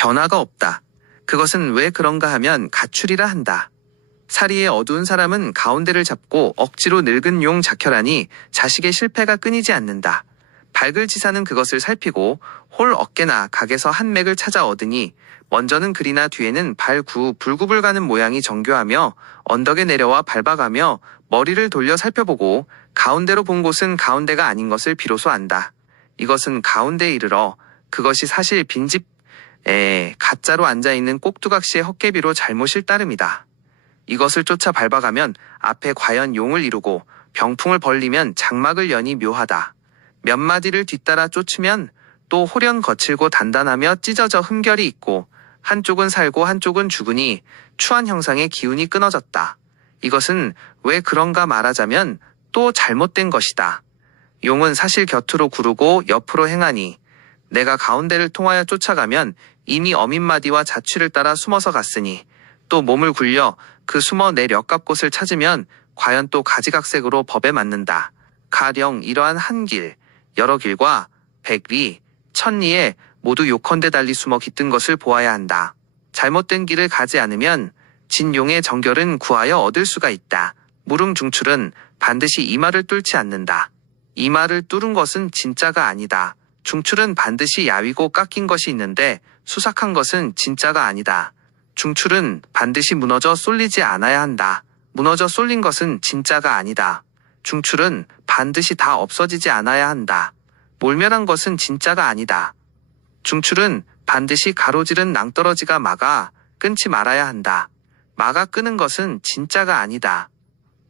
변화가 없다. 그것은 왜 그런가 하면 가출이라 한다. 사리의 어두운 사람은 가운데를 잡고 억지로 늙은 용 작혈하니 자식의 실패가 끊이지 않는다. 발글지사는 그것을 살피고 홀 어깨나 각에서 한 맥을 찾아 얻으니 먼저는 그리나 뒤에는 발구 불굽을 가는 모양이 정교하며 언덕에 내려와 밟아가며 머리를 돌려 살펴보고 가운데로 본 곳은 가운데가 아닌 것을 비로소 안다. 이것은 가운데에 이르러 그것이 사실 빈집에 가짜로 앉아있는 꼭두각시의 헛개비로 잘못일 따름이다. 이것을 쫓아 밟아가면 앞에 과연 용을 이루고 병풍을 벌리면 장막을 여니 묘하다. 몇 마디를 뒤따라 쫓으면 또 호련 거칠고 단단하며 찢어져 흠결이 있고 한쪽은 살고 한쪽은 죽으니 추한 형상의 기운이 끊어졌다. 이것은 왜 그런가 말하자면 또 잘못된 것이다. 용은 사실 곁으로 구르고 옆으로 행하니 내가 가운데를 통하여 쫓아가면 이미 어민마디와 자취를 따라 숨어서 갔으니 또 몸을 굴려 그 숨어 내 력갑곳을 찾으면 과연 또 가지각색으로 법에 맞는다. 가령 이러한 한 길, 여러 길과 백리, 천리에 모두 요컨대 달리 숨어 깃든 것을 보아야 한다. 잘못된 길을 가지 않으면 진용의 정결은 구하여 얻을 수가 있다. 무릉중출은 반드시 이마를 뚫지 않는다. 이마를 뚫은 것은 진짜가 아니다. 중출은 반드시 야위고 깎인 것이 있는데 수삭한 것은 진짜가 아니다. 중출은 반드시 무너져 쏠리지 않아야 한다. 무너져 쏠린 것은 진짜가 아니다. 중출은 반드시 다 없어지지 않아야 한다. 몰멸한 것은 진짜가 아니다. 중출은 반드시 가로지른 낭떠러지가 막아 끊지 말아야 한다. 막아 끄는 것은 진짜가 아니다.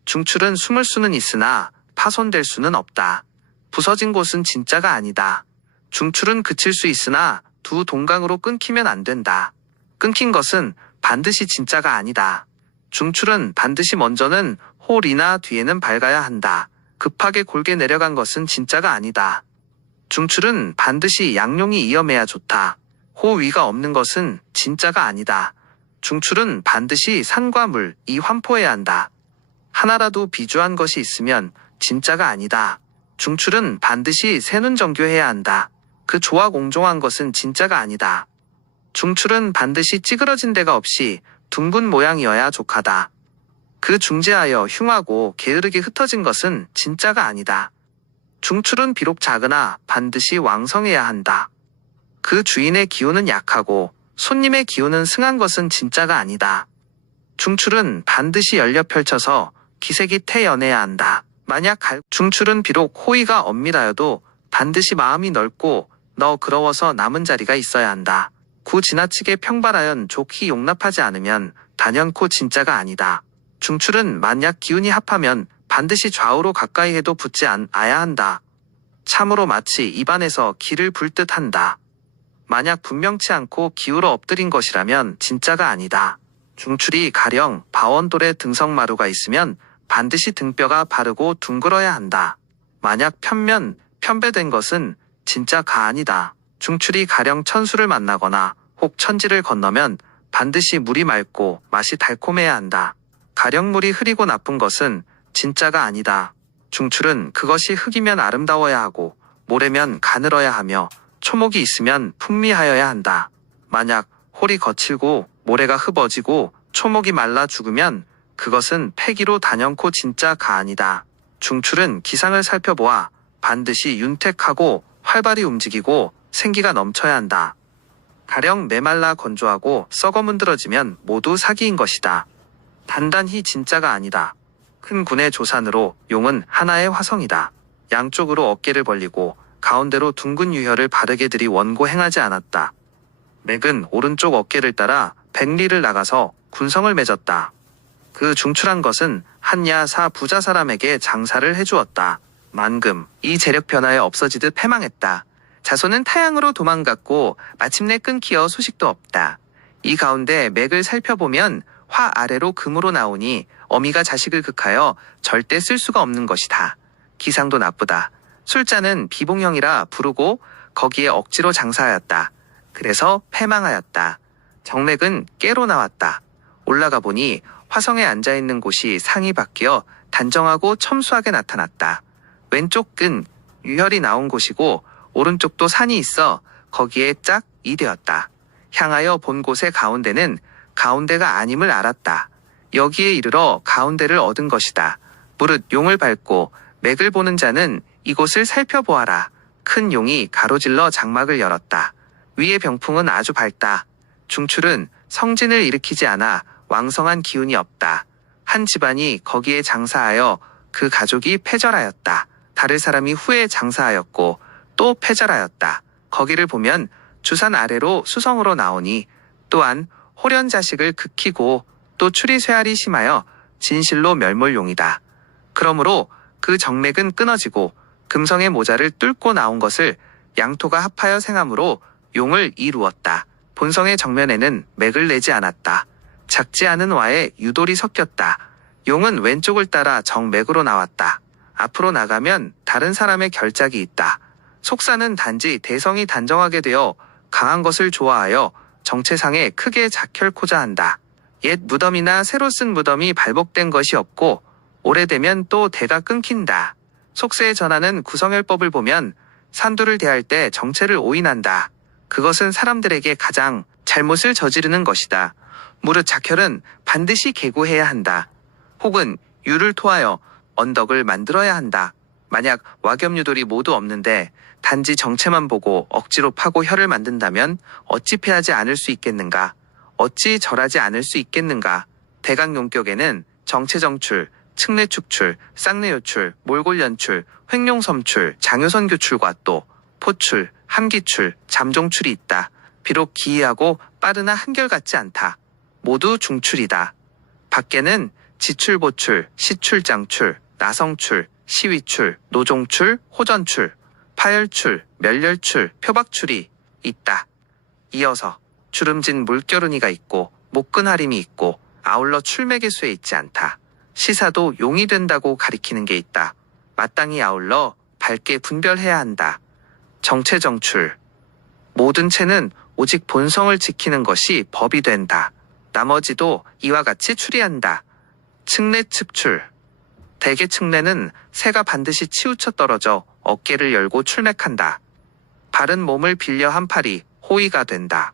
중출은 숨을 수는 있으나 파손될 수는 없다. 부서진 곳은 진짜가 아니다. 중출은 그칠 수 있으나 두 동강으로 끊기면 안 된다. 끊긴 것은 반드시 진짜가 아니다. 중출은 반드시 먼저는 홀이나 뒤에는 밝아야 한다. 급하게 골게 내려간 것은 진짜가 아니다. 중출은 반드시 양용이 이어매야 좋다. 호 위가 없는 것은 진짜가 아니다. 중출은 반드시 산과 물, 이 환포해야 한다. 하나라도 비주한 것이 있으면 진짜가 아니다. 중출은 반드시 세눈 정교해야 한다. 그 조화공종한 것은 진짜가 아니다. 중출은 반드시 찌그러진 데가 없이 둥근 모양이어야 족하다. 그 중재하여 흉하고 게으르게 흩어진 것은 진짜가 아니다. 중출은 비록 작으나 반드시 왕성해야 한다. 그 주인의 기운은 약하고 손님의 기운은 승한 것은 진짜가 아니다. 중출은 반드시 열려 펼쳐서 기색이 태연해야 한다. 만약 중출은 비록 호의가 엄밀하여도 반드시 마음이 넓고 너그러워서 남은 자리가 있어야 한다. 구 지나치게 평발하연 좋게 용납하지 않으면 단연코 진짜가 아니다. 중출은 만약 기운이 합하면 반드시 좌우로 가까이 해도 붙지 않아야 한다. 참으로 마치 입안에서 기를 불 듯 한다. 만약 분명치 않고 기울어 엎드린 것이라면 진짜가 아니다. 중출이 가령 바원돌에 등성마루가 있으면 반드시 등뼈가 바르고 둥글어야 한다. 만약 편배된 것은 진짜가 아니다. 중출이 가령 천수를 만나거나 혹 천지를 건너면 반드시 물이 맑고 맛이 달콤해야 한다. 가령 물이 흐리고 나쁜 것은 진짜가 아니다. 중출은 그것이 흙이면 아름다워야 하고 모래면 가늘어야 하며 초목이 있으면 풍미하여야 한다. 만약 홀이 거칠고 모래가 흡어지고 초목이 말라 죽으면 그것은 패기로 단연코 진짜가 아니다. 중출은 기상을 살펴보아 반드시 윤택하고 활발히 움직이고 생기가 넘쳐야 한다. 가령 메말라 건조하고 썩어 문드러지면 모두 사기인 것이다. 단단히 진짜가 아니다. 큰 군의 조산으로 용은 하나의 화성이다. 양쪽으로 어깨를 벌리고 가운데로 둥근 유혈을 바르게 들이 원고 행하지 않았다. 맥은 오른쪽 어깨를 따라 백리를 나가서 군성을 맺었다. 그 중출한 것은 한야사 부자 사람에게 장사를 해주었다. 만금 이 재력 변화에 없어지듯 패망했다. 자손은 타양으로 도망갔고 마침내 끊기어 소식도 없다. 이 가운데 맥을 살펴보면 화 아래로 금으로 나오니 어미가 자식을 극하여 절대 쓸 수가 없는 것이다. 기상도 나쁘다. 술자는 비봉형이라 부르고 거기에 억지로 장사하였다. 그래서 패망하였다. 정맥은 깨로 나왔다. 올라가 보니 화성에 앉아있는 곳이 상이 바뀌어 단정하고 첨수하게 나타났다. 왼쪽은 유혈이 나온 곳이고 오른쪽도 산이 있어 거기에 짝이 되었다. 향하여 본 곳의 가운데는 가운데가 아님을 알았다. 여기에 이르러 가운데를 얻은 것이다. 무릇 용을 밟고 맥을 보는 자는 이곳을 살펴보아라. 큰 용이 가로질러 장막을 열었다. 위의 병풍은 아주 밝다. 중출은 성진을 일으키지 않아 왕성한 기운이 없다. 한 집안이 거기에 장사하여 그 가족이 패절하였다. 다를 사람이 후에 장사하였고 또 패절하였다. 거기를 보면 주산 아래로 수성으로 나오니 또한 호련 자식을 극히고 또 추리 쇠알이 심하여 진실로 멸몰용이다. 그러므로 그 정맥은 끊어지고 금성의 모자를 뚫고 나온 것을 양토가 합하여 생함으로 용을 이루었다. 본성의 정면에는 맥을 내지 않았다. 작지 않은 와에 유돌이 섞였다. 용은 왼쪽을 따라 정맥으로 나왔다. 앞으로 나가면 다른 사람의 결작이 있다. 속사는 단지 대성이 단정하게 되어 강한 것을 좋아하여 정체상에 크게 작혈코자 한다. 옛 무덤이나 새로 쓴 무덤이 발복된 것이 없고 오래되면 또 대가 끊긴다. 속세의 전하는 구성혈법을 보면 산두를 대할 때 정체를 오인한다. 그것은 사람들에게 가장 잘못을 저지르는 것이다. 무릇 작혈은 반드시 계고해야 한다. 혹은 유를 토하여 언덕을 만들어야 한다. 만약 와겸유돌이 모두 없는데 단지 정체만 보고 억지로 파고 혈을 만든다면 어찌 패하지 않을 수 있겠는가? 어찌 절하지 않을 수 있겠는가? 대강용격에는 정체정출, 측내축출, 쌍내요출, 몰골연출, 횡룡섬출, 장요선교출과 또 포출, 함기출, 잠종출이 있다. 비록 기이하고 빠르나 한결같지 않다. 모두 중출이다. 밖에는 지출보출, 시출장출, 나성출, 시위출, 노종출, 호전출, 파열출, 멸렬출, 표박출이 있다. 이어서 주름진 물결운이가 있고 목근하림이 있고 아울러 출맥의수에 있지 않다. 시사도 용이 된다고 가리키는 게 있다. 마땅히 아울러 밝게 분별해야 한다. 정체정출. 모든 체는 오직 본성을 지키는 것이 법이 된다. 나머지도 이와 같이 추리한다. 측내측출. 대개 측내는 새가 반드시 치우쳐 떨어져 어깨를 열고 출맥한다. 바른 몸을 빌려 한 팔이 호의가 된다.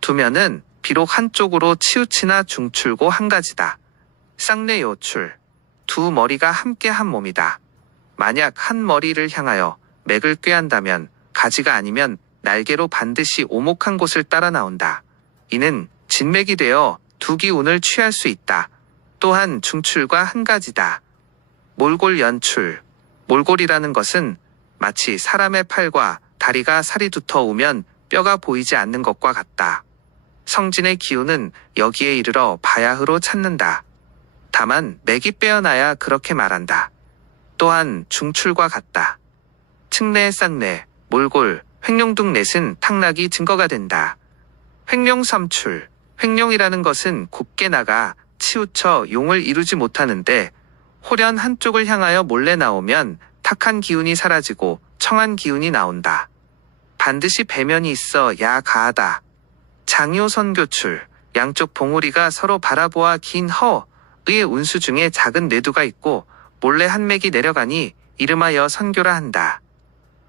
두면은 비록 한쪽으로 치우치나 중출고 한 가지다. 쌍내요출. 두 머리가 함께 한 몸이다. 만약 한 머리를 향하여 맥을 꾀한다면 가지가 아니면 날개로 반드시 오목한 곳을 따라 나온다. 이는 진맥이 되어 두기운을 취할 수 있다. 또한 중출과 한 가지다. 몰골연출. 몰골이라는 것은 마치 사람의 팔과 다리가 살이 두터우면 뼈가 보이지 않는 것과 같다. 성진의 기운은 여기에 이르러 바야흐로 찾는다. 다만 맥이 빼어나야 그렇게 말한다. 또한 중출과 같다. 측내, 쌍내, 몰골, 횡룡 등 넷은 탁락이 증거가 된다. 횡룡삼출. 횡룡이라는 것은 곱게 나가 치우쳐 용을 이루지 못하는데 호련 한쪽을 향하여 몰래 나오면 탁한 기운이 사라지고 청한 기운이 나온다. 반드시 배면이 있어 야가하다. 장요선교출. 양쪽 봉우리가 서로 바라보아 긴 허의 운수 중에 작은 뇌두가 있고 몰래 한 맥이 내려가니 이름하여 선교라 한다.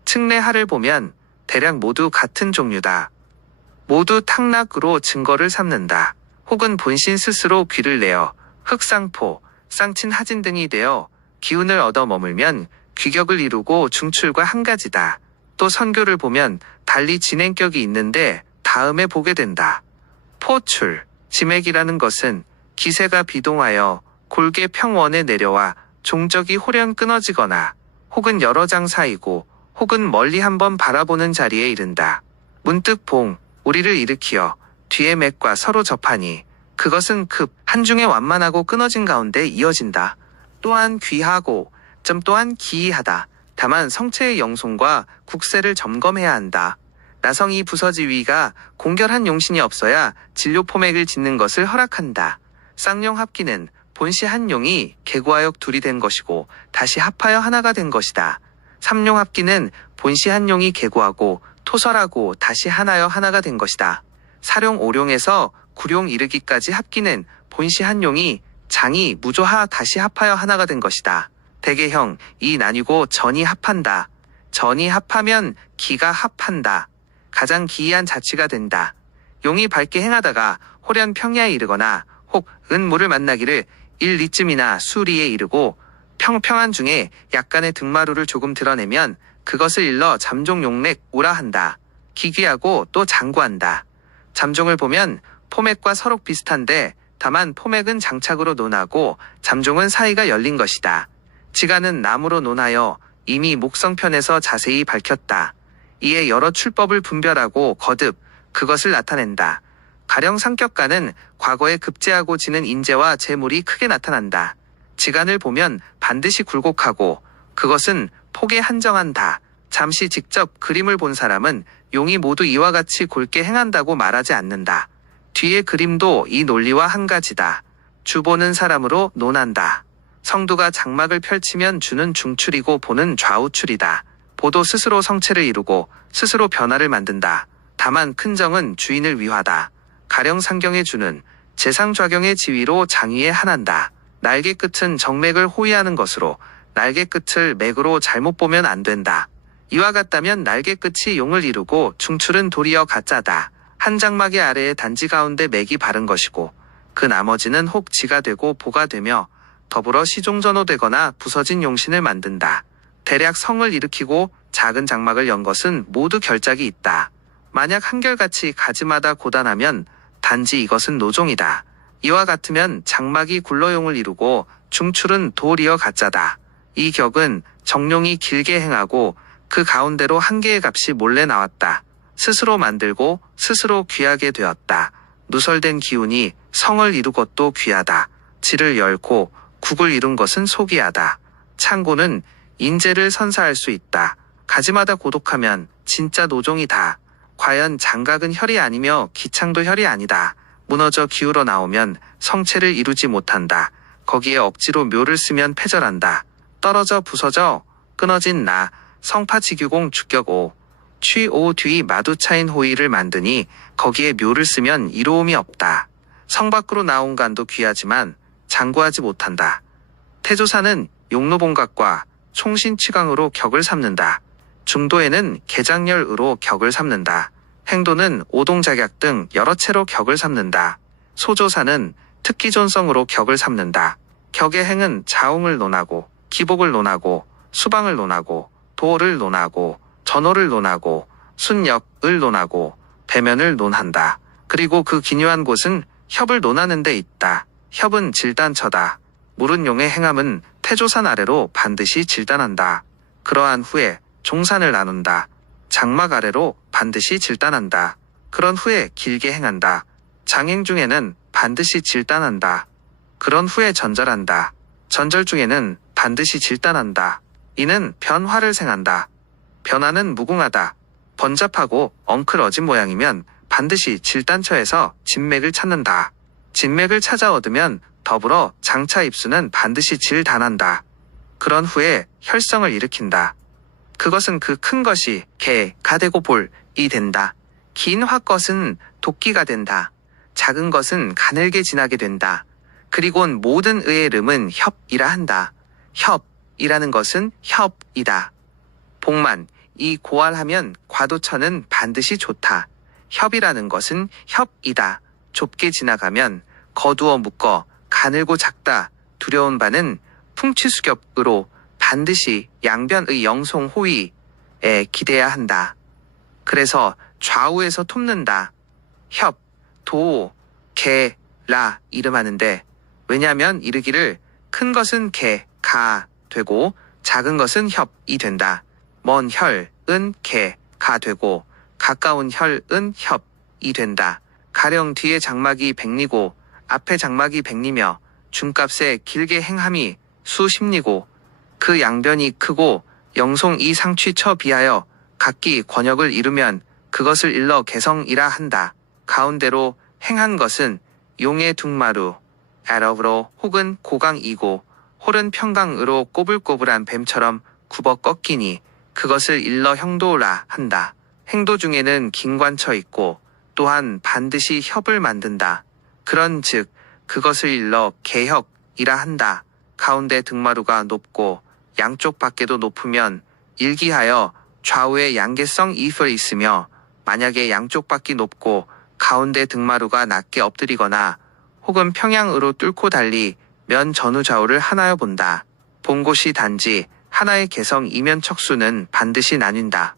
측내하를 보면 대략 모두 같은 종류다. 모두 탁락으로 증거를 삼는다. 혹은 본신 스스로 귀를 내어 흑상포, 쌍친 하진 등이 되어 기운을 얻어 머물면 귀격을 이루고 중출과 한 가지다. 또 선교를 보면 달리 진행격이 있는데 다음에 보게 된다. 포출, 지맥이라는 것은 기세가 비동하여 골계 평원에 내려와 종적이 호련 끊어지거나 혹은 여러 장 사이고 혹은 멀리 한번 바라보는 자리에 이른다. 문득 봉, 우리를 일으키어 뒤의 맥과 서로 접하니 그것은 급 한중에 완만하고 끊어진 가운데 이어진다. 또한 귀하고 점 또한 기이하다. 다만 성체의 영송과 국세를 점검해야 한다. 나성이 부서지위가 공결한 용신이 없어야 진료포맥을 짓는 것을 허락한다. 쌍용 합기는 본시 한 용이 개구하역 둘이 된 것이고 다시 합하여 하나가 된 것이다. 삼용 합기는 본시 한 용이 개구하고 토설하고 다시 하나여 하나가 된 것이다. 사룡 오룡에서 구룡 이르기까지 합기는 본시 한 용이 장이 무조하 다시 합하여 하나가 된 것이다. 대개형 이 나뉘고 전이 합한다. 전이 합하면 기가 합한다. 가장 기이한 자취가 된다. 용이 밝게 행하다가 호련 평야에 이르거나 혹 은모를 만나기를 일리쯤이나 수리에 이르고 평평한 중에 약간의 등마루를 조금 드러내면 그것을 일러 잠종용맥 오라 한다. 기귀하고 또 장구한다. 잠종을 보면 포맥과 서록 비슷한데 다만 포맥은 장착으로 논하고 잠종은 사이가 열린 것이다. 지가는 나무로 논하여 이미 목성편에서 자세히 밝혔다. 이에 여러 출법을 분별하고 거듭 그것을 나타낸다. 가령 상격가는 과거에 급제하고 지는 인재와 재물이 크게 나타난다. 지간을 보면 반드시 굴곡하고 그것은 폭에 한정한다. 잠시 직접 그림을 본 사람은 용이 모두 이와 같이 골게 행한다고 말하지 않는다. 뒤의 그림도 이 논리와 한 가지다. 주 보는 사람으로 논한다. 성두가 장막을 펼치면 주는 중출이고 보는 좌우출이다. 보도 스스로 성체를 이루고 스스로 변화를 만든다. 다만 큰 정은 주인을 위하다. 가령 상경의 주는 재상좌경의 지위로 장위에 한한다. 날개 끝은 정맥을 호위하는 것으로 날개 끝을 맥으로 잘못 보면 안 된다. 이와 같다면 날개 끝이 용을 이루고 중출은 도리어 가짜다. 한 장막의 아래에 단지 가운데 맥이 바른 것이고 그 나머지는 혹 지가 되고 보가 되며 더불어 시종전호되거나 부서진 용신을 만든다. 대략 성을 일으키고 작은 장막을 연 것은 모두 결작이 있다. 만약 한결같이 가지마다 고단하면 단지 이것은 노종이다. 이와 같으면 장막이 굴러용을 이루고 중출은 도리어 가짜다. 이 격은 정룡이 길게 행하고 그 가운데로 한 개의 값이 몰래 나왔다. 스스로 만들고 스스로 귀하게 되었다. 누설된 기운이 성을 이룬 것도 귀하다. 지를 열고 국을 이룬 것은 소기하다. 창고는 인재를 선사할 수 있다. 가지마다 고독하면 진짜 노종이다. 과연 장각은 혈이 아니며 기창도 혈이 아니다. 무너져 기울어 나오면 성체를 이루지 못한다. 거기에 억지로 묘를 쓰면 패절한다. 떨어져 부서져 끊어진 나 성파지규공 주격오 취오 뒤 마두차인 호의를 만드니 거기에 묘를 쓰면 이로움이 없다. 성 밖으로 나온 간도 귀하지만 장구하지 못한다. 태조사는 용노봉각과 총신취강으로 격을 삼는다. 중도에는 개장열의로 격을 삼는다. 행도는 오동작약 등 여러 채로 격을 삼는다. 소조사는 특기존성으로 격을 삼는다. 격의 행은 자웅을 논하고 기복을 논하고 수방을 논하고 도를 논하고 전호를 논하고 순역을 논하고 배면을 논한다. 그리고 그 기묘한 곳은 협을 논하는 데 있다. 협은 질단처다. 무른용의 행함은 태조산 아래로 반드시 질단한다. 그러한 후에 종산을 나눈다. 장막 아래로 반드시 질단한다. 그런 후에 길게 행한다. 장행 중에는 반드시 질단한다. 그런 후에 전절한다. 전절 중에는 반드시 질단한다. 이는 변화를 생한다. 변화는 무궁하다. 번잡하고 엉클어진 모양이면 반드시 질단처에서 진맥을 찾는다. 진맥을 찾아 얻으면 더불어 장차 입수는 반드시 질단한다. 그런 후에 혈성을 일으킨다. 그것은 그 큰 것이 개가 되고 볼이 된다. 긴 화것은 도끼가 된다. 작은 것은 가늘게 지나게 된다. 그리곤 모든 의의 이름은 협이라 한다. 협이라는 것은 협이다. 복만 이 고알하면 과도처는 반드시 좋다. 협이라는 것은 협이다. 좁게 지나가면 거두어 묶어 가늘고 작다. 두려운 바는 풍취수ገብ으로 반드시 양변의 영송 호위에 기대야 한다. 그래서 좌우에서 톱는다. 협, 도, 개, 라 이름하는데 왜냐하면 이르기를 큰 것은 개, 가 되고 작은 것은 협이 된다. 먼 혈은 개, 가 되고 가까운 혈은 협이 된다. 가령 뒤에 장막이 백리고 앞에 장막이 백리며 중값에 길게 행함이 수십리고 그 양변이 크고 영송 이 상취처 비하여 각기 권역을 이루면 그것을 일러 개성이라 한다. 가운데로 행한 것은 용의 둥마루, 애럽으로 혹은 고강이고 홀은 평강으로 꼬불꼬불한 뱀처럼 굽어 꺾이니 그것을 일러 형도라 한다. 행도 중에는 긴관처 있고 또한 반드시 협을 만든다. 그런즉 그것을 일러 개혁이라 한다. 가운데 등마루가 높고 양쪽 밖에도 높으면 일기하여 좌우에 양계성 이설이 있으며 만약에 양쪽 밖이 높고 가운데 등마루가 낮게 엎드리거나 혹은 평양으로 뚫고 달리 면 전후 좌우를 하나여 본다. 본 곳이 단지 하나의 개성 이면 척수는 반드시 나뉜다.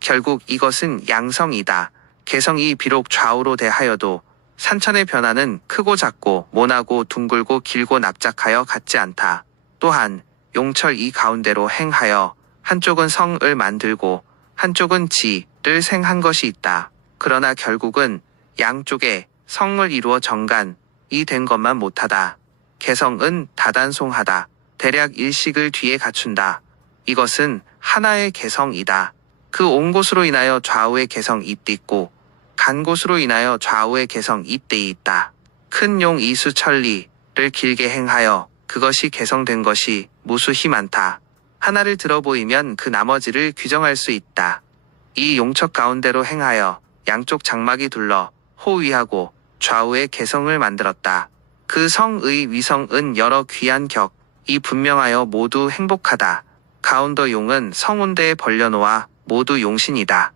결국 이것은 양성이다. 개성이 비록 좌우로 대하여도 산천의 변화는 크고 작고 모나고 둥글고 길고 납작하여 같지 않다. 또한 용철 이 가운데로 행하여 한쪽은 성을 만들고 한쪽은 지를 생한 것이 있다. 그러나 결국은 양쪽에 성을 이루어 정간이 된 것만 못하다. 개성은 다단송하다. 대략 일식을 뒤에 갖춘다. 이것은 하나의 개성이다. 그 온 곳으로 인하여 좌우의 개성 이때 있고 간 곳으로 인하여 좌우의 개성 이때 있다. 큰 용 이수천리를 길게 행하여 그것이 개성된 것이 무수히 많다. 하나를 들어 보이면 그 나머지를 규정할 수 있다. 이 용척 가운데로 행하여 양쪽 장막이 둘러 호위하고 좌우의 개성을 만들었다. 그 성의 위성은 여러 귀한 격이 분명하여 모두 행복하다. 가운더 용은 성운대에 벌려놓아 모두 용신이다.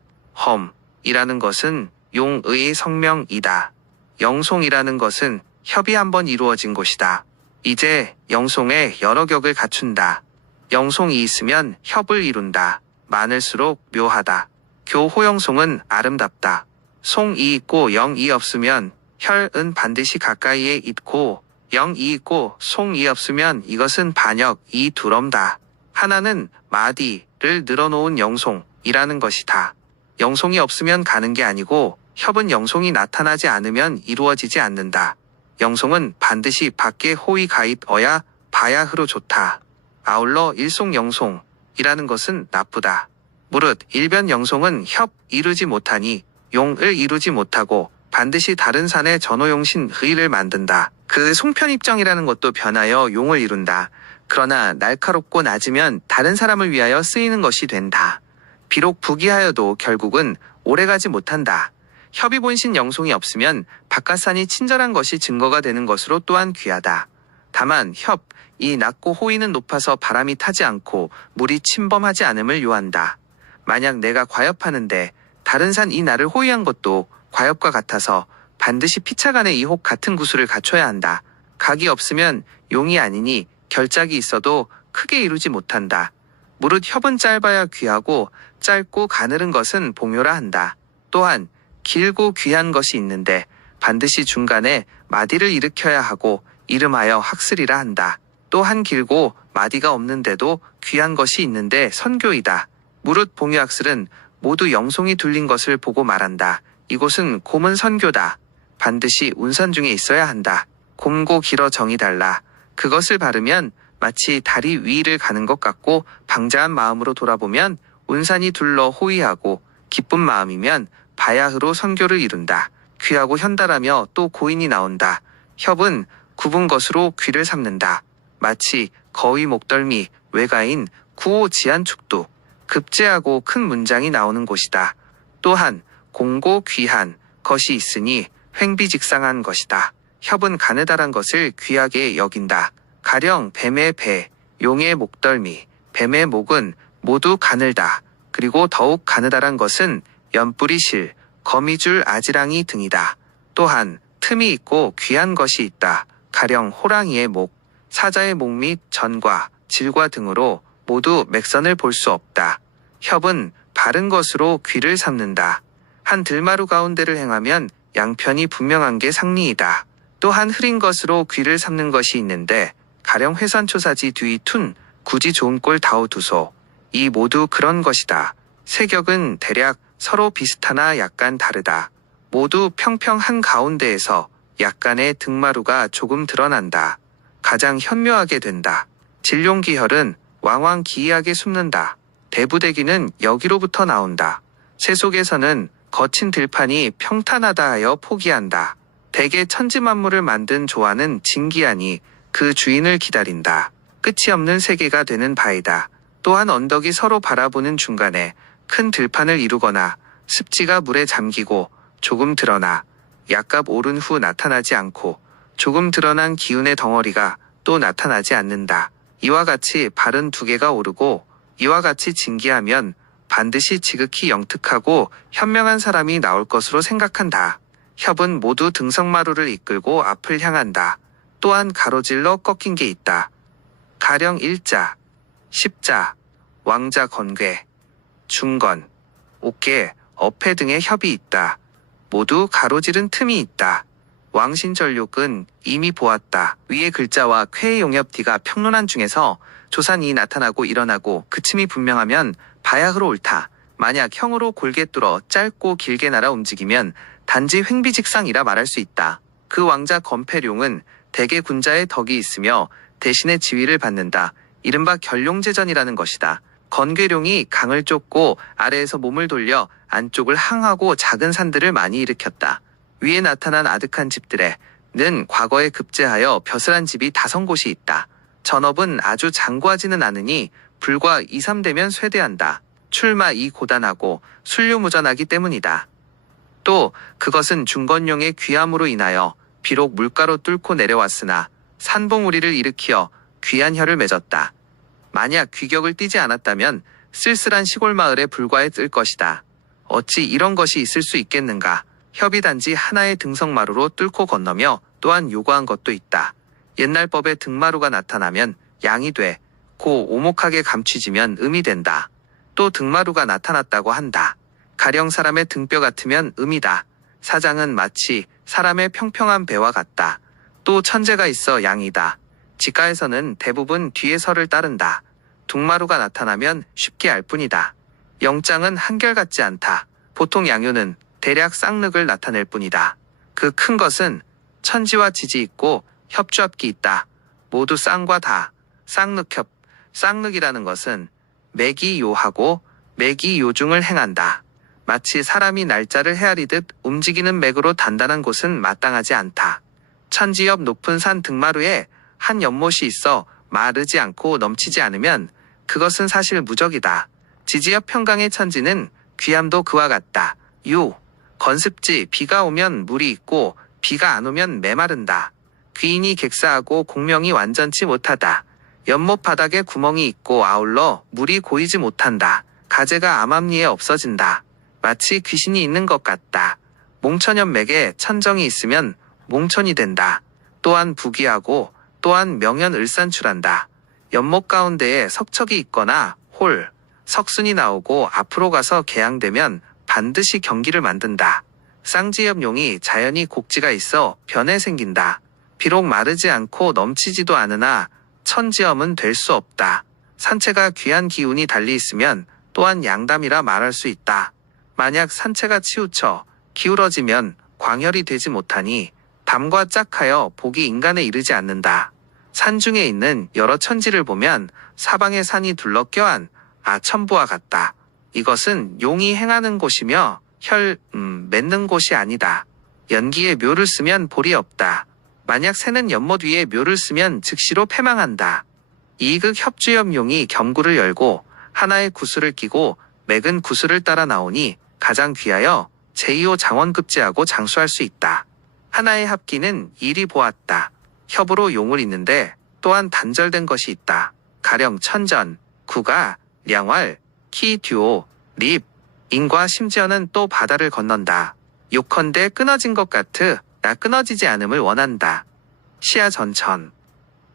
험이라는 것은 용의 성명이다. 영송이라는 것은 협이 한번 이루어진 곳이다. 이제 영송에 여러 격을 갖춘다. 영송이 있으면 협을 이룬다. 많을수록 묘하다. 교호영송은 아름답다. 송이 있고 영이 없으면 혈은 반드시 가까이에 있고 영이 있고 송이 없으면 이것은 반역이 두렵다. 하나는 마디를 늘어놓은 영송이라는 것이다. 영송이 없으면 가는 게 아니고 협은 영송이 나타나지 않으면 이루어지지 않는다. 영송은 반드시 밖에 호의 가입어야 바야흐로 좋다. 아울러 일송영송이라는 것은 나쁘다. 무릇 일변 영송은 협 이루지 못하니 용을 이루지 못하고 반드시 다른 산에 전호용신 의를 만든다. 그 송편입정이라는 것도 변하여 용을 이룬다. 그러나 날카롭고 낮으면 다른 사람을 위하여 쓰이는 것이 된다. 비록 부귀하여도 결국은 오래가지 못한다. 협이 본신 영송이 없으면 바깥산이 친절한 것이 증거가 되는 것으로 또한 귀하다. 다만 협이 낮고 호의는 높아서 바람이 타지 않고 물이 침범하지 않음을 요한다. 만약 내가 과엽하는데 다른 산 이 나를 호위한 것도 과엽과 같아서 반드시 피차간의 이혹 같은 구수를 갖춰야 한다. 각이 없으면 용이 아니니 결작이 있어도 크게 이루지 못한다. 무릇 협은 짧아야 귀하고 짧고 가늘은 것은 봉요라 한다. 또한 길고 귀한 것이 있는데 반드시 중간에 마디를 일으켜야 하고 이름하여 학슬이라 한다. 또한 길고 마디가 없는데도 귀한 것이 있는데 선교이다. 무릇 봉요학슬은 모두 영송이 둘린 것을 보고 말한다. 이곳은 곰은 선교다. 반드시 운선 중에 있어야 한다. 곰고 길어 정이 달라. 그것을 바르면 마치 다리 위를 가는 것 같고 방자한 마음으로 돌아보면 운산이 둘러 호위하고 기쁜 마음이면 바야흐로 선교를 이룬다. 귀하고 현달하며 또 고인이 나온다. 협은 굽은 것으로 귀를 삼는다. 마치 거위 목덜미 외가인 구호 지한축도 급제하고 큰 문장이 나오는 곳이다. 또한 공고 귀한 것이 있으니 횡비직상한 것이다. 협은 가느다란 것을 귀하게 여긴다. 가령 뱀의 배, 용의 목덜미, 뱀의 목은 모두 가늘다. 그리고 더욱 가느다란 것은 연뿔이 실, 거미줄 아지랑이 등이다. 또한 틈이 있고 귀한 것이 있다. 가령 호랑이의 목, 사자의 목 및 전과, 질과 등으로 모두 맥선을 볼 수 없다. 협은 바른 것으로 귀를 삼는다. 한 들마루 가운데를 행하면 양편이 분명한 게 상리이다. 또한 흐린 것으로 귀를 삼는 것이 있는데 가령 회산초사지 뒤 툰 굳이 좋은 꼴 다오 두소. 이 모두 그런 것이다. 세 격은 대략 서로 비슷하나 약간 다르다. 모두 평평한 가운데에서 약간의 등마루가 조금 드러난다. 가장 현묘하게 된다. 진룡기혈은 왕왕 기이하게 숨는다. 대부대기는 여기로부터 나온다. 새 속에서는 거친 들판이 평탄하다 하여 포기한다. 대개 천지만물을 만든 조화는 진기하니 그 주인을 기다린다. 끝이 없는 세계가 되는 바이다. 또한 언덕이 서로 바라보는 중간에 큰 들판을 이루거나 습지가 물에 잠기고 조금 드러나 약값 오른 후 나타나지 않고 조금 드러난 기운의 덩어리가 또 나타나지 않는다. 이와 같이 발은 두 개가 오르고 이와 같이 진기하면 반드시 지극히 영특하고 현명한 사람이 나올 것으로 생각한다. 협은 모두 등성마루를 이끌고 앞을 향한다. 또한 가로질러 꺾인 게 있다. 가령 일자, 십자, 왕자 건괴, 중건, 옥계, 어패 등의 협이 있다. 모두 가로지른 틈이 있다. 왕신전륙은 이미 보았다. 위의 글자와 쾌의 용협 D가 평론한 중에서 조산이 나타나고 일어나고 그침이 분명하면 바야흐로 옳다. 만약 형으로 골게 뚫어 짧고 길게 날아 움직이면 단지 횡비직상이라 말할 수 있다. 그 왕자 건패룡은 대개 군자의 덕이 있으며 대신에 지위를 받는다. 이른바 결룡제전이라는 것이다. 건괴룡이 강을 쫓고 아래에서 몸을 돌려 안쪽을 항하고 작은 산들을 많이 일으켰다. 위에 나타난 아득한 집들에는 과거에 급제하여 벼슬한 집이 5곳이 있다. 전업은 아주 장구하지는 않으니 불과 2, 3대면 쇠대한다. 출마 이 고단하고 순류무전하기 때문이다. 또 그것은 중건용의 귀함으로 인하여 비록 물가로 뚫고 내려왔으나 산봉우리를 일으키어 귀한 혀를 맺었다. 만약 귀격을 띠지 않았다면 쓸쓸한 시골 마을에 불과해 뜰 것이다. 어찌 이런 것이 있을 수 있겠는가. 협이 단지 하나의 등성마루로 뚫고 건너며 또한 요구한 것도 있다. 옛날 법에 등마루가 나타나면 양이 돼. 고 오목하게 감추지면 음이 된다. 또 등마루가 나타났다고 한다. 가령 사람의 등뼈 같으면 음이다. 사장은 마치 사람의 평평한 배와 같다. 또 천재가 있어 양이다. 지가에서는 대부분 뒤에 설을 따른다. 둥마루가 나타나면 쉽게 알 뿐이다. 영장은 한결같지 않다. 보통 양요는 대략 쌍늑을 나타낼 뿐이다. 그 큰 것은 천지와 지지 있고 협주합기 있다. 모두 쌍과 다. 쌍늑협. 쌍늑이라는 것은 맥이 요하고 맥이 요중을 행한다. 마치 사람이 날짜를 헤아리듯 움직이는 맥으로 단단한 곳은 마땅하지 않다. 천지 옆 높은 산 등마루에 한 연못이 있어 마르지 않고 넘치지 않으면 그것은 사실 무적이다. 지지 옆 평강의 천지는 귀함도 그와 같다. 유. 건습지 비가 오면 물이 있고 비가 안 오면 메마른다. 귀인이 객사하고 공명이 완전치 못하다. 연못 바닥에 구멍이 있고 아울러 물이 고이지 못한다. 가재가 암암리에 없어진다. 마치 귀신이 있는 것 같다. 몽천연맥에 천정이 있으면 몽천이 된다. 또한 부귀하고 또한 명연을산출한다. 연못 가운데에 석척이 있거나 홀, 석순이 나오고 앞으로 가서 개양되면 반드시 경기를 만든다. 쌍지엽용이 자연히 곡지가 있어 변에 생긴다. 비록 마르지 않고 넘치지도 않으나 천지염은 될 수 없다. 산채가 귀한 기운이 달리 있으면 또한 양담이라 말할 수 있다. 만약 산채가 치우쳐 기울어지면 광혈이 되지 못하니 담과 짝하여 복이 인간에 이르지 않는다. 산 중에 있는 여러 천지를 보면 사방에 산이 둘러 껴안 천부와 같다. 이것은 용이 행하는 곳이며 맺는 곳이 아니다. 연기에 묘를 쓰면 볼이 없다. 만약 새는 연못 위에 묘를 쓰면 즉시로 패망한다. 이극 협주염용이 경구를 열고 하나의 구슬을 끼고 맥은 구슬을 따라 나오니 가장 귀하여 제2호 장원급제하고 장수할 수 있다. 하나의 합기는 이리 보았다. 협으로 용을 잇는데 또한 단절된 것이 있다. 가령 천전, 구가, 량활, 키, 듀오, 립, 인과 심지어는 또 바다를 건넌다. 요컨대 끊어진 것 같으 나 끊어지지 않음을 원한다. 시야 전천.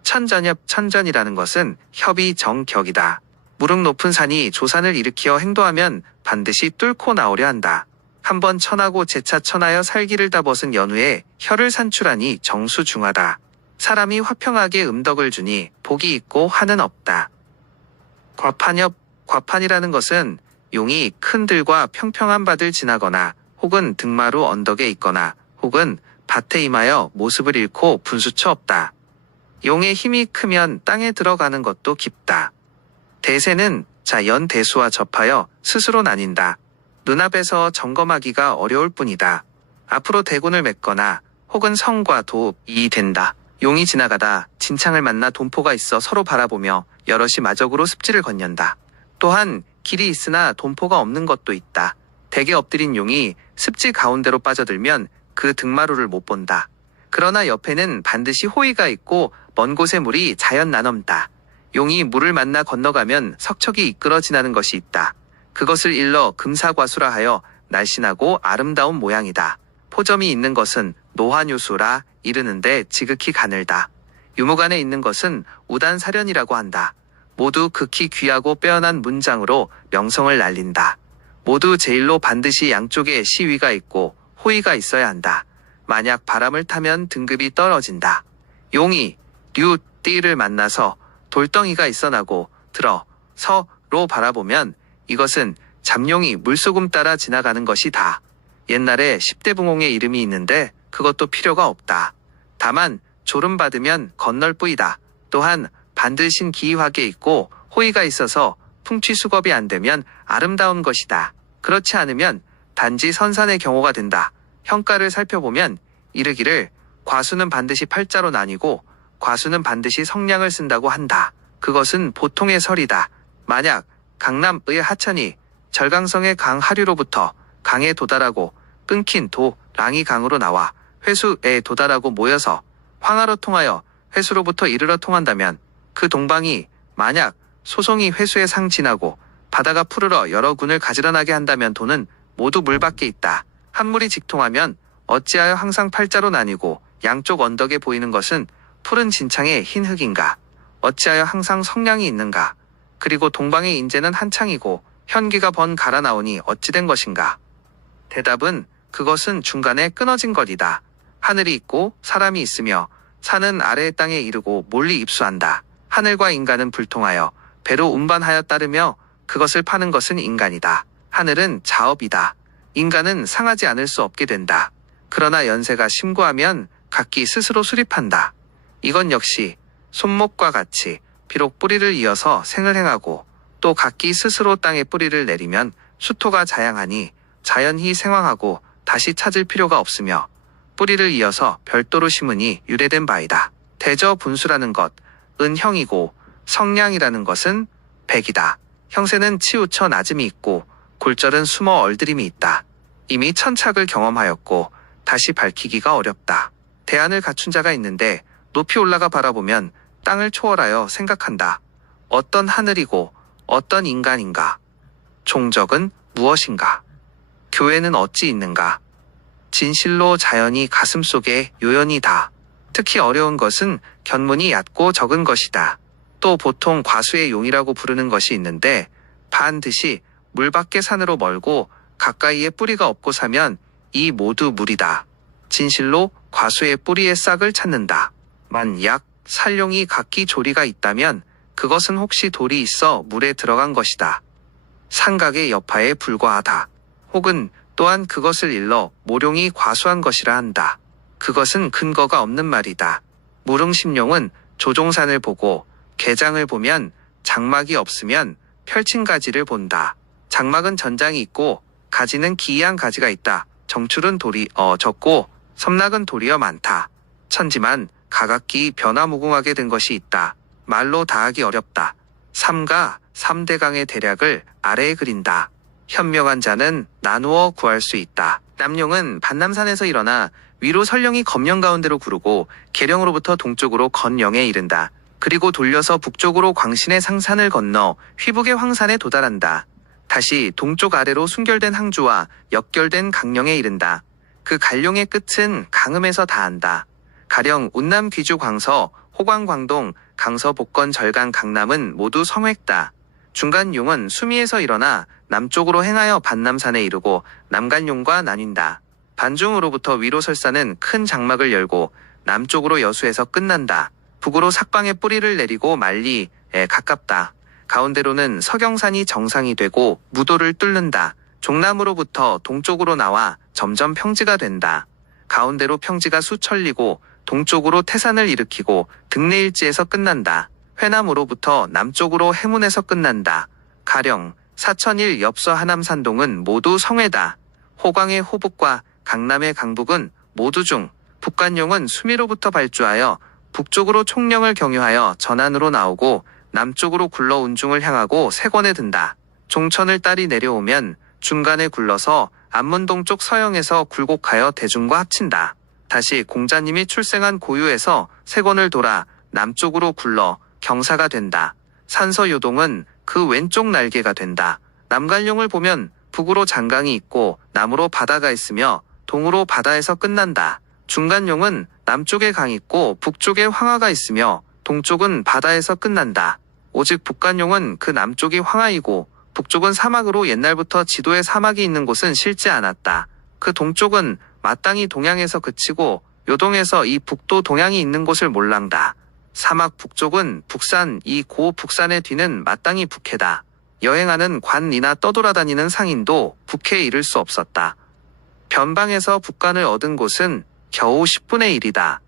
천전협 천전이라는 것은 협이 정격이다. 무릉 높은 산이 조산을 일으키어 행도하면 반드시 뚫고 나오려 한다. 한번 천하고 재차 천하여 살기를 다 벗은 연후에 혀를 산출하니 정수중하다. 사람이 화평하게 음덕을 주니 복이 있고 한은 없다. 과판협, 과판이라는 것은 용이 큰 들과 평평한 밭을 지나거나 혹은 등마루 언덕에 있거나 혹은 밭에 임하여 모습을 잃고 분수처 없다. 용의 힘이 크면 땅에 들어가는 것도 깊다. 대세는 연대수와 접하여 스스로 나뉜다. 눈앞에서 점검하기가 어려울 뿐이다. 앞으로 대군을 맺거나 혹은 성과 도읍이 된다. 용이 지나가다 진창을 만나 돈포가 있어 서로 바라보며 여럿이 마적으로 습지를 건넌다. 또한 길이 있으나 돈포가 없는 것도 있다. 대게 엎드린 용이 습지 가운데로 빠져들면 그 등마루를 못 본다. 그러나 옆에는 반드시 호의가 있고 먼 곳에 물이 자연 나넘다. 용이 물을 만나 건너가면 석척이 이끌어 지나는 것이 있다. 그것을 일러 금사과수라 하여 날씬하고 아름다운 모양이다. 포점이 있는 것은 노환요소라 이르는데 지극히 가늘다. 유무간에 있는 것은 우단사련이라고 한다. 모두 극히 귀하고 빼어난 문장으로 명성을 날린다. 모두 제일로 반드시 양쪽에 시위가 있고 호의가 있어야 한다. 만약 바람을 타면 등급이 떨어진다. 용이 류, 띠를 만나서 돌덩이가 있어 나고 들어 서로 바라보면 이것은 잠룡이 물소금 따라 지나가는 것이다. 옛날에 10대 붕홍의 이름이 있는데 그것도 필요가 없다. 다만 졸음받으면 건널 뿌이다. 또한 반드시 기이하게 있고 호의가 있어서 풍취수겁이 안 되면 아름다운 것이다. 그렇지 않으면 단지 선산의 경우가 된다. 형가를 살펴보면 이르기를 과수는 반드시 팔자로 나뉘고 과수는 반드시 성량을 쓴다고 한다. 그것은 보통의 설이다. 만약 강남의 하천이 절강성의 강 하류로부터 강에 도달하고 끊긴 도랑이 강으로 나와 회수에 도달하고 모여서 황하로 통하여 회수로부터 이르러 통한다면 그 동방이 만약 소송이 회수에 상진하고 바다가 푸르러 여러 군을 가지런하게 한다면 도는 모두 물 밖에 있다. 한 물이 직통하면 어찌하여 항상 팔자로 나뉘고 양쪽 언덕에 보이는 것은 푸른 진창의 흰 흙인가? 어찌하여 항상 성량이 있는가? 그리고 동방의 인재는 한창이고 현기가 번 갈아 나오니 어찌 된 것인가? 대답은 그것은 중간에 끊어진 것이다. 하늘이 있고 사람이 있으며 산은 아래의 땅에 이르고 몰리 입수한다. 하늘과 인간은 불통하여 배로 운반하여 따르며 그것을 파는 것은 인간이다. 하늘은 자업이다. 인간은 상하지 않을 수 없게 된다. 그러나 연세가 심고하면 각기 스스로 수립한다. 이건 역시 손목과 같이 비록 뿌리를 이어서 생을 행하고 또 각기 스스로 땅에 뿌리를 내리면 수토가 자양하니 자연히 생황하고 다시 찾을 필요가 없으며 뿌리를 이어서 별도로 심으니 유래된 바이다. 대저분수라는 것은 형이고 성량이라는 것은 백이다. 형세는 치우쳐 낮음이 있고 골절은 숨어 얼드림이 있다. 이미 천착을 경험하였고 다시 밝히기가 어렵다. 대안을 갖춘 자가 있는데 높이 올라가 바라보면 땅을 초월하여 생각한다. 어떤 하늘이고 어떤 인간인가? 종적은 무엇인가? 교회는 어찌 있는가? 진실로 자연이 가슴속에 요연이다. 특히 어려운 것은 견문이 얕고 적은 것이다. 또 보통 과수의 용이라고 부르는 것이 있는데 반드시 물 밖의 산으로 멀고 가까이에 뿌리가 없고 사면 이 모두 물이다. 진실로 과수의 뿌리의 싹을 찾는다. 만약 살룡이 각기 조리가 있다면 그것은 혹시 돌이 있어 물에 들어간 것이다. 삼각의 여파에 불과하다. 혹은 또한 그것을 일러 모룡이 과수한 것이라 한다. 그것은 근거가 없는 말이다. 무릉심룡은 조종산을 보고 개장을 보면 장막이 없으면 펼친 가지를 본다. 장막은 전장이 있고 가지는 기이한 가지가 있다. 정출은 돌이 적고 섬락은 도리어 많다. 천지만 가각기 변화무궁하게 된 것이 있다. 말로 다하기 어렵다. 삼가 삼대강의 대략을 아래에 그린다. 현명한 자는 나누어 구할 수 있다. 남룡은 반남산에서 일어나 위로 설령이 검령 가운데로 구르고 계령으로부터 동쪽으로 건령에 이른다. 그리고 돌려서 북쪽으로 광신의 상산을 건너 휘북의 황산에 도달한다. 다시 동쪽 아래로 순결된 항주와 역결된 강령에 이른다. 그 간룡의 끝은 강음에서 닿는다. 가령 운남 귀주 광서, 호광 광동, 강서 복건 절강 강남은 모두 성획다. 중간용은 수미에서 일어나 남쪽으로 행하여 반남산에 이르고 남간용과 나뉜다. 반중으로부터 위로 설사는 큰 장막을 열고 남쪽으로 여수에서 끝난다. 북으로 삭방에 뿌리를 내리고 만리에 가깝다. 가운데로는 서경산이 정상이 되고 무도를 뚫는다. 종남으로부터 동쪽으로 나와 점점 평지가 된다. 가운데로 평지가 수천리고 동쪽으로 태산을 일으키고 등내일지에서 끝난다. 회남으로부터 남쪽으로 해문에서 끝난다. 가령 사천일 엽서 하남산동은 모두 성회다. 호광의 호북과 강남의 강북은 모두 중, 북간용은 수미로부터 발주하여 북쪽으로 총령을 경유하여 전안으로 나오고 남쪽으로 굴러 운중을 향하고 세권에 든다. 종천을 따리 내려오면 중간에 굴러서 안문동 쪽 서영에서 굴곡하여 대중과 합친다. 다시 공자님이 출생한 고유에서 세권을 돌아 남쪽으로 굴러 경사가 된다. 산서요동은 그 왼쪽 날개가 된다. 남간룡을 보면 북으로 장강이 있고 남으로 바다가 있으며 동으로 바다에서 끝난다. 중간용은 남쪽에 강이 있고 북쪽에 황하가 있으며 동쪽은 바다에서 끝난다. 오직 북간용은 그 남쪽이 황하이고 북쪽은 사막으로 옛날부터 지도에 사막이 있는 곳은 실지 않았다. 그 동쪽은 마땅히 동양에서 그치고 요동에서 이 북도 동양이 있는 곳을 몰랑다. 사막 북쪽은 북산 이 고 북산의 뒤는 마땅히 북해다. 여행하는 관이나 떠돌아다니는 상인도 북해에 이를 수 없었다. 변방에서 북간을 얻은 곳은 겨우 10분의 1이다.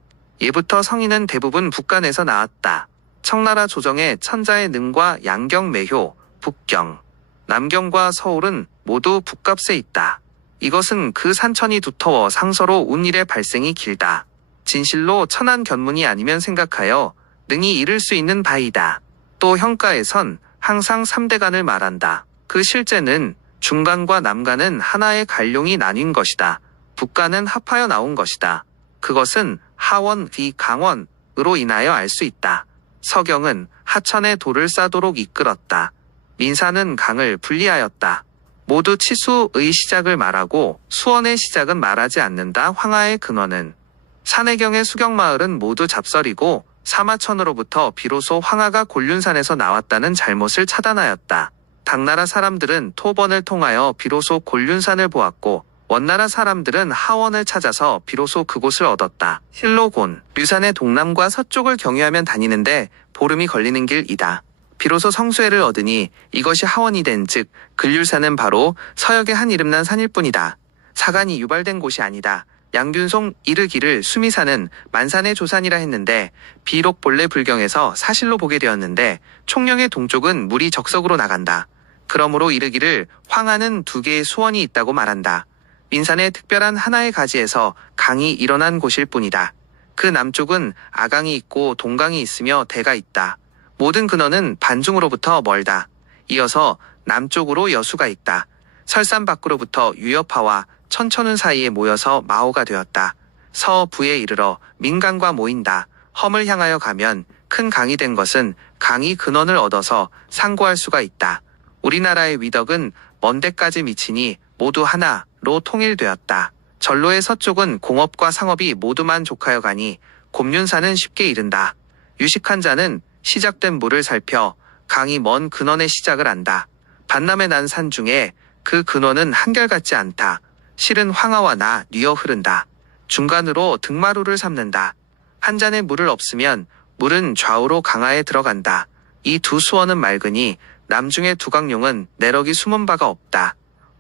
예부터 성인은 대부분 북간에서 나왔다. 청나라 조정의 천자의 능과 양경 매효, 북경, 남경과 서울은 모두 북값에 있다. 이것은 그 산천이 두터워 상서로 운일의 발생이 길다. 진실로 천한 견문이 아니면 생각하여 능히 이를 수 있는 바이다. 또 형가에선 항상 3대간을 말한다. 그 실제는 중간과 남간은 하나의 갈룡이 나뉜 것이다. 북간은 합하여 나온 것이다. 그것은 하원, 강원으로 인하여 알 수 있다. 서경은 하천에 돌을 싸도록 이끌었다. 민사는 강을 분리하였다. 모두 치수의 시작을 말하고 수원의 시작은 말하지 않는다. 황하의 근원은 산해경의 수경마을은 모두 잡설이고 사마천으로부터 비로소 황하가 곤륜산에서 나왔다는 잘못을 차단하였다. 당나라 사람들은 토번을 통하여 비로소 곤륜산을 보았고 원나라 사람들은 하원을 찾아서 비로소 그곳을 얻었다. 실로곤, 류산의 동남과 서쪽을 경유하면 다니는데 보름이 걸리는 길이다. 비로소 성수회를 얻으니 이것이 하원이 된 즉 근륜산은 바로 서역의 한 이름난 산일 뿐이다. 사간이 유발된 곳이 아니다. 양균송 이르기를 수미산은 만산의 조산이라 했는데 비록 본래 불경에서 사실로 보게 되었는데 총령의 동쪽은 물이 적석으로 나간다. 그러므로 이르기를 황하는 2개의 수원이 있다고 말한다. 민산의 특별한 하나의 가지에서 강이 일어난 곳일 뿐이다. 그 남쪽은 아강이 있고 동강이 있으며 대가 있다. 모든 근원은 반중으로부터 멀다. 이어서 남쪽으로 여수가 있다. 설산 밖으로부터 유여파와 천천운 사이에 모여서 마호가 되었다. 서부에 이르러 민강과 모인다. 험을 향하여 가면 큰 강이 된 것은 강이 근원을 얻어서 상고할 수가 있다. 우리나라의 위덕은 먼 데까지 미치니 모두 하나로 통일되었다. 전로의 서쪽은 공업과 상업이 모두 만족하여 가니 곰륜산은 쉽게 이른다. 유식한 자는 시작된 물을 살펴 강이 먼 근원의 시작을 안다. 반남에 난 산 중에 그 근원은 한결같지 않다. 실은 황하와 나 뉘어 흐른다. 중간으로 등마루를 삼는다. 한 잔의 물을 없으면 물은 좌우로 강하에 들어간다. 이 2 수원은 맑으니 남중의 두강룡은 내럭이 숨은 바가 없다.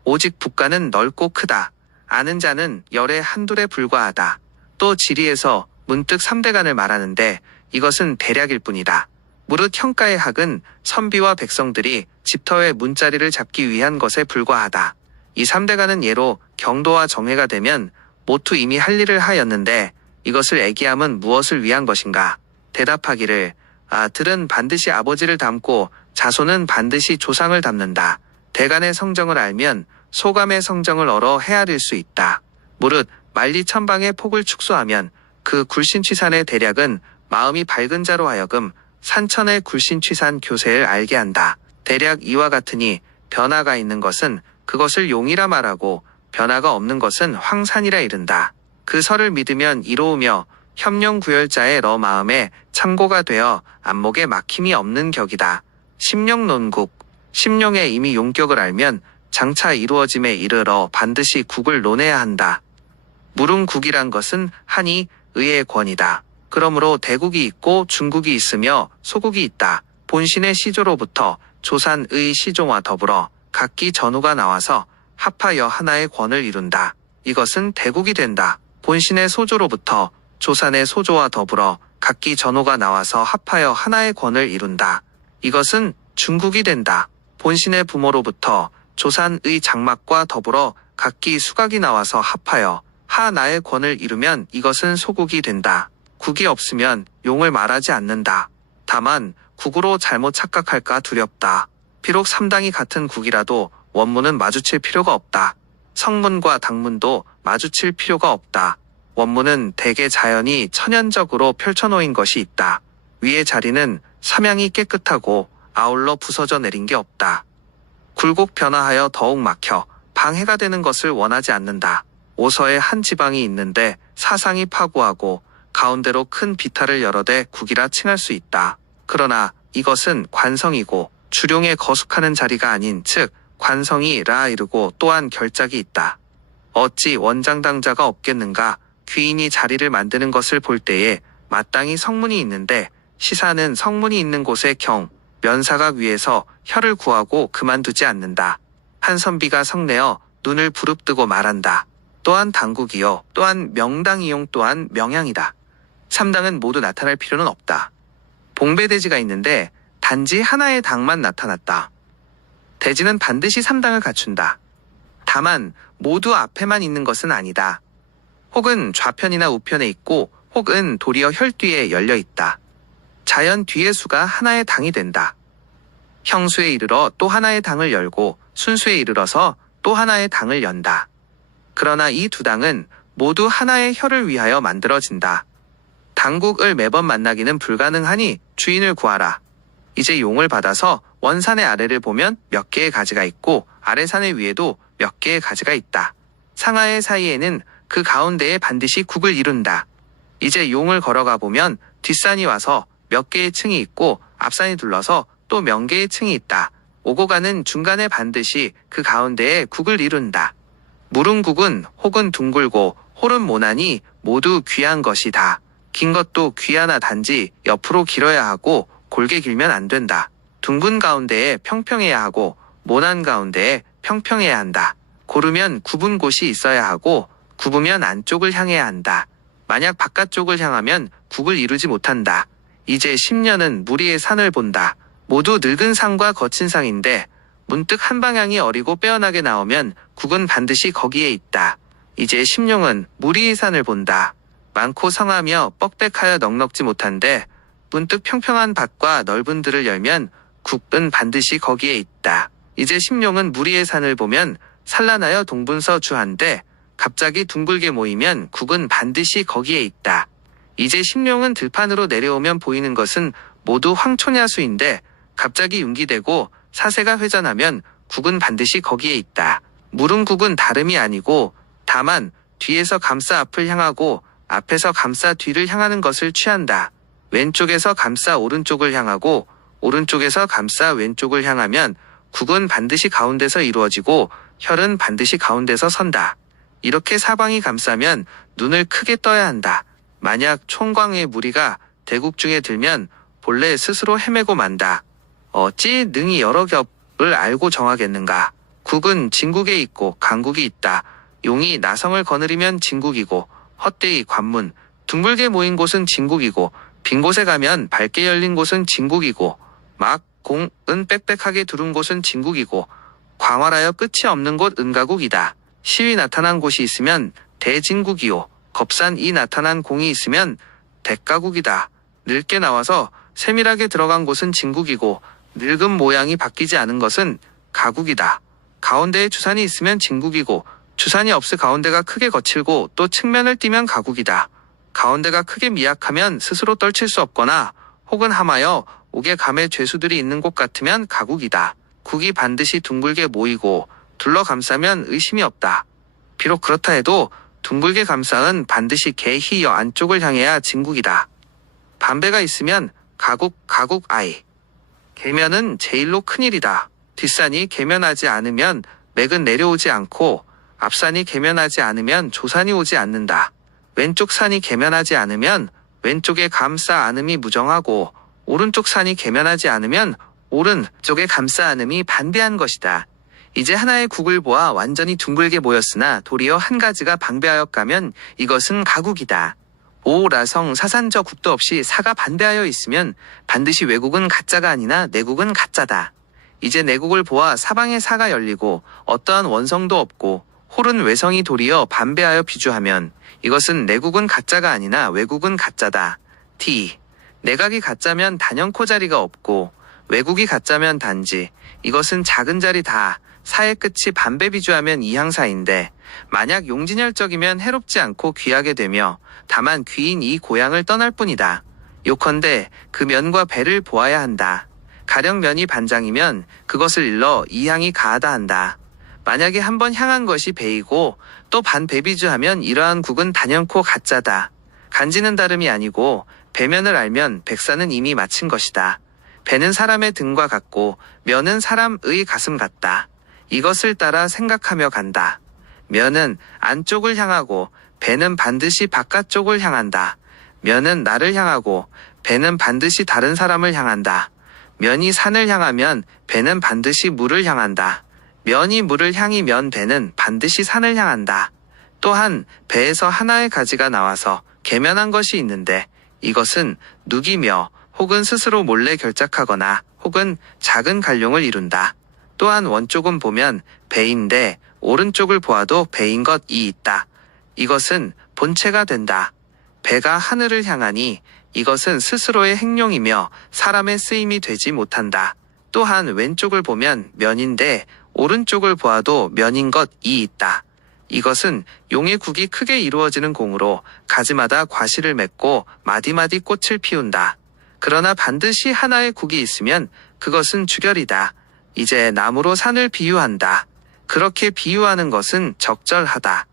오직 북간은 넓고 크다. 아는 자는 열의 한둘에 불과하다. 또 지리에서 문득 3대간을 말하는데 이것은 대략일 뿐이다. 무릇 형가의 학은 선비와 백성들이 집터의 문자리를 잡기 위한 것에 불과하다. 이 3대간은 예로 경도와 정회가 되면 모투 이미 할 일을 하였는데 이것을 애기함은 무엇을 위한 것인가? 대답하기를 아들은 반드시 아버지를 닮고 자손은 반드시 조상을 닮는다. 대간의 성정을 알면 소감의 성정을 얼어 헤아릴 수 있다. 무릇 만리천방의 폭을 축소하면 그 굴신취산의 대략은 마음이 밝은 자로 하여금 산천의 굴신취산 교세를 알게 한다. 대략 이와 같으니 변화가 있는 것은 그것을 용이라 말하고 변화가 없는 것은 황산이라 이른다. 그 설을 믿으면 이로우며 협룡구열자의 러 마음에 참고가 되어 안목에 막힘이 없는 격이다. 심룡논국, 심룡의 이미 용격을 알면 장차 이루어짐에 이르러 반드시 국을 논해야 한다. 무릉국이란 것은 한이 의의 권이다. 그러므로 대국이 있고 중국이 있으며 소국이 있다. 본신의 시조로부터 조산의 시종과 더불어 각기 전후가 나와서 합하여 하나의 권을 이룬다. 이것은 대국이 된다. 본신의 소조로부터 조산의 소조와 더불어 각기 전후가 나와서 합하여 하나의 권을 이룬다. 이것은 중국이 된다. 본신의 부모로부터 조산의 장막과 더불어 각기 수각이 나와서 합하여 하나의 권을 이루면 이것은 소국이 된다. 국이 없으면 용을 말하지 않는다. 다만 국으로 잘못 착각할까 두렵다. 비록 3당이 같은 국이라도 원문은 마주칠 필요가 없다. 성문과 당문도 마주칠 필요가 없다. 원문은 대개 자연이 천연적으로 펼쳐놓인 것이 있다. 위의 자리는 삼양이 깨끗하고 아울러 부서져 내린 게 없다. 굴곡 변화하여 더욱 막혀 방해가 되는 것을 원하지 않는다. 오서에 한 지방이 있는데 사상이 파고하고 가운데로 큰 비탈을 여러 대 국이라 칭할 수 있다. 그러나 이것은 관성이고 주룡에 거숙하는 자리가 아닌 즉 관성이 라 이르고 또한 결작이 있다. 어찌 원장당자가 없겠는가. 귀인이 자리를 만드는 것을 볼 때에 마땅히 성문이 있는데 시사는 성문이 있는 곳의 경, 면사각 위에서 혀를 구하고 그만두지 않는다. 한 선비가 성내어 눈을 부릅뜨고 말한다. 또한 당국이요 또한 명당이용 또한 명양이다. 삼당은 모두 나타날 필요는 없다. 봉배대지가 있는데 단지 하나의 당만 나타났다. 대지는 반드시 삼당을 갖춘다. 다만 모두 앞에만 있는 것은 아니다. 혹은 좌편이나 우편에 있고 혹은 도리어 혈뒤에 열려 있다. 자연 뒤의 수가 하나의 당이 된다. 형수에 이르러 또 하나의 당을 열고 순수에 이르러서 또 하나의 당을 연다. 그러나 이 두 당은 모두 하나의 혀를 위하여 만들어진다. 당국을 매번 만나기는 불가능하니 주인을 구하라. 이제 용을 받아서 원산의 아래를 보면 몇 개의 가지가 있고 아래산의 위에도 몇 개의 가지가 있다. 상하의 사이에는 그 가운데에 반드시 국을 이룬다. 이제 용을 걸어가 보면 뒷산이 와서 몇 개의 층이 있고 앞산이 둘러서 또 몇 개의 층이 있다. 오고 가는 중간에 반드시 그 가운데에 국을 이룬다. 물은 국은 혹은 둥글고 홀은 모나니 모두 귀한 것이다. 긴 것도 귀하나 단지 옆으로 길어야 하고 골게 길면 안 된다. 둥근 가운데에 평평해야 하고 모난 가운데에 평평해야 한다. 고르면 굽은 곳이 있어야 하고 굽으면 안쪽을 향해야 한다. 만약 바깥쪽을 향하면 국을 이루지 못한다. 이제 10년은 무리의 산을 본다. 모두 늙은 산과 거친 상인데 문득 한 방향이 어리고 빼어나게 나오면 국은 반드시 거기에 있다. 이제 심룡은 무리의 산을 본다. 많고 성하며 뻑빽하여 넉넉지 못한데 문득 평평한 밭과 넓은 들을 열면 국은 반드시 거기에 있다. 이제 심룡은 무리의 산을 보면 산란하여 동분서 주한데 갑자기 둥글게 모이면 국은 반드시 거기에 있다. 이제 심룡은 들판으로 내려오면 보이는 것은 모두 황초냐수인데 갑자기 융기되고 사세가 회전하면 국은 반드시 거기에 있다. 물은 국은 다름이 아니고 다만 뒤에서 감싸 앞을 향하고 앞에서 감싸 뒤를 향하는 것을 취한다. 왼쪽에서 감싸 오른쪽을 향하고 오른쪽에서 감싸 왼쪽을 향하면 국은 반드시 가운데서 이루어지고 혈은 반드시 가운데서 선다. 이렇게 사방이 감싸면 눈을 크게 떠야 한다. 만약 총광의 무리가 대국 중에 들면 본래 스스로 헤매고 만다. 어찌 능히 여러 겹을 알고 정하겠는가. 국은 진국에 있고 강국이 있다. 용이 나성을 거느리면 진국이고 헛되이 관문, 둥글게 모인 곳은 진국이고 빈 곳에 가면 밝게 열린 곳은 진국이고 막 공은 빽빽하게 두른 곳은 진국이고 광활하여 끝이 없는 곳 은가국이다. 시위 나타난 곳이 있으면 대진국이요 겁산이 나타난 공이 있으면 대가국이다. 늙게 나와서 세밀하게 들어간 곳은 진국이고 늙은 모양이 바뀌지 않은 것은 가국이다. 가운데에 주산이 있으면 진국이고 주산이 없을 가운데가 크게 거칠고 또 측면을 띠면 가국이다. 가운데가 크게 미약하면 스스로 떨칠 수 없거나 혹은 함하여 옥에 감의 죄수들이 있는 곳 같으면 가국이다. 국이 반드시 둥글게 모이고 둘러 감싸면 의심이 없다. 비록 그렇다 해도 둥글게 감싸는 반드시 개희여 안쪽을 향해야 진국이다. 반배가 있으면 가국 아이. 계면은 제일로 큰일이다. 뒷산이 계면하지 않으면 맥은 내려오지 않고 앞산이 계면하지 않으면 조산이 오지 않는다. 왼쪽 산이 계면하지 않으면 왼쪽에 감싸 안음이 무정하고 오른쪽 산이 계면하지 않으면 오른쪽에 감싸 안음이 반대한 것이다. 이제 하나의 국을 보아 완전히 둥글게 모였으나 도리어 한 가지가 방배하여 가면 이것은 가국이다. 오라성 사산저 국도 없이 사가 반대하여 있으면 반드시 외국은 가짜가 아니나 내국은 가짜다. 이제 내국을 보아 사방에 사가 열리고 어떠한 원성도 없고 홀은 외성이 도리어 반배하여 비주하면 이것은 내국은 가짜가 아니나 외국은 가짜다. 내각이 가짜면 단연코 자리가 없고 외국이 가짜면 단지 이것은 작은 자리다. 사의 끝이 반배 비주하면 이향사인데 만약 용진열적이면 해롭지 않고 귀하게 되며 다만 귀인 이 고향을 떠날 뿐이다. 요컨대 그 면과 배를 보아야 한다. 가령 면이 반장이면 그것을 일러 이향이 가하다 한다. 만약에 한번 향한 것이 배이고 또 반배비주하면 이러한 국은 단연코 가짜다. 간지는 다름이 아니고 배면을 알면 백사는 이미 마친 것이다. 배는 사람의 등과 같고 면은 사람의 가슴 같다. 이것을 따라 생각하며 간다. 면은 안쪽을 향하고 배는 반드시 바깥쪽을 향한다. 면은 나를 향하고 배는 반드시 다른 사람을 향한다. 면이 산을 향하면 배는 반드시 물을 향한다. 면이 물을 향이면 배는 반드시 산을 향한다. 또한 배에서 하나의 가지가 나와서 계면한 것이 있는데 이것은 누기며 혹은 스스로 몰래 결작하거나 혹은 작은 갈룡을 이룬다. 또한 원쪽은 보면 배인데 오른쪽을 보아도 배인 것이 있다. 이것은 본체가 된다. 배가 하늘을 향하니 이것은 스스로의 행용이며 사람의 쓰임이 되지 못한다. 또한 왼쪽을 보면 면인데 오른쪽을 보아도 면인 것이 있다. 이것은 용의 국이 크게 이루어지는 공으로 가지마다 과실을 맺고 마디마디 꽃을 피운다. 그러나 반드시 하나의 국이 있으면 그것은 주결이다. 이제 나무로 산을 비유한다. 그렇게 비유하는 것은 적절하다.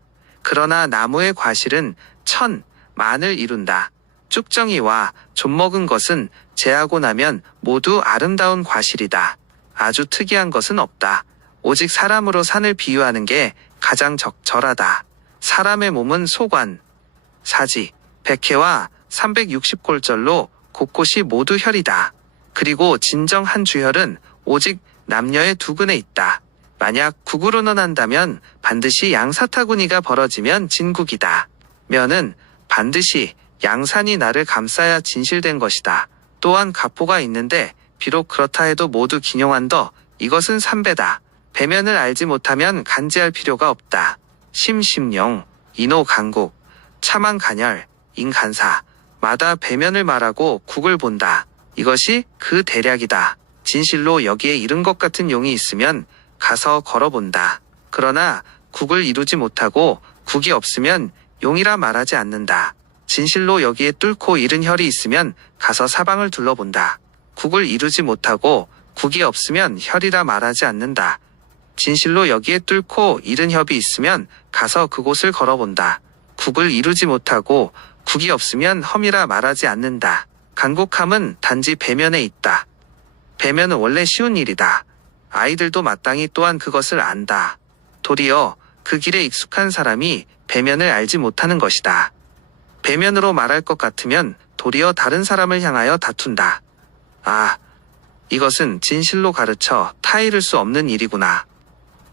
그러나 나무의 과실은 천, 만을 이룬다. 쭉정이와 좀먹은 것은 재하고 나면 모두 아름다운 과실이다. 아주 특이한 것은 없다. 오직 사람으로 산을 비유하는 게 가장 적절하다. 사람의 몸은 소관, 사지, 백회와 360골절로 곳곳이 모두 혈이다. 그리고 진정한 주혈은 오직 남녀의 두근에 있다. 만약 국으로는 한다면 반드시 양사타구니가 벌어지면 진국이다. 면은 반드시 양산이 나를 감싸야 진실된 것이다. 또한 가포가 있는데 비록 그렇다 해도 모두 기뇽한더 이것은 삼배다. 배면을 알지 못하면 간지할 필요가 없다. 심심용, 인호강국, 차만간열, 인간사, 마다 배면을 말하고 국을 본다. 이것이 그 대략이다. 진실로 여기에 이른 것 같은 용이 있으면 가서 걸어본다. 그러나 국을 이루지 못하고 국이 없으면 용이라 말하지 않는다. 진실로 여기에 뚫고 이른 혈이 있으면 가서 사방을 둘러본다. 국을 이루지 못하고 국이 없으면 혈이라 말하지 않는다. 진실로 여기에 뚫고 이른 혈이 있으면 가서 그곳을 걸어본다. 국을 이루지 못하고 국이 없으면 험이라 말하지 않는다. 간곡함은 단지 배면에 있다. 배면은 원래 쉬운 일이다. 아이들도 마땅히 또한 그것을 안다. 도리어 그 길에 익숙한 사람이 배면을 알지 못하는 것이다. 배면으로 말할 것 같으면 도리어 다른 사람을 향하여 다툰다. 아, 이것은 진실로 가르쳐 타이를 수 없는 일이구나.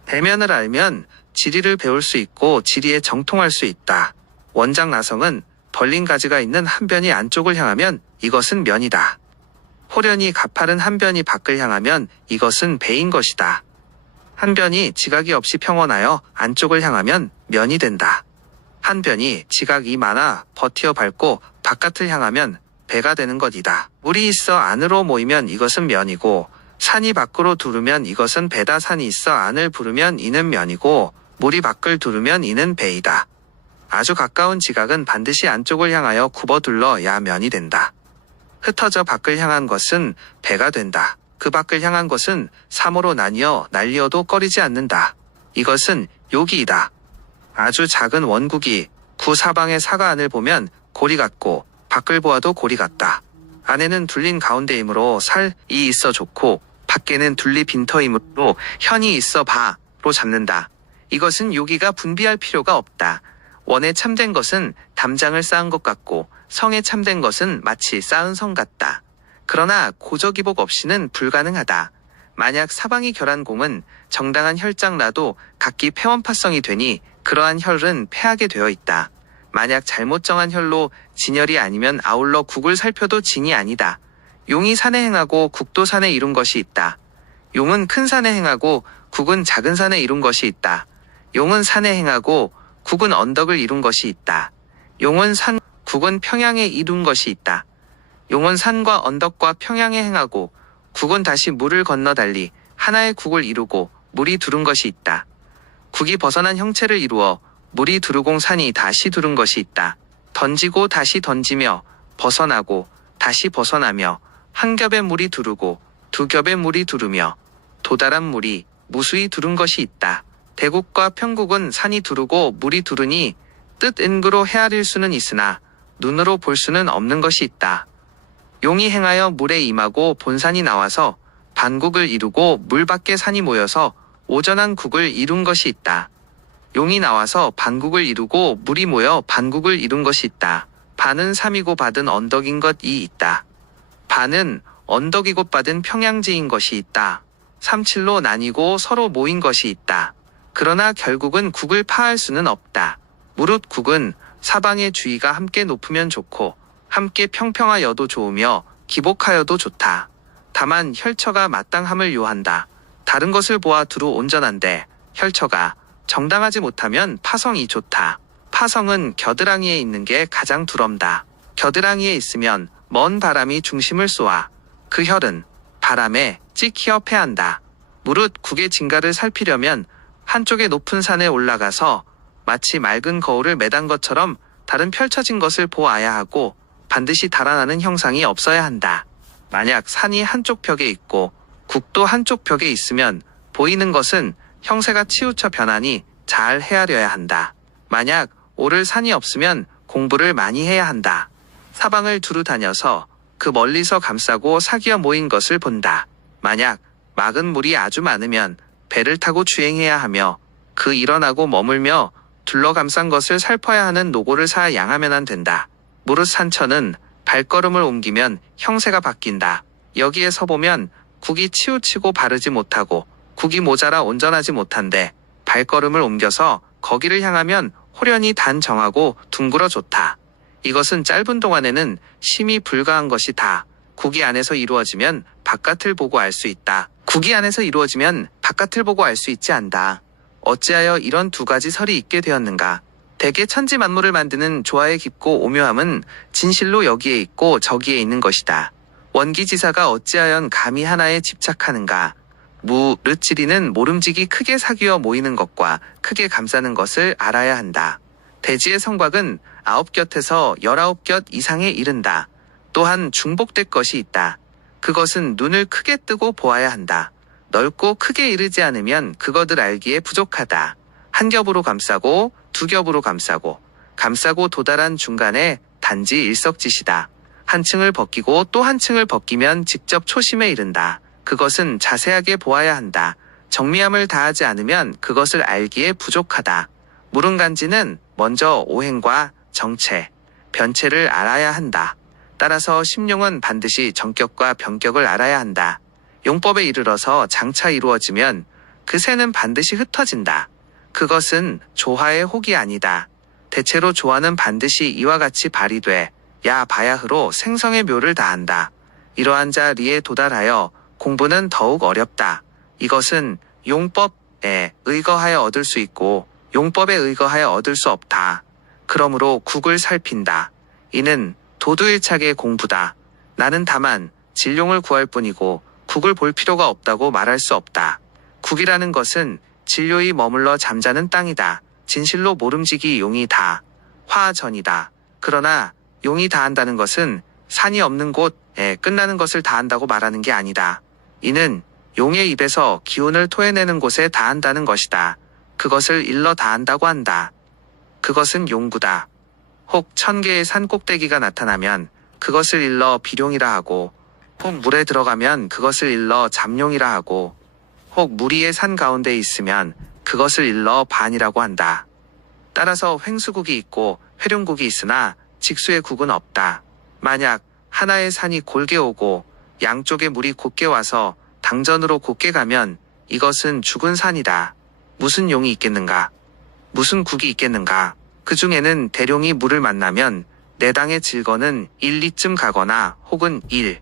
배면을 알면 지리를 배울 수 있고 지리에 정통할 수 있다. 원작 나성은 벌린 가지가 있는 한 변이 안쪽을 향하면 이것은 면이다. 호련히 가파른 한 변이 밖을 향하면 이것은 배인 것이다. 한 변이 지각이 없이 평온하여 안쪽을 향하면 면이 된다. 한 변이 지각이 많아 버티어 밟고 바깥을 향하면 배가 되는 것이다. 물이 있어 안으로 모이면 이것은 면이고 산이 밖으로 두르면 이것은 배다. 산이 있어 안을 부르면 이는 면이고 물이 밖을 두르면 이는 배이다. 아주 가까운 지각은 반드시 안쪽을 향하여 굽어 둘러야 면이 된다. 흩어져 밖을 향한 것은 배가 된다. 그 밖을 향한 것은 삼으로 나뉘어 날리어도 꺼리지 않는다. 이것은 요기이다. 아주 작은 원국이 구 사방의 사가 안을 보면 고리 같고 밖을 보아도 고리 같다. 안에는 둘린 가운데이므로 살이 있어 좋고 밖에는 둘리 빈터이므로 현이 있어 바로 잡는다. 이것은 요기가 분비할 필요가 없다. 원에 참된 것은 담장을 쌓은 것 같고 성에 참된 것은 마치 쌓은 성 같다. 그러나 고저기복 없이는 불가능하다. 만약 사방이 결한 공은 정당한 혈장라도 각기 폐원파성이 되니 그러한 혈은 패하게 되어 있다. 만약 잘못 정한 혈로 진혈이 아니면 아울러 국을 살펴도 진이 아니다. 용이 산에 행하고 국도 산에 이룬 것이 있다. 용은 큰 산에 행하고 국은 작은 산에 이룬 것이 있다. 용은 산에 행하고 국은 언덕을 이룬 것이 있다. 용은 산, 국은 평양에 이룬 것이 있다. 용은 산과 언덕과 평양에 행하고 국은 다시 물을 건너 달리 하나의 국을 이루고 물이 두른 것이 있다. 국이 벗어난 형체를 이루어 물이 두르공 산이 다시 두른 것이 있다. 던지고 다시 던지며 벗어나고 다시 벗어나며 한 겹의 물이 두르고 두 겹의 물이 두르며 도달한 물이 무수히 두른 것이 있다. 대국과 평국은 산이 두르고 물이 두르니 뜻 은그로 헤아릴 수는 있으나 눈으로 볼 수는 없는 것이 있다. 용이 행하여 물에 임하고 본산이 나와서 반국을 이루고 물 밖에 산이 모여서 오전한 국을 이룬 것이 있다. 용이 나와서 반국을 이루고 물이 모여 반국을 이룬 것이 있다. 반은 삼이고 받은 언덕인 것이 있다. 반은 언덕이고 받은 평양지인 것이 있다. 삼칠로 나뉘고 서로 모인 것이 있다. 그러나 결국은 국을 파할 수는 없다. 무릇 국은 사방의 주위가 함께 높으면 좋고 함께 평평하여도 좋으며 기복하여도 좋다. 다만 혈처가 마땅함을 요한다. 다른 것을 보아 두루 온전한데 혈처가 정당하지 못하면 파성이 좋다. 파성은 겨드랑이에 있는 게 가장 두렵다. 겨드랑이에 있으면 먼 바람이 중심을 쏘아 그 혈은 바람에 찍히어 패한다. 무릇 국의 진가를 살피려면 한쪽의 높은 산에 올라가서 마치 맑은 거울을 매단 것처럼 다른 펼쳐진 것을 보아야 하고 반드시 달아나는 형상이 없어야 한다. 만약 산이 한쪽 벽에 있고 국도 한쪽 벽에 있으면 보이는 것은 형세가 치우쳐 변하니 잘 헤아려야 한다. 만약 오를 산이 없으면 공부를 많이 해야 한다. 사방을 두루 다녀서 그 멀리서 감싸고 사귀어 모인 것을 본다. 만약 막은 물이 아주 많으면 배를 타고 주행해야 하며 그 일어나고 머물며 둘러감싼 것을 살펴야 하는 노고를 사 양하면 안 된다. 무릇 산천은 발걸음을 옮기면 형세가 바뀐다. 여기에 서보면 국이 치우치고 바르지 못하고 국이 모자라 온전하지 못한데 발걸음을 옮겨서 거기를 향하면 호련히 단정하고 둥그러 좋다. 이것은 짧은 동안에는 심히 불가한 것이다. 국이 안에서 이루어지면 바깥을 보고 알 수 있다. 국이 안에서 이루어지면 바깥을 보고 알 수 있지 않다. 어찌하여 이런 두 가지 설이 있게 되었는가? 대개 천지 만물을 만드는 조화의 깊고 오묘함은 진실로 여기에 있고 저기에 있는 것이다. 원기지사가 어찌하여 감히 하나에 집착하는가? 르치리는 모름지기 크게 사귀어 모이는 것과 크게 감싸는 것을 알아야 한다. 대지의 성곽은 9곁에서 19곁 이상에 이른다. 또한 중복될 것이 있다. 그것은 눈을 크게 뜨고 보아야 한다. 넓고 크게 이르지 않으면 그것을 알기에 부족하다. 한 겹으로 감싸고 두 겹으로 감싸고 도달한 중간에 단지 일석짓이다. 한 층을 벗기고 또 한 층을 벗기면 직접 초심에 이른다. 그것은 자세하게 보아야 한다. 정미함을 다하지 않으면 그것을 알기에 부족하다. 무릉간지는 먼저 오행과 정체, 변체를 알아야 한다. 따라서 심용은 반드시 정격과 변격을 알아야 한다. 용법에 이르러서 장차 이루어지면 그 새는 반드시 흩어진다. 그것은 조화의 혹이 아니다. 대체로 조화는 반드시 이와 같이 발휘돼 야 바야흐로 생성의 묘를 다한다. 이러한 자리에 도달하여 공부는 더욱 어렵다. 이것은 용법에 의거하여 얻을 수 있고 용법에 의거하여 얻을 수 없다. 그러므로 국을 살핀다. 이는 도두일착의 공부다. 나는 다만 진룡을 구할 뿐이고 국을 볼 필요가 없다고 말할 수 없다. 국이라는 것은 진료이 머물러 잠자는 땅이다. 진실로 모름지기 용이 다 화전이다. 그러나 용이 다한다는 것은 산이 없는 곳에 끝나는 것을 다한다고 말하는 게 아니다. 이는 용의 입에서 기운을 토해내는 곳에 다한다는 것이다. 그것을 일러 다한다고 한다. 그것은 용구다. 혹 1000개의 산 꼭대기가 나타나면 그것을 일러 비룡이라 하고 혹 물에 들어가면 그것을 일러 잠룡이라 하고 혹 물 위의 산 가운데 있으면 그것을 일러 반이라고 한다. 따라서 횡수국이 있고 회룡국이 있으나 직수의 국은 없다. 만약 하나의 산이 골게 오고 양쪽에 물이 곧게 와서 당전으로 곧게 가면 이것은 죽은 산이다. 무슨 용이 있겠는가? 무슨 국이 있겠는가? 그 중에는 대룡이 물을 만나면 내당의 질거는 1, 2쯤 가거나 혹은 1,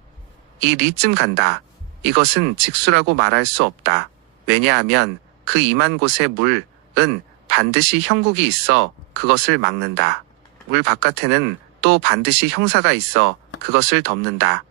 2쯤 간다. 이것은 직수라고 말할 수 없다. 왜냐하면 그 임한 곳의 물은 반드시 형국이 있어 그것을 막는다. 물 바깥에는 또 반드시 형사가 있어 그것을 덮는다.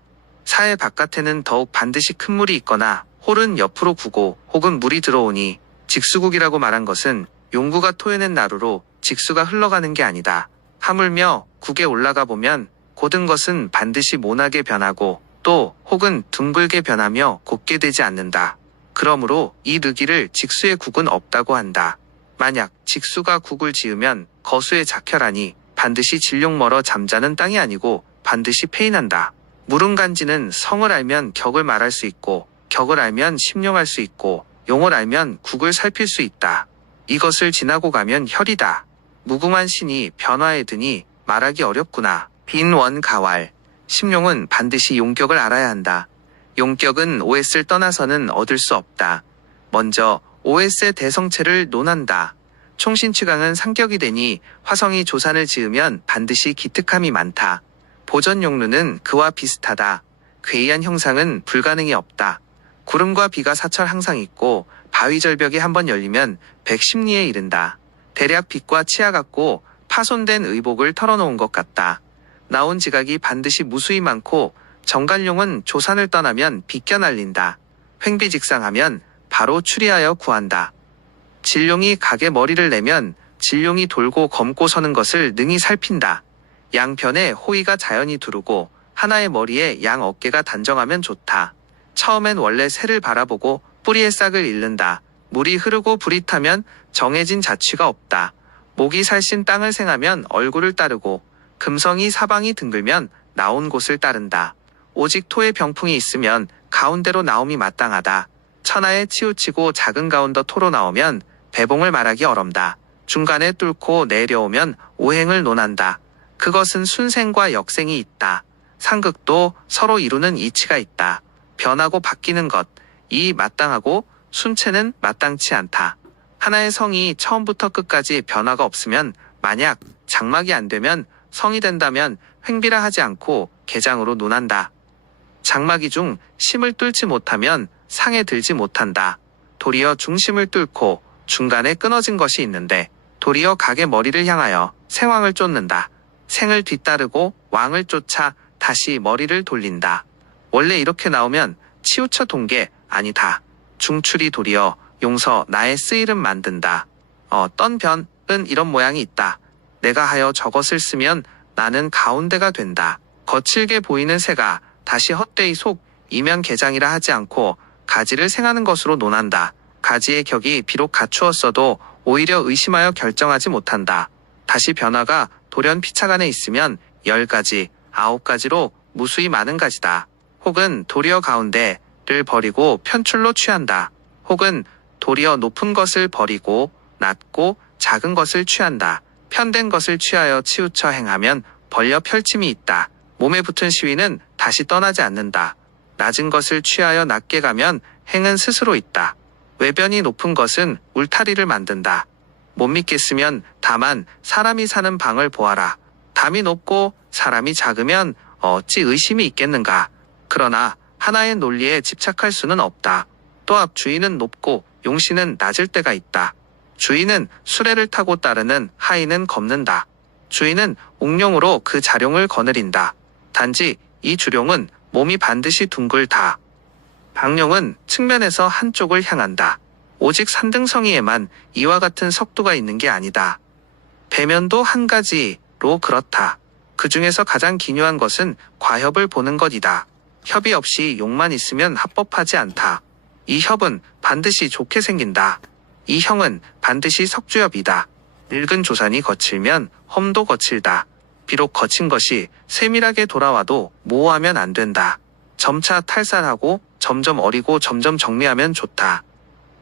사해 바깥에는 더욱 반드시 큰 물이 있거나 홀은 옆으로 구고 혹은 물이 들어오니 직수국이라고 말한 것은 용구가 토해낸 나루로 직수가 흘러가는 게 아니다. 하물며 국에 올라가 보면 곧은 것은 반드시 모나게 변하고 또 혹은 둥글게 변하며 곧게 되지 않는다. 그러므로 이 느기를 직수의 국은 없다고 한다. 만약 직수가 국을 지으면 거수의 작혈하니 반드시 진룡 멀어 잠자는 땅이 아니고 반드시 폐인한다. 무릉간지는 성을 알면 격을 말할 수 있고 격을 알면 심령할 수 있고 용을 알면 국을 살필 수 있다. 이것을 지나고 가면 혈이다. 무궁한 신이 변화에 드니 말하기 어렵구나. 빈원가왈. 심룡은 반드시 용격을 알아야 한다. 용격은 OS를 떠나서는 얻을 수 없다. 먼저 OS의 대성체를 논한다. 총신취강은 상격이 되니 화성이 조산을 지으면 반드시 기특함이 많다. 보전용루는 그와 비슷하다. 괴이한 형상은 불가능이 없다. 구름과 비가 사철 항상 있고 바위 절벽이 한번 열리면 110리에 이른다. 대략 빛과 치아 같고 파손된 의복을 털어놓은 것 같다. 나온 지각이 반드시 무수히 많고 정갈룡은 조산을 떠나면 비껴 날린다. 횡비직상하면 바로 추리하여 구한다. 진룡이 각에 머리를 내면 진룡이 돌고 검고 서는 것을 능히 살핀다. 양편에 호의가 자연히 두르고 하나의 머리에 양 어깨가 단정하면 좋다. 처음엔 원래 새를 바라보고 뿌리의 싹을 잃는다. 물이 흐르고 불이 타면 정해진 자취가 없다. 목이 살신 땅을 생하면 얼굴을 따르고 금성이 사방이 등글면 나온 곳을 따른다. 오직 토의 병풍이 있으면 가운데로 나옴이 마땅하다. 천하에 치우치고 작은 가운데 토로 나오면 배봉을 말하기 어렵다. 중간에 뚫고 내려오면 오행을 논한다. 그것은 순생과 역생이 있다. 상극도 서로 이루는 이치가 있다. 변하고 바뀌는 것, 이 마땅하고 순체는 마땅치 않다. 하나의 성이 처음부터 끝까지 변화가 없으면 만약 장막이 안 되면 성이 된다면 횡비라 하지 않고 개장으로 논한다. 장막이 중 심을 뚫지 못하면 상에 들지 못한다. 도리어 중심을 뚫고 중간에 끊어진 것이 있는데 도리어 각의 머리를 향하여 생왕을 쫓는다. 생을 뒤따르고 왕을 쫓아 다시 머리를 돌린다. 원래 이렇게 나오면 치우쳐 동계 아니다. 중출이 도리어 용서 나의 쓰일은 만든다. 어떤 변은 이런 모양이 있다. 내가 하여 저것을 쓰면 나는 가운데가 된다. 거칠게 보이는 새가 다시 헛되이 속 이면 개장이라 하지 않고 가지를 생하는 것으로 논한다. 가지의 격이 비록 갖추었어도 오히려 의심하여 결정하지 못한다. 다시 변화가 돌연 피차간에 있으면 10가지, 9가지로 무수히 많은 가지다. 혹은 도리어 가운데를 버리고 편출로 취한다. 혹은 도리어 높은 것을 버리고 낮고 작은 것을 취한다. 편된 것을 취하여 치우쳐 행하면 벌려 펼침이 있다. 몸에 붙은 시위는 다시 떠나지 않는다. 낮은 것을 취하여 낮게 가면 행은 스스로 있다. 외변이 높은 것은 울타리를 만든다. 못 믿겠으면 다만 사람이 사는 방을 보아라. 담이 높고 사람이 작으면 어찌 의심이 있겠는가. 그러나 하나의 논리에 집착할 수는 없다. 또한 주인은 높고 용신은 낮을 때가 있다. 주인은 수레를 타고 따르는 하인은 겁는다. 주인은 옥룡으로 그 자룡을 거느린다. 단지 이 주룡은 몸이 반드시 둥글다. 방룡은 측면에서 한쪽을 향한다. 오직 산등성이에만 이와 같은 석도가 있는 게 아니다. 배면도 한 가지로 그렇다. 그 중에서 가장 기묘한 것은 과협을 보는 것이다. 협이 없이 용만 있으면 합법하지 않다. 이 협은 반드시 좋게 생긴다. 이 형은 반드시 석주협이다. 늙은 조산이 거칠면 험도 거칠다. 비록 거친 것이 세밀하게 돌아와도 모호하면 안 된다. 점차 탈살하고 점점 어리고 점점 정리하면 좋다.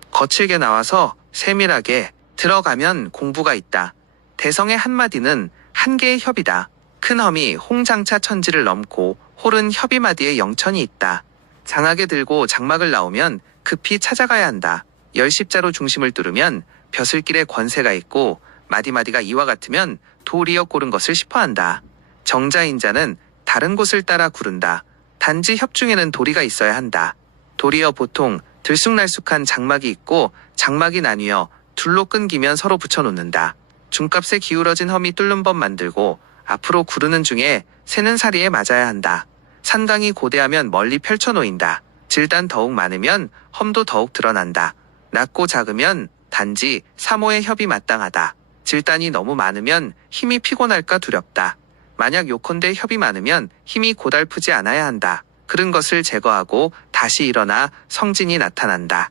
거칠게 나와서 세밀하게 들어가면 공부가 있다. 대성의 한마디는 한 개의 협이다. 큰 험이 홍장차 천지를 넘고 홀은 협이마디에 영천이 있다. 장하게 들고 장막을 나오면 급히 찾아가야 한다. 열십자로 중심을 뚫으면 벼슬길에 권세가 있고 마디마디가 이와 같으면 도리어 고른 것을 싶어한다. 정자인 자는 다른 곳을 따라 구른다. 단지 협 중에는 도리가 있어야 한다. 도리어 보통 들쑥날쑥한 장막이 있고 장막이 나뉘어 둘로 끊기면 서로 붙여놓는다. 중값에 기울어진 험이 뚫는 법 만들고 앞으로 구르는 중에 새는 사리에 맞아야 한다. 산강이 고대하면 멀리 펼쳐놓인다. 질단 더욱 많으면 험도 더욱 드러난다. 낮고 작으면 단지 사모의 협이 마땅하다. 질단이 너무 많으면 힘이 피곤할까 두렵다. 만약 요컨대 협이 많으면 힘이 고달프지 않아야 한다. 그런 것을 제거하고 다시 일어나 성진이 나타난다.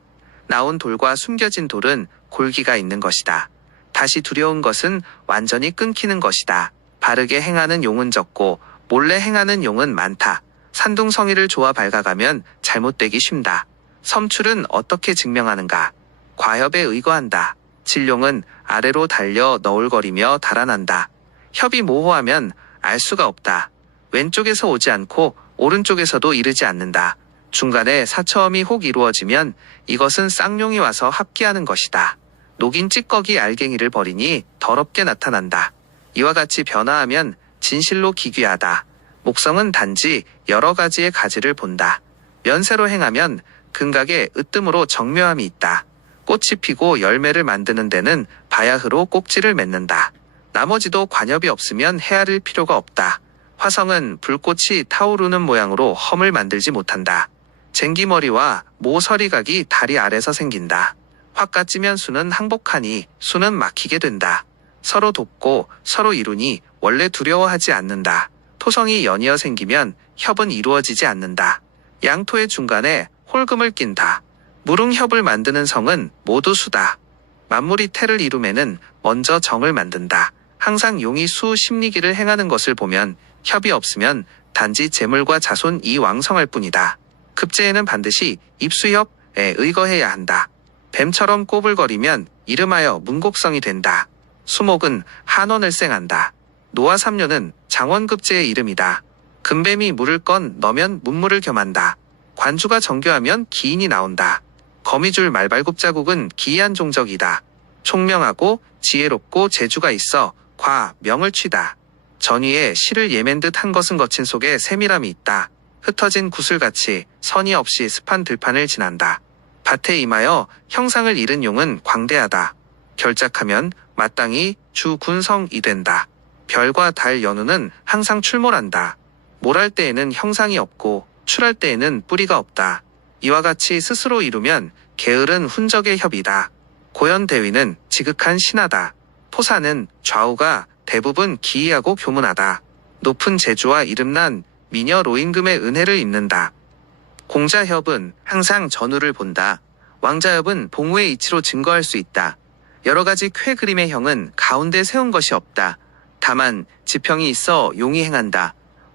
나온 돌과 숨겨진 돌은 골기가 있는 것이다. 다시 두려운 것은 완전히 끊기는 것이다. 바르게 행하는 용은 적고 몰래 행하는 용은 많다. 산둥성이를 조아 밝아가면 잘못되기 쉽다. 섬출은 어떻게 증명하는가? 과협에 의거한다. 진룡은 아래로 달려 너울거리며 달아난다. 협이 모호하면 알 수가 없다. 왼쪽에서 오지 않고 오른쪽에서도 이르지 않는다. 중간에 사처음이 혹 이루어지면 이것은 쌍용이 와서 합기하는 것이다. 녹인 찌꺼기 알갱이를 버리니 더럽게 나타난다. 이와 같이 변화하면 진실로 기괴하다. 목성은 단지 여러 가지의 가지를 본다. 면세로 행하면 근각에 으뜸으로 정묘함이 있다. 꽃이 피고 열매를 만드는 데는 바야흐로 꼭지를 맺는다. 나머지도 관엽이 없으면 헤아릴 필요가 없다. 화성은 불꽃이 타오르는 모양으로 험을 만들지 못한다. 쟁기머리와 모서리각이 다리 아래서 생긴다. 화가 찌면 수는 항복하니 수는 막히게 된다. 서로 돕고 서로 이루니 원래 두려워하지 않는다. 토성이 연이어 생기면 협은 이루어지지 않는다. 양토의 중간에 홀금을 낀다. 무릉협을 만드는 성은 모두 수다. 만물이 태를 이루매는 먼저 정을 만든다. 항상 용이 수 심리기를 행하는 것을 보면 협이 없으면 단지 재물과 자손 이왕성할 뿐이다. 급제에는 반드시 입수협에 의거해야 한다. 뱀처럼 꼬불거리면 이름하여 문곡성이 된다. 수목은 한원을 쌩한다. 노화삼료는 장원급제의 이름이다. 금뱀이 물을 건 너면 문물을 겸한다. 관주가 정교하면 기인이 나온다. 거미줄 말발굽자국은 기이한 종적이다. 총명하고 지혜롭고 재주가 있어 과 명을 취다. 전위에 실을 예맨 듯 한 것은 거친 속에 세밀함이 있다. 흩어진 구슬같이 선이 없이 습한 들판을 지난다. 밭에 임하여 형상을 잃은 용은 광대하다. 결작하면 마땅히 주군성이 된다. 별과 달 연우는 항상 출몰한다. 몰할 때에는 형상이 없고 출할 때에는 뿌리가 없다. 이와 같이 스스로 이루면 게으른 훈적의 협이다. 고연대위는 지극한 신하다. 토사는 좌우가 대부분 기이하고 교문하다. 높은 재주와 이름난 미녀 로임금의 은혜를 입는다. 공자협은 항상 전우를 본다. 왕자협은 봉우의 이치로 증거할 수 있다. 여러 가지 쾌 그림의 형은 가운데 세운 것이 없다. 다만 지평이 있어 용이 행한다.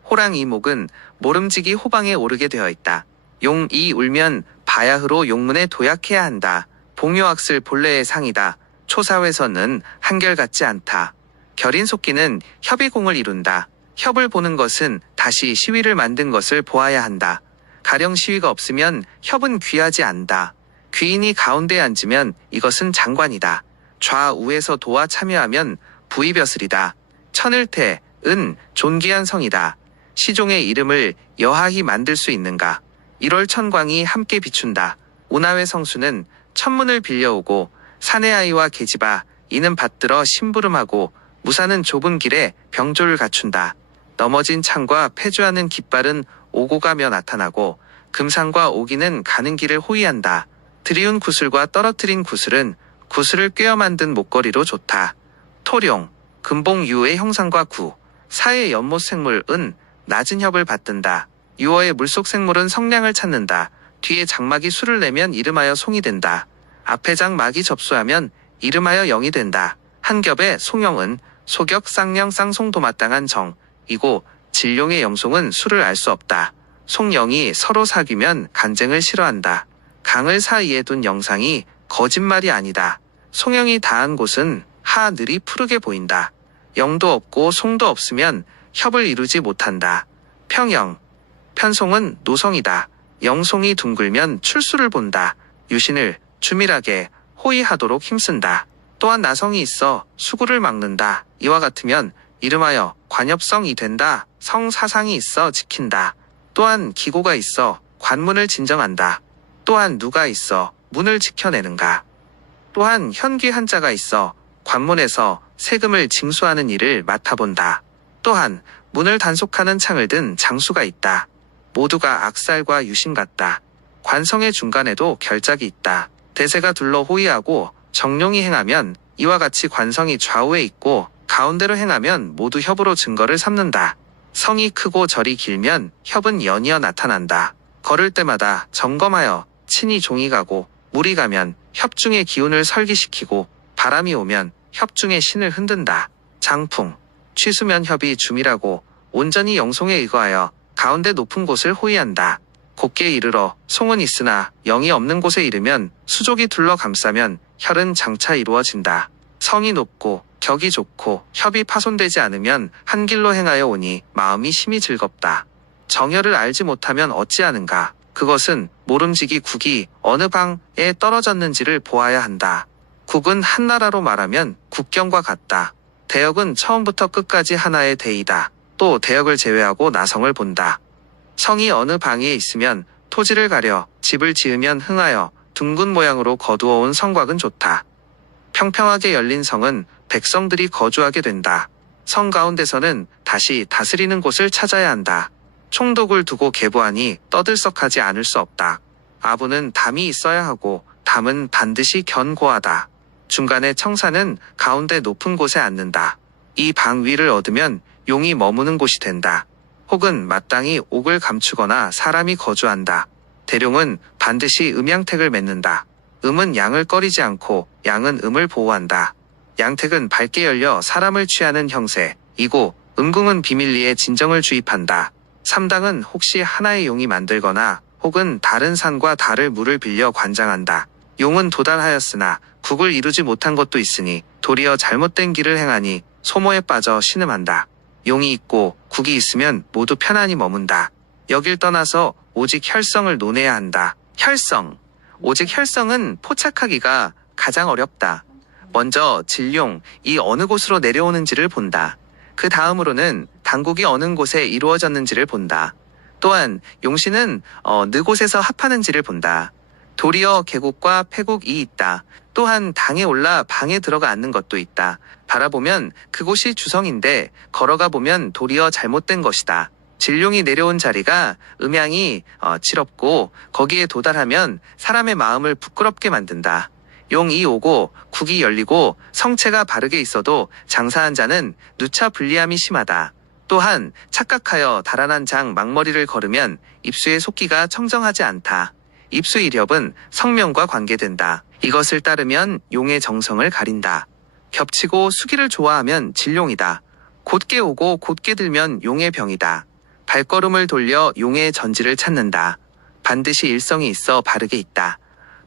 호랑 이목은 모름지기 호방에 오르게 되어 있다. 용이 울면 바야흐로 용문에 도약해야 한다. 봉요악슬 본래의 상이다. 초사회선은 한결같지 않다. 결인속기는 협이 공을 이룬다. 협을 보는 것은 다시 시위를 만든 것을 보아야 한다. 가령 시위가 없으면 협은 귀하지 않다. 귀인이 가운데에 앉으면 이것은 장관이다. 좌우에서 도와 참여하면 부의벼슬이다. 천을태, 은 존귀한 성이다. 시종의 이름을 여하히 만들 수 있는가? 1월 천광이 함께 비춘다. 운하회 성수는 천문을 빌려오고 산의 아이와 계집아 이는 받들어 심부름하고 무사는 좁은 길에 병조를 갖춘다. 넘어진 창과 폐주하는 깃발은 오고 가며 나타나고 금상과 오기는 가는 길을 호위한다. 들이운 구슬과 떨어뜨린 구슬은 구슬을 꿰어 만든 목걸이로 좋다. 토룡, 금봉유의 형상과 구, 사의 연못 생물은 낮은 협을 받든다. 유어의 물속 생물은 성량을 찾는다. 뒤에 장막이 수를 내면 이름하여 송이 된다. 앞에 장막이 접수하면 이름하여 영이 된다. 한 겹의 송영은 소격 쌍령 쌍송도 마땅한 정, 이고 진룡의 영송은 수를 알 수 없다. 송영이 서로 사귀면 간쟁을 싫어한다. 강을 사이에 둔 영상이 거짓말이 아니다. 송영이 다한 곳은 하늘이 푸르게 보인다. 영도 없고 송도 없으면 협을 이루지 못한다. 평영, 편송은 노성이다. 영송이 둥글면 출수를 본다. 유신을 주밀하게 호위하도록 힘쓴다. 또한 나성이 있어 수구를 막는다. 이와 같으면 이름하여 관엽성이 된다. 성사상이 있어 지킨다. 또한 기고가 있어 관문을 진정한다. 또한 누가 있어 문을 지켜내는가. 또한 현귀 한자가 있어 관문에서 세금을 징수하는 일을 맡아본다. 또한 문을 단속하는 창을 든 장수가 있다. 모두가 악살과 유신 같다. 관성의 중간에도 결작이 있다. 대세가 둘러 호위하고 정룡이 행하면 이와 같이 관성이 좌우에 있고 가운데로 행하면 모두 협으로 증거를 삼는다. 성이 크고 절이 길면 협은 연이어 나타난다. 걸을 때마다 점검하여 친히 종이 가고 물이 가면 협중의 기운을 설기시키고 바람이 오면 협중의 신을 흔든다. 장풍, 취수면 협이 줌이라고 온전히 영송에 의거하여 가운데 높은 곳을 호위한다. 곱게 이르러 송은 있으나 영이 없는 곳에 이르면 수족이 둘러 감싸면 혈은 장차 이루어진다. 성이 높고 격이 좋고 협이 파손되지 않으면 한 길로 행하여 오니 마음이 심히 즐겁다. 정열을 알지 못하면 어찌하는가. 그것은 모름지기 국이 어느 방에 떨어졌는지를 보아야 한다. 국은 한 나라로 말하면 국경과 같다. 대역은 처음부터 끝까지 하나의 대이다. 또 대역을 제외하고 나성을 본다. 성이 어느 방에 있으면 토지를 가려 집을 지으면 흥하여 둥근 모양으로 거두어온 성곽은 좋다. 평평하게 열린 성은 백성들이 거주하게 된다. 성 가운데서는 다시 다스리는 곳을 찾아야 한다. 총독을 두고 계부하니 떠들썩하지 않을 수 없다. 아부는 담이 있어야 하고 담은 반드시 견고하다. 중간에 청사는 가운데 높은 곳에 앉는다. 이 방 위를 얻으면 용이 머무는 곳이 된다. 혹은 마땅히 옥을 감추거나 사람이 거주한다. 대룡은 반드시 음양택을 맺는다. 음은 양을 꺼리지 않고 양은 음을 보호한다. 양택은 밝게 열려 사람을 취하는 형세. 이고 음궁은 비밀리에 진정을 주입한다. 삼당은 혹시 하나의 용이 만들거나 혹은 다른 산과 다를 물을 빌려 관장한다. 용은 도달하였으나 국을 이루지 못한 것도 있으니 도리어 잘못된 길을 행하니 소모에 빠져 신음한다. 용이 있고 국이 있으면 모두 편안히 머문다. 여길 떠나서 오직 혈성을 논해야 한다. 혈성. 오직 혈성은 포착하기가 가장 어렵다. 먼저 진룡이 어느 곳으로 내려오는지를 본다. 그 다음으로는 당국이 어느 곳에 이루어졌는지를 본다. 또한 용신은 어느 곳에서 합하는지를 본다. 도리어 계곡과 폐곡이 있다. 또한 당에 올라 방에 들어가 앉는 것도 있다. 바라보면 그곳이 주성인데 걸어가 보면 도리어 잘못된 것이다. 진룡이 내려온 자리가 음양이 치럽고 거기에 도달하면 사람의 마음을 부끄럽게 만든다. 용이 오고 국이 열리고 성체가 바르게 있어도 장사한 자는 누차 불리함이 심하다. 또한 착각하여 달아난 장 막머리를 걸으면 입수의 속기가 청정하지 않다. 입수 이렵은 성명과 관계된다. 이것을 따르면 용의 정성을 가린다. 겹치고 수기를 좋아하면 진룡이다. 곧게 오고 곧게 들면 용의 병이다. 발걸음을 돌려 용의 전지를 찾는다. 반드시 일성이 있어 바르게 있다.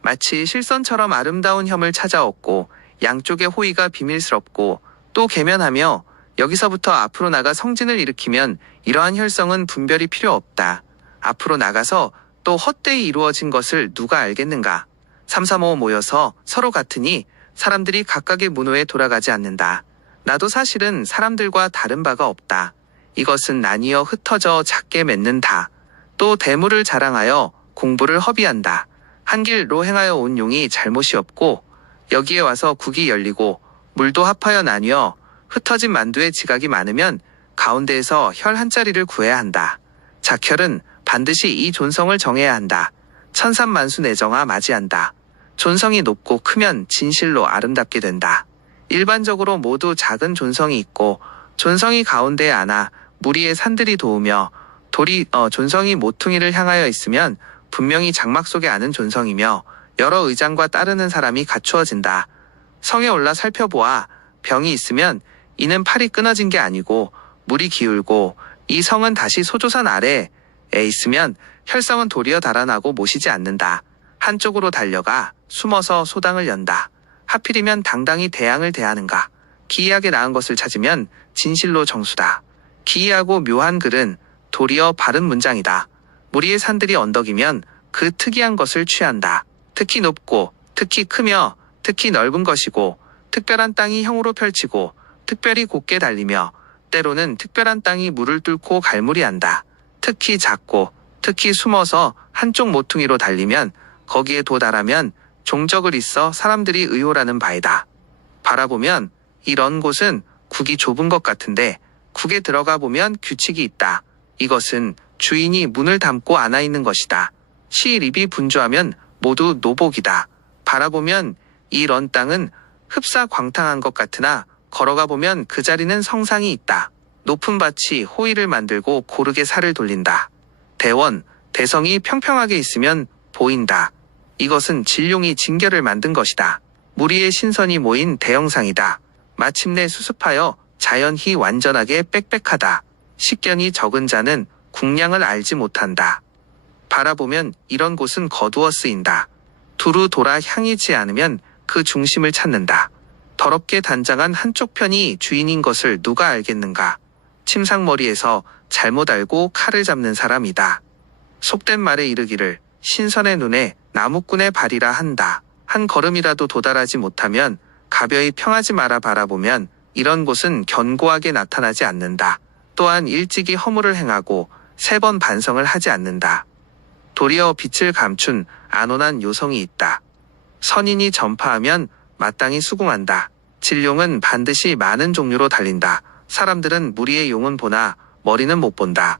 마치 실선처럼 아름다운 혐을 찾아 얻고 양쪽의 호의가 비밀스럽고 또 계면하며 여기서부터 앞으로 나가 성진을 일으키면 이러한 혈성은 분별이 필요 없다. 앞으로 나가서 또 헛되이 이루어진 것을 누가 알겠는가. 삼삼오오 모여서 서로 같으니 사람들이 각각의 문호에 돌아가지 않는다. 나도 사실은 사람들과 다른 바가 없다. 이것은 나뉘어 흩어져 작게 맺는다. 또 대물을 자랑하여 공부를 허비한다. 한 길로 행하여 온 용이 잘못이 없고 여기에 와서 국이 열리고 물도 합하여 나뉘어 흩어진 만두의 지각이 많으면 가운데에서 혈 한 자리를 구해야 한다. 작혈은 반드시 이 존성을 정해야 한다. 천삼만수 내정아 맞이한다. 존성이 높고 크면 진실로 아름답게 된다. 일반적으로 모두 작은 존성이 있고 존성이 가운데에 안아 무리의 산들이 도우며 존성이 모퉁이를 향하여 있으면 분명히 장막 속에 아는 존성이며 여러 의장과 따르는 사람이 갖추어진다. 성에 올라 살펴보아 병이 있으면 이는 팔이 끊어진 게 아니고 물이 기울고 이 성은 다시 소조산 아래에 있으면 혈성은 도리어 달아나고 모시지 않는다. 한쪽으로 달려가 숨어서 소당을 연다. 하필이면 당당히 대양을 대하는가. 기이하게 나은 것을 찾으면 진실로 정수다. 기이하고 묘한 글은 도리어 바른 문장이다. 무리의 산들이 언덕이면 그 특이한 것을 취한다. 특히 높고 특히 크며 특히 넓은 것이고 특별한 땅이 형으로 펼치고 특별히 곧게 달리며 때로는 특별한 땅이 물을 뚫고 갈무리한다. 특히 작고 특히 숨어서 한쪽 모퉁이로 달리면 거기에 도달하면 종적을 있어 사람들이 의호라는 바이다. 바라보면 이런 곳은 국이 좁은 것 같은데 국에 들어가 보면 규칙이 있다. 이것은 주인이 문을 닫고 안아 있는 것이다. 시립이 분주하면 모두 노복이다. 바라보면 이런 땅은 흡사 광탕한 것 같으나 걸어가 보면 그 자리는 성상이 있다. 높은 밭이 호의를 만들고 고르게 살을 돌린다. 대원, 대성이 평평하게 있으면 보인다. 이것은 진룡이 징결을 만든 것이다. 무리의 신선이 모인 대형상이다. 마침내 수습하여 자연히 완전하게 빽빽하다. 식견이 적은 자는 국량을 알지 못한다. 바라보면 이런 곳은 거두어 쓰인다. 두루 돌아 향이지 않으면 그 중심을 찾는다. 더럽게 단장한 한쪽 편이 주인인 것을 누가 알겠는가. 침상머리에서 잘못 알고 칼을 잡는 사람이다. 속된 말에 이르기를 신선의 눈에 나무꾼의 발이라 한다. 한 걸음이라도 도달하지 못하면 가벼이 평하지 마라. 바라보면 이런 곳은 견고하게 나타나지 않는다. 또한 일찍이 허물을 행하고 3번 반성을 하지 않는다. 도리어 빛을 감춘 안온한 요성이 있다. 선인이 전파하면 마땅히 수긍한다. 진룡은 반드시 많은 종류로 달린다. 사람들은 무리의 용은 보나 머리는 못 본다.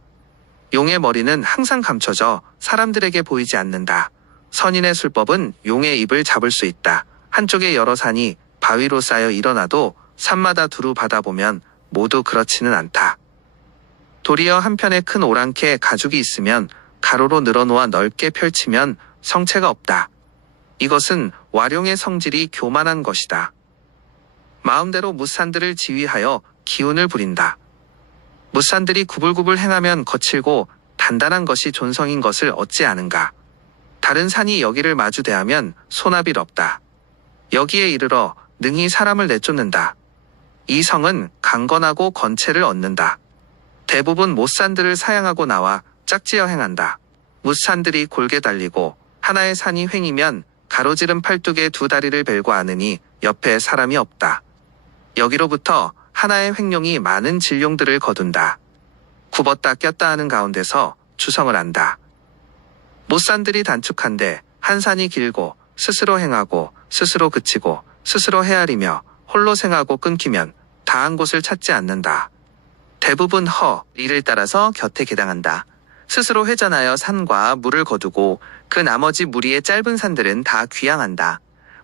용의 머리는 항상 감춰져 사람들에게 보이지 않는다. 선인의 술법은 용의 입을 잡을 수 있다. 한쪽에 여러 산이 바위로 쌓여 일어나도 산마다 두루 받아보면 모두 그렇지는 않다. 도리어 한편에 큰 오랑캐 가죽이 있으면 가로로 늘어놓아 넓게 펼치면 성체가 없다. 이것은 와룡의 성질이 교만한 것이다. 마음대로 무산들을 지휘하여 기운을 부린다. 무산들이 구불구불 행하면 거칠고 단단한 것이 존성인 것을 어찌 아는가. 다른 산이 여기를 마주대하면 소나빌 없다. 여기에 이르러 능히 사람을 내쫓는다. 이 성은 강건하고 건체를 얻는다. 대부분 못산들을 사양하고 나와 짝지어 행한다. 못산들이 골게 달리고 하나의 산이 횡이면 가로지른 팔뚝에 2 다리를 벨고 아느니 옆에 사람이 없다. 여기로부터 하나의 횡룡이 많은 진룡들을 거둔다. 굽었다 꼈다 하는 가운데서 주성을 안다. 못산들이 단축한데 한 산이 길고 스스로 행하고 스스로 그치고 스스로 헤아리며 홀로 생하고 끊기면 다한 곳을 찾지 않는다. 대부분 이를 따라서 곁에 개당한다. 스스로 회전하여 산과 물을 거두고 그 나머지 무리의 짧은 산들은 다 귀양한다.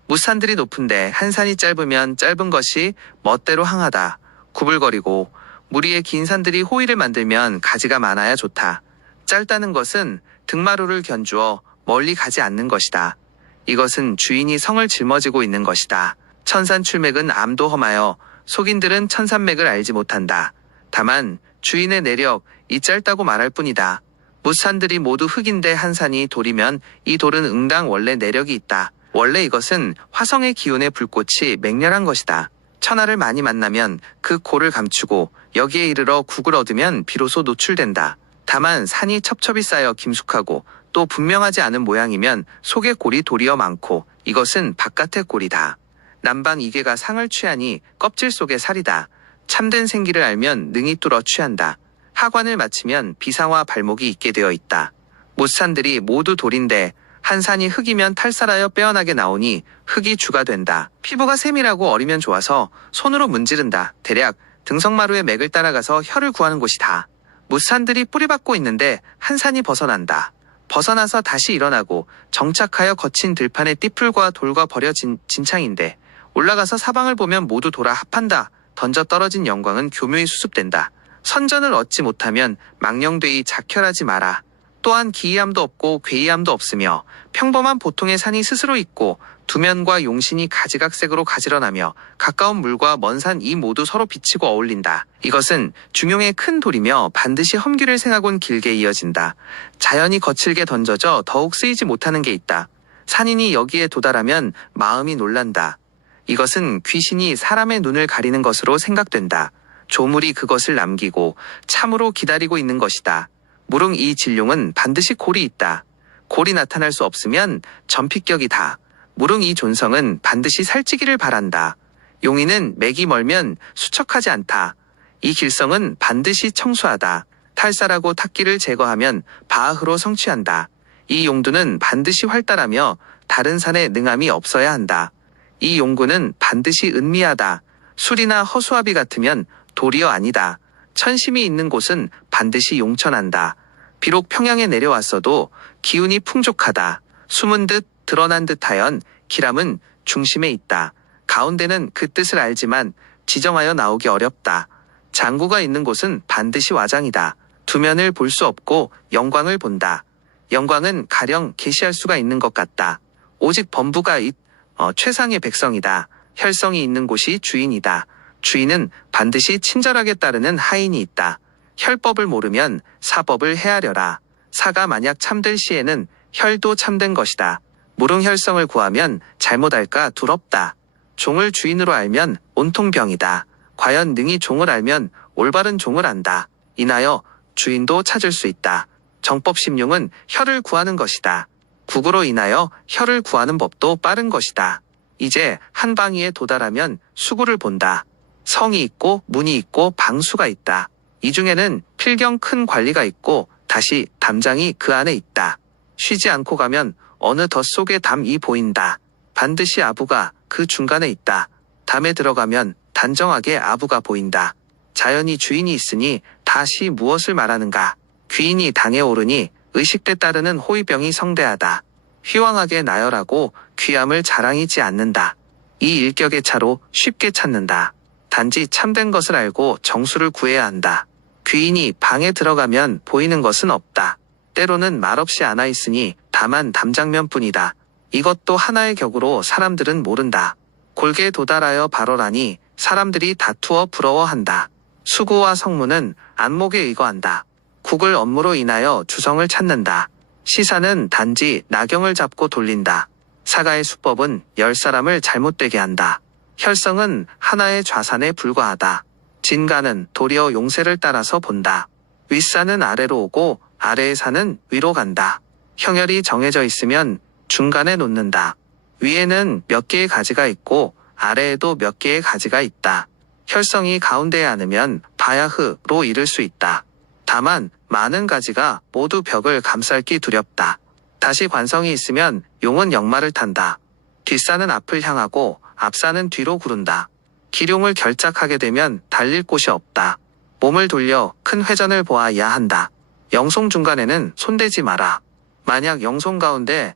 무산들이 높은데 한 산이 짧으면 짧은 것이 멋대로 항하다. 구불거리고 무리의 긴 산들이 호위를 만들면 가지가 많아야 좋다. 짧다는 것은 등마루를 견주어 멀리 가지 않는 것이다. 이것은 주인이 성을 짊어지고 있는 것이다. 천산출맥은 암도 험하여 속인들은 천산맥을 알지 못한다. 다만 주인의 내력 이 짧다고 말할 뿐이다. 무산들이 모두 흙인데 한 산이 돌이면 이 돌은 응당 원래 내력이 있다. 원래 이것은 화성의 기운의 불꽃이 맹렬한 것이다. 천하를 많이 만나면 그 골을 감추고 여기에 이르러 국을 얻으면 비로소 노출된다. 다만 산이 첩첩이 쌓여 김숙하고 또 분명하지 않은 모양이면 속의 골이 도리어 많고 이것은 바깥의 골이다. 남방 이계가 상을 취하니 껍질 속의 살이다. 참된 생기를 알면 능히 뚫어 취한다. 하관을 마치면 비상화 발목이 있게 되어 있다. 못산들이 모두 돌인데 한 산이 흙이면 탈살하여 빼어나게 나오니 흙이 주가 된다. 피부가 세밀하고 어리면 좋아서 손으로 문지른다. 대략 등성마루의 맥을 따라가서 혀를 구하는 곳이다. 못산들이 뿌리박고 있는데 한 산이 벗어난다. 벗어나서 다시 일어나고 정착하여 거친 들판에 띠풀과 돌과 버려진 진창인데 올라가서 사방을 보면 모두 돌아 합한다. 던져 떨어진 영광은 교묘히 수습된다. 선전을 얻지 못하면 망령되이 작혈하지 마라. 또한 기이함도 없고 괴이함도 없으며 평범한 보통의 산이 스스로 있고 두면과 용신이 가지각색으로 가지런하며 가까운 물과 먼 산 이 모두 서로 비치고 어울린다. 이것은 중용의 큰 돌이며 반드시 험기를 생하곤 길게 이어진다. 자연이 거칠게 던져져 더욱 쓰이지 못하는 게 있다. 산인이 여기에 도달하면 마음이 놀란다. 이것은 귀신이 사람의 눈을 가리는 것으로 생각된다. 조물이 그것을 남기고 참으로 기다리고 있는 것이다. 무릉 이 진룡은 반드시 골이 있다. 골이 나타날 수 없으면 전피격이다. 무릉 이 존성은 반드시 살찌기를 바란다. 용인은 맥이 멀면 수척하지 않다. 이 길성은 반드시 청수하다. 탈살하고 탁기를 제거하면 바흐로 성취한다. 이 용두는 반드시 활달하며 다른 산에 능함이 없어야 한다. 이 용구는 반드시 은미하다. 술이나 허수아비 같으면 도리어 아니다. 천심이 있는 곳은 반드시 용천한다. 비록 평양에 내려왔어도 기운이 풍족하다. 숨은 듯 드러난 듯하연 기람은 중심에 있다. 가운데는 그 뜻을 알지만 지정하여 나오기 어렵다. 장구가 있는 곳은 반드시 와장이다. 두면을 볼 수 없고 영광을 본다. 영광은 가령 계시할 수가 있는 것 같다. 오직 범부가 최상의 백성이다. 혈성이 있는 곳이 주인이다. 주인은 반드시 친절하게 따르는 하인이 있다. 혈법을 모르면 사법을 헤아려라. 사가 만약 참될 시에는 혈도 참된 것이다. 무릉혈성을 구하면 잘못할까 두렵다. 종을 주인으로 알면 온통 병이다. 과연 능히 종을 알면 올바른 종을 안다. 인하여 주인도 찾을 수 있다. 정법심용은 혈을 구하는 것이다. 국으로 인하여 혈을 구하는 법도 빠른 것이다. 이제 한 방위에 도달하면 수구를 본다. 성이 있고 문이 있고 방수가 있다. 이 중에는 필경 큰 관리가 있고 다시 담장이 그 안에 있다. 쉬지 않고 가면 어느 덫 속에 담이 보인다. 반드시 아부가 그 중간에 있다. 담에 들어가면 단정하게 아부가 보인다. 자연히 주인이 있으니 다시 무엇을 말하는가. 귀인이 당에 오르니 의식대 따르는 호위병이 성대하다. 휘황하게 나열하고 귀함을 자랑이지 않는다. 이 일격의 차로 쉽게 찾는다. 단지 참된 것을 알고 정수를 구해야 한다. 귀인이 방에 들어가면 보이는 것은 없다. 때로는 말없이 안아 있으니 다만 담장면뿐이다. 이것도 하나의 격으로 사람들은 모른다. 골개에 도달하여 발언하니 사람들이 다투어 부러워한다. 수구와 성문은 안목에 의거한다. 국을 업무로 인하여 주성을 찾는다. 시사는 단지 나경을 잡고 돌린다. 사가의 수법은 10사람을 잘못되게 한다. 혈성은 하나의 좌산에 불과하다. 진가는 도리어 용세를 따라서 본다. 윗산은 아래로 오고 아래의 산은 위로 간다. 형열이 정해져 있으면 중간에 놓는다. 위에는 몇 개의 가지가 있고 아래에도 몇 개의 가지가 있다. 혈성이 가운데에 않으면 바야흐로 이를 수 있다. 다만 많은 가지가 모두 벽을 감쌀기 두렵다. 다시 관성이 있으면 용은 역마를 탄다. 뒷산은 앞을 향하고 앞산은 뒤로 구른다. 기룡을 결작하게 되면 달릴 곳이 없다. 몸을 돌려 큰 회전을 보아야 한다. 영송 중간에는 손대지 마라. 만약 영송 가운데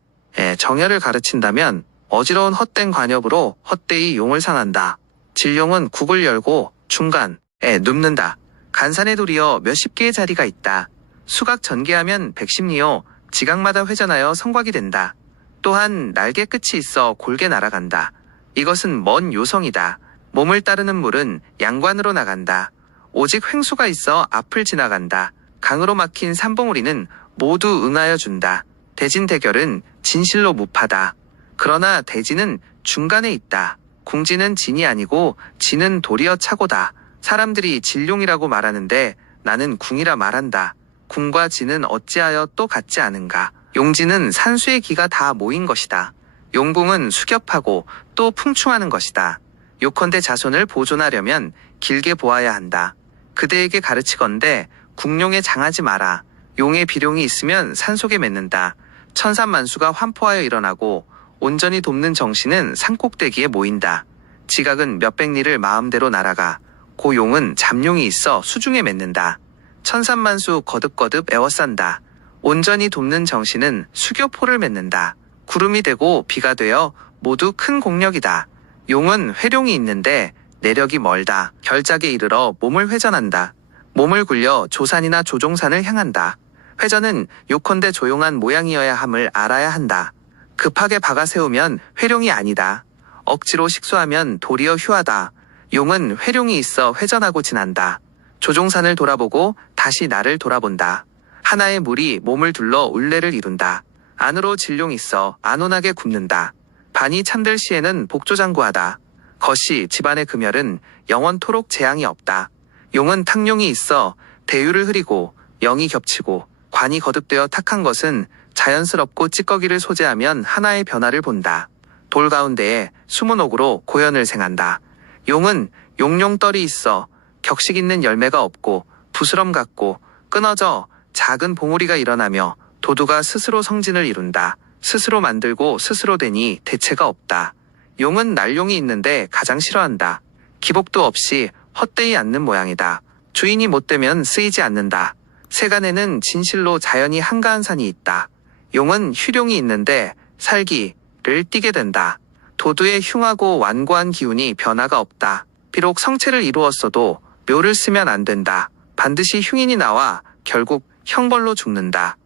정열을 가르친다면 어지러운 헛된 관엽으로 헛되이 용을 상한다. 진룡은 국을 열고 중간에 눕는다. 간산에 도리어 몇십 개의 자리가 있다. 수각 전개하면 백십리요. 지각마다 회전하여 성곽이 된다. 또한 날개 끝이 있어 골게 날아간다. 이것은 먼 요성이다. 몸을 따르는 물은 양관으로 나간다. 오직 횡수가 있어 앞을 지나간다. 강으로 막힌 산봉우리는 모두 응하여 준다. 대진 대결은 진실로 무파다. 그러나 대진은 중간에 있다. 궁지는 진이 아니고 진은 도리어 차고다. 사람들이 진룡이라고 말하는데 나는 궁이라 말한다. 궁과 진은 어찌하여 또 같지 않은가. 용진은 산수의 기가 다 모인 것이다. 용궁은 수겹하고 또 풍충하는 것이다. 요컨대 자손을 보존하려면 길게 보아야 한다. 그대에게 가르치건대 궁룡에 장하지 마라. 용의 비룡이 있으면 산속에 맺는다. 천산만수가 환포하여 일어나고 온전히 돕는 정신은 산꼭대기에 모인다. 지각은 몇백 리를 마음대로 날아가. 고 용은 잠룡이 있어 수중에 맺는다. 천산만수 거듭거듭 에워싼다. 온전히 돕는 정신은 수교포를 맺는다. 구름이 되고 비가 되어 모두 큰 공력이다. 용은 회룡이 있는데 내력이 멀다. 결작에 이르러 몸을 회전한다. 몸을 굴려 조산이나 조종산을 향한다. 회전은 요컨대 조용한 모양이어야 함을 알아야 한다. 급하게 박아 세우면 회룡이 아니다. 억지로 식수하면 도리어 휴하다. 용은 회룡이 있어 회전하고 지난다. 조종산을 돌아보고 다시 나를 돌아본다. 하나의 물이 몸을 둘러 울레를 이룬다. 안으로 진룡 있어 안온하게 굽는다. 반이 참될 시에는 복조장구하다. 겉이 집안의 금열은 영원토록 재앙이 없다. 용은 탕룡이 있어 대유를 흐리고 영이 겹치고 관이 거듭되어 탁한 것은 자연스럽고 찌꺼기를 소재하면 하나의 변화를 본다. 돌 가운데에 숨은 옥으로 고연을 생한다. 용은 용룡떨이 있어 격식 있는 열매가 없고 부스럼 같고 끊어져 작은 봉우리가 일어나며 도두가 스스로 성진을 이룬다. 스스로 만들고 스스로 되니 대체가 없다. 용은 날용이 있는데 가장 싫어한다. 기복도 없이 헛되이 않는 모양이다. 주인이 못되면 쓰이지 않는다. 세간에는 진실로 자연이 한가한 산이 있다. 용은 휴룡이 있는데 살기를 띠게 된다. 도두의 흉하고 완고한 기운이 변화가 없다. 비록 성체를 이루었어도 묘를 쓰면 안 된다. 반드시 흉인이 나와 결국 형벌로 죽는다.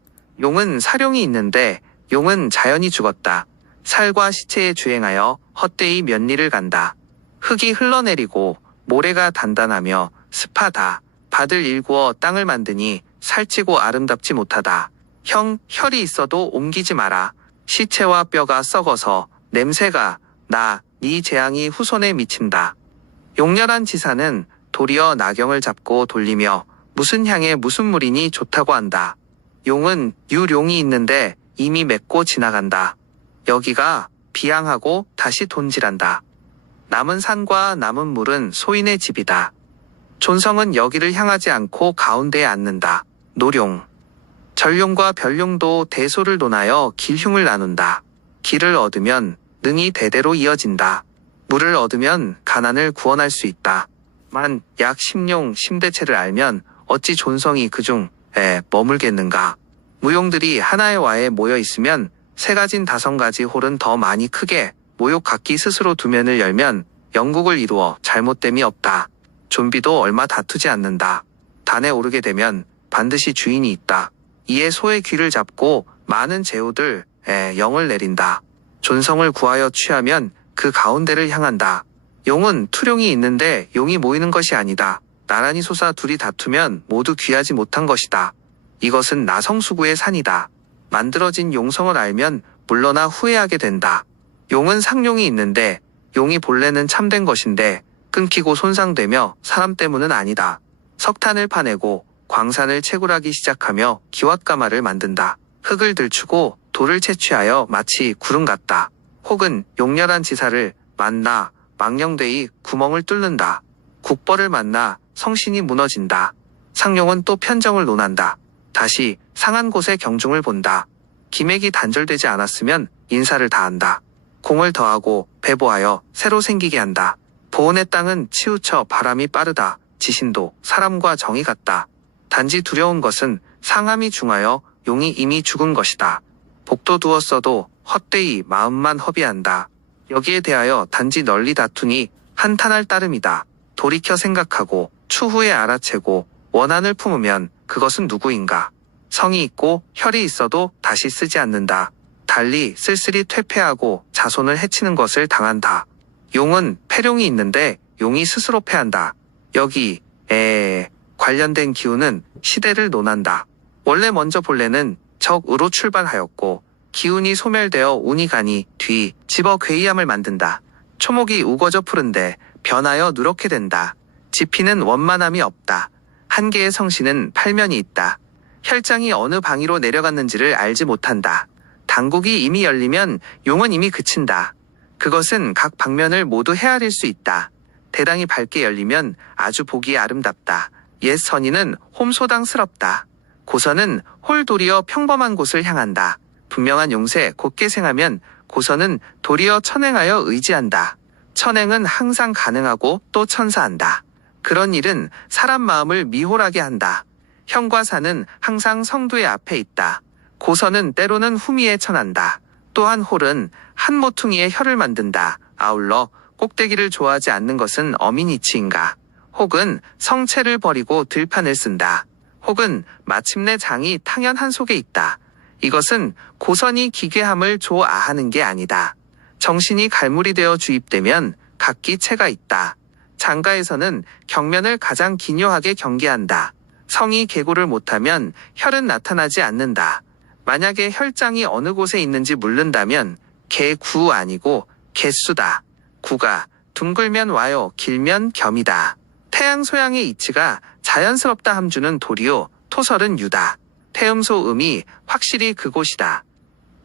용은 사룡이 있는데 용은 자연이 죽었다. 살과 시체에 주행하여 헛되이 면리를 간다. 흙이 흘러내리고 모래가 단단하며 습하다. 밭을 일구어 땅을 만드니 살찌고 아름답지 못하다. 형, 혈이 있어도 옮기지 마라. 시체와 뼈가 썩어서 냄새가 나, 네 재앙이 후손에 미친다. 용렬한 지사는 도리어 나경을 잡고 돌리며 무슨 향에 무슨 물이니 좋다고 한다. 용은 유룡이 있는데 이미 맺고 지나간다. 여기가 비양하고 다시 돈질한다. 남은 산과 남은 물은 소인의 집이다. 존성은 여기를 향하지 않고 가운데에 앉는다. 노룡. 전룡과 별룡도 대소를 논하여 길흉을 나눈다. 길을 얻으면 능이 대대로 이어진다. 물을 얻으면 가난을 구원할 수 있다. 만 약 10룡 10대체를 알면 어찌 존성이 그중에 머물겠는가. 무용들이 하나의 와에 모여 있으면 세 가진 5가지 홀은 더 많이 크게 모욕 각기 스스로 두면을 열면 영국을 이루어 잘못됨이 없다. 좀비도 얼마 다투지 않는다. 단에 오르게 되면 반드시 주인이 있다. 이에 소의 귀를 잡고 많은 제후들에 영을 내린다. 존성을 구하여 취하면 그 가운데를 향한다. 용은 투룡이 있는데 용이 모이는 것이 아니다. 나란히 솟아 둘이 다투면 모두 귀하지 못한 것이다. 이것은 나성수구의 산이다. 만들어진 용성을 알면 물러나 후회하게 된다. 용은 상용이 있는데 용이 본래는 참된 것인데 끊기고 손상되며 사람 때문은 아니다. 석탄을 파내고 광산을 채굴하기 시작하며 기왓가마를 만든다. 흙을 들추고 돌을 채취하여 마치 구름 같다. 혹은 용렬한 지사를 만나 망령되이 구멍을 뚫는다. 국벌을 만나 성신이 무너진다. 상용은 또 편정을 논한다. 다시 상한 곳에 경중을 본다. 기맥이 단절되지 않았으면 인사를 다한다. 공을 더하고 배보하여 새로 생기게 한다. 보온의 땅은 치우쳐 바람이 빠르다. 지신도 사람과 정이 같다. 단지 두려운 것은 상함이 중하여 용이 이미 죽은 것이다. 복도 두었어도 헛되이 마음만 허비한다. 여기에 대하여 단지 널리 다투니 한탄할 따름이다. 돌이켜 생각하고 추후에 알아채고 원한을 품으면 그것은 누구인가. 성이 있고 혈이 있어도 다시 쓰지 않는다. 달리 쓸쓸히 퇴폐하고 자손을 해치는 것을 당한다. 용은 패룡이 있는데 용이 스스로 패한다. 여기에 관련된 기운은 시대를 논한다. 원래 먼저 본래는 적으로 출발하였고 기운이 소멸되어 운이 가니 뒤 집어 괴이함을 만든다. 초목이 우거져 푸른데 변하여 누렇게 된다. 지피는 원만함이 없다. 한 개의 성신은 8면이 있다. 혈장이 어느 방위로 내려갔는지를 알지 못한다. 당국이 이미 열리면 용은 이미 그친다. 그것은 각 방면을 모두 헤아릴 수 있다. 대당이 밝게 열리면 아주 보기 아름답다. 옛 선인은 홈소당스럽다. 고선은 홀도리어 평범한 곳을 향한다. 분명한 용세 곧게 생하면 고선은 도리어 천행하여 의지한다. 천행은 항상 가능하고 또 천사한다. 그런 일은 사람 마음을 미홀하게 한다. 형과 산은 항상 성도의 앞에 있다. 고선은 때로는 후미에 천한다. 또한 홀은 한 모퉁이의 혀를 만든다. 아울러 꼭대기를 좋아하지 않는 것은 어민이치인가. 혹은 성체를 버리고 들판을 쓴다. 혹은 마침내 장이 탕연 한 속에 있다. 이것은 고선이 기괴함을 좋아하는 게 아니다. 정신이 갈무리 되어 주입되면 각기 체가 있다. 장가에서는 경면을 가장 기묘하게 경계한다. 성이 계고를 못하면 혈은 나타나지 않는다. 만약에 혈장이 어느 곳에 있는지 묻는다면 개구 아니고 개수다. 구가 둥글면 와요, 길면 겸이다. 태양 소양의 이치가 자연스럽다 함주는 도리요, 토설은 유다. 태음소 음이 확실히 그곳이다.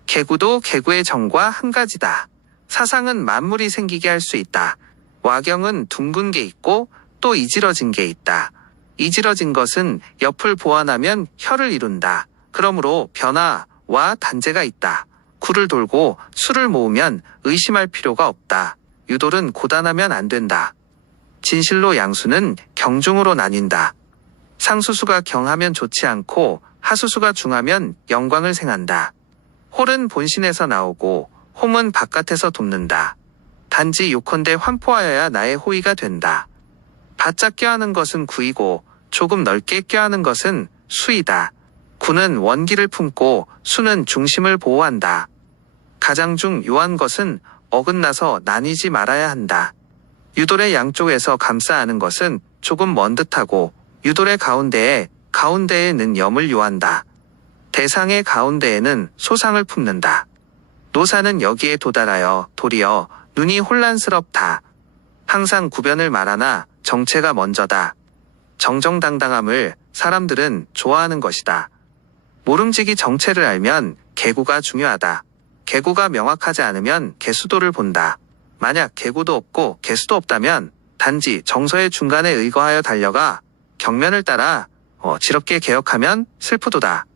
개구도 개구의 정과 한 가지다. 사상은 만물이 생기게 할 수 있다. 와경은 둥근 게 있고 또 이지러진 게 있다. 이지러진 것은 옆을 보완하면 혈을 이룬다. 그러므로 변화와 단제가 있다. 구를 돌고 수를 모으면 의심할 필요가 없다. 유돌은 고단하면 안 된다. 진실로 양수는 경중으로 나뉜다. 상수수가 경하면 좋지 않고 하수수가 중하면 영광을 생한다. 홀은 본신에서 나오고 홈은 바깥에서 돕는다. 단지 요컨대 환포하여야 나의 호의가 된다. 바짝 껴하는 것은 구이고 조금 넓게 껴하는 것은 수이다. 구는 원기를 품고 수는 중심을 보호한다. 가장 중요한 것은 어긋나서 나뉘지 말아야 한다. 유돌의 양쪽에서 감싸 안은 것은 조금 먼 듯하고 유돌의 가운데에는 염을 요한다. 대상의 가운데에는 소상을 품는다. 노사는 여기에 도달하여 도리어 눈이 혼란스럽다. 항상 구변을 말하나 정체가 먼저다. 정정당당함을 사람들은 좋아하는 것이다. 모름지기 정체를 알면 계구가 중요하다. 계구가 명확하지 않으면 계수도를 본다. 만약 계구도 없고 계수도 없다면 단지 정서의 중간에 의거하여 달려가 경면을 따라 지럽게 개혁하면 슬프도다.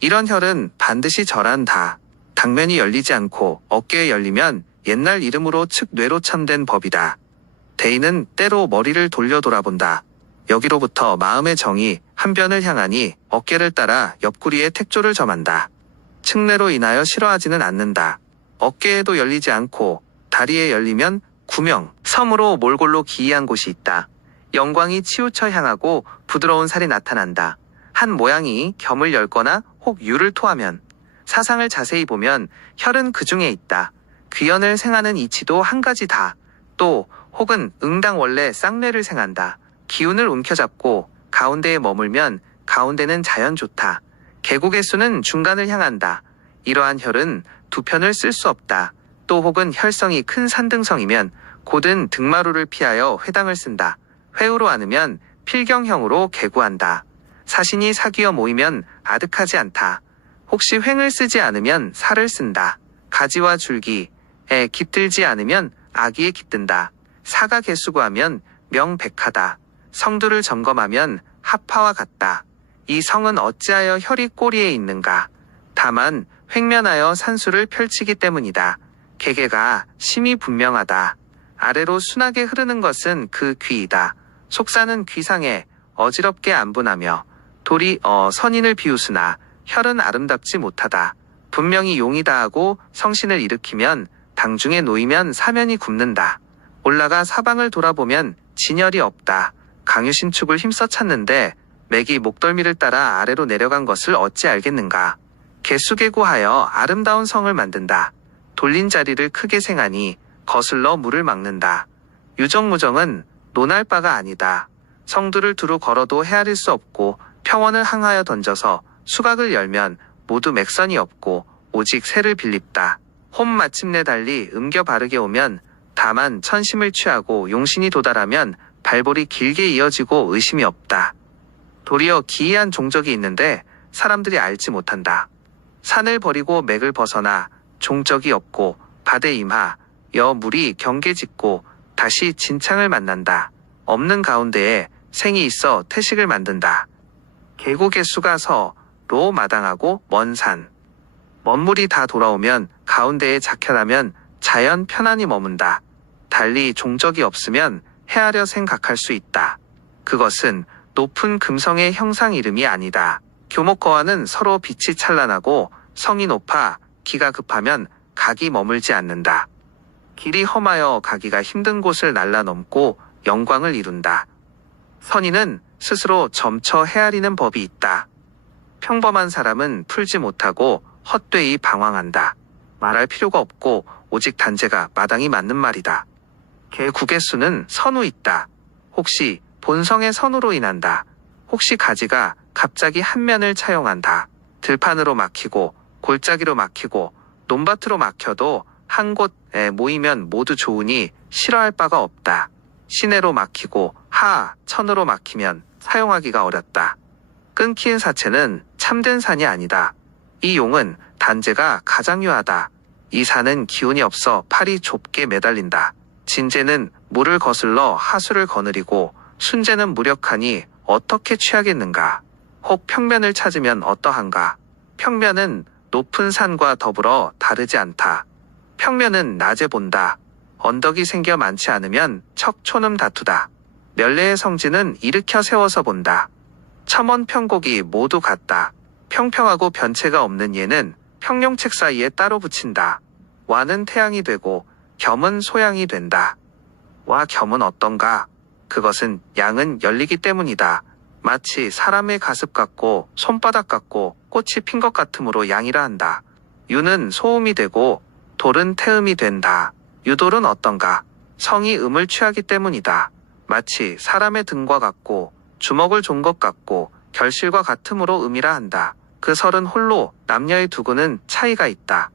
이런 혈은 반드시 절한다. 당면이 열리지 않고 어깨에 열리면 옛날 이름으로 즉 뇌로 참된 법이다. 대인은 때로 머리를 돌려 돌아본다. 여기로부터 마음의 정이 한 변을 향하니 어깨를 따라 옆구리에 택조를 점한다. 측내로 인하여 싫어하지는 않는다. 어깨에도 열리지 않고 다리에 열리면 구명, 섬으로 몰골로 기이한 곳이 있다. 영광이 치우쳐 향하고 부드러운 살이 나타난다. 한 모양이 겸을 열거나 혹 유를 토하면 사상을 자세히 보면 혈은 그 중에 있다. 귀연을 생하는 이치도 한 가지다. 또 혹은 응당 원래 쌍뇌를 생한다. 기운을 움켜잡고 가운데에 머물면 가운데는 자연 좋다. 계곡의 수는 중간을 향한다. 이러한 혈은 두 편을 쓸 수 없다. 또 혹은 혈성이 큰 산등성이면 곧은 등마루를 피하여 회당을 쓴다. 회우로 않으면 필경형으로 계구한다. 사신이 사귀어 모이면 아득하지 않다. 혹시 횡을 쓰지 않으면 살을 쓴다. 가지와 줄기에 깃들지 않으면 아기에 깃든다. 사가 개수구하면 명백하다. 성두를 점검하면 합화와 같다. 이 성은 어찌하여 혈이 꼬리에 있는가? 다만 횡면하여 산수를 펼치기 때문이다. 개개가 심히 분명하다. 아래로 순하게 흐르는 것은 그 귀이다. 속사는 귀상에 어지럽게 안분하며 돌이 선인을 비웃으나 혈은 아름답지 못하다. 분명히 용이다 하고 성신을 일으키면 당중에 놓이면 사면이 굽는다. 올라가 사방을 돌아보면 진열이 없다. 강유신축을 힘써 찾는데 맥이 목덜미를 따라 아래로 내려간 것을 어찌 알겠는가. 개수개구하여 아름다운 성을 만든다. 돌린 자리를 크게 생하니 거슬러 물을 막는다. 유정무정은 논할 바가 아니다. 성두를 두루 걸어도 헤아릴 수 없고 평원을 항하여 던져서 수각을 열면 모두 맥선이 없고 오직 새를 빌립다. 홈 마침내 달리 음겨 바르게 오면 다만 천심을 취하고 용신이 도달하면 발볼이 길게 이어지고 의심이 없다. 도리어 기이한 종적이 있는데 사람들이 알지 못한다. 산을 버리고 맥을 벗어나 종적이 없고 밭에 임하여 물이 경계 짓고 다시 진창을 만난다. 없는 가운데에 생이 있어 태식을 만든다. 계곡의 수가 서로 마당하고 먼 산. 먼 물이 다 돌아오면 가운데에 작혀나면 자연 편안히 머문다. 달리 종적이 없으면 헤아려 생각할 수 있다. 그것은 높은 금성의 형상 이름이 아니다. 교목거와는 서로 빛이 찬란하고 성이 높아 기가 급하면 각이 머물지 않는다. 길이 험하여 가기가 힘든 곳을 날라넘고 영광을 이룬다. 선인은 스스로 점쳐 헤아리는 법이 있다. 평범한 사람은 풀지 못하고 헛되이 방황한다. 말할 필요가 없고 오직 단제가 마땅히 맞는 말이다. 개국의수는 선우 있다. 혹시 본성의 선우로 인한다. 혹시 가지가 갑자기 한 면을 차용한다. 들판으로 막히고 골짜기로 막히고 논밭으로 막혀도 한 곳에 모이면 모두 좋으니 싫어할 바가 없다. 시내로 막히고 천으로 막히면 사용하기가 어렵다. 끊긴 사체는 참된 산이 아니다. 이 용은 단제가 가장 유하다. 이 산은 기운이 없어 팔이 좁게 매달린다. 진제는 물을 거슬러 하수를 거느리고 순제는 무력하니 어떻게 취하겠는가. 혹 평면을 찾으면 어떠한가. 평면은 높은 산과 더불어 다르지 않다. 평면은 낮에 본다. 언덕이 생겨 많지 않으면 척초름 다투다. 멸례의 성지는 일으켜 세워서 본다. 첨언 편곡이 모두 같다. 평평하고 변체가 없는 예는 평용책 사이에 따로 붙인다. 와는 태양이 되고 겸은 소양이 된다. 와 겸은 어떤가? 그것은 양은 열리기 때문이다. 마치 사람의 가습 같고 손바닥 같고 꽃이 핀 것 같으므로 양이라 한다. 유는 소음이 되고 돌은 태음이 된다. 유돌은 어떤가? 성이 음을 취하기 때문이다. 마치 사람의 등과 같고 주먹을 존 것 같고 결실과 같으므로 음이라 한다. 그 설은 홀로 남녀의 두구는 차이가 있다.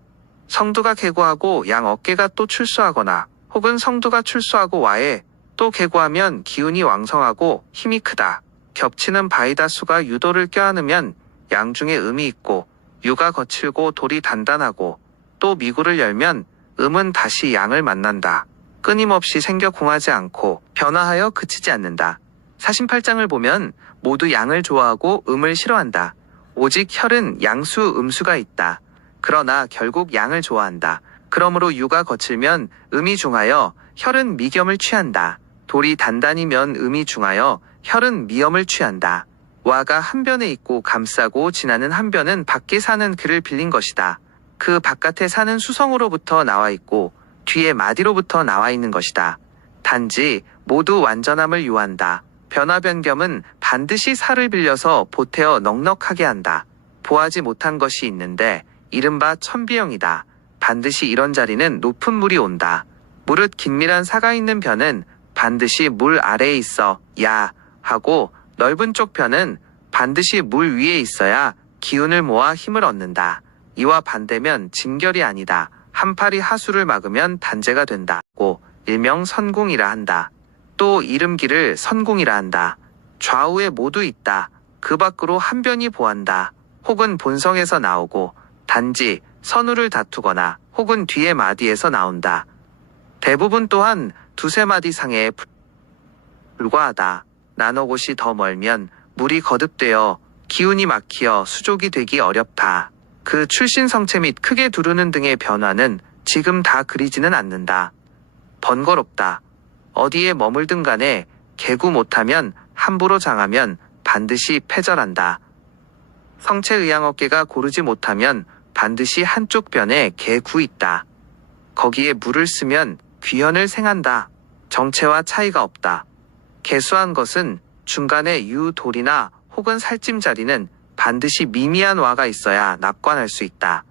성두가 개구하고 양 어깨가 또 출수하거나 혹은 성두가 출수하고 와에 또 개구하면 기운이 왕성하고 힘이 크다. 겹치는 바이다수가 유돌을 껴안으면 양 중에 음이 있고 유가 거칠고 돌이 단단하고 또 미구를 열면 음은 다시 양을 만난다. 끊임없이 생겨 궁하지 않고 변화하여 그치지 않는다. 사심팔장을 보면 모두 양을 좋아하고 음을 싫어한다. 오직 혈은 양수 음수가 있다. 그러나 결국 양을 좋아한다. 그러므로 유가 거칠면 음이 중하여 혈은 미겸을 취한다. 돌이 단단이면 음이 중하여 혈은 미염을 취한다. 와가 한 변에 있고 감싸고 지나는 한 변은 밖에 사는 그를 빌린 것이다. 그 바깥에 사는 수성으로부터 나와 있고 뒤에 마디로부터 나와 있는 것이다. 단지 모두 완전함을 요한다. 변화변겸은 반드시 살을 빌려서 보태어 넉넉하게 한다. 보하지 못한 것이 있는데 이른바 천비형이다. 반드시 이런 자리는 높은 물이 온다. 무릇 긴밀한 사가 있는 변은 반드시 물 아래에 있어 야 하고 넓은 쪽 변은 반드시 물 위에 있어야 기운을 모아 힘을 얻는다. 이와 반대면 진결이 아니다. 한팔이 하수를 막으면 단재가 된다고 일명 선궁이라 한다. 또 이름기를 선궁이라 한다. 좌우에 모두 있다. 그 밖으로 한 변이 보한다. 혹은 본성에서 나오고 단지 선우를 다투거나 혹은 뒤에 마디에서 나온다. 대부분 또한 두세 마디 상에 불과하다. 나눠 곳이 더 멀면 물이 거듭되어 기운이 막히어 수족이 되기 어렵다. 그 출신 성체 및 크게 두르는 등의 변화는 지금 다 그리지는 않는다. 번거롭다. 어디에 머물든 간에 개구 못하면 함부로 장하면 반드시 패절한다. 성체 의양어깨가 고르지 못하면 반드시 한쪽 변에 개구 있다. 거기에 물을 쓰면 귀현을 생한다. 정체와 차이가 없다. 개수한 것은 중간에 유, 돌이나 혹은 살찜자리는 반드시 미미한 와가 있어야 납관할 수 있다.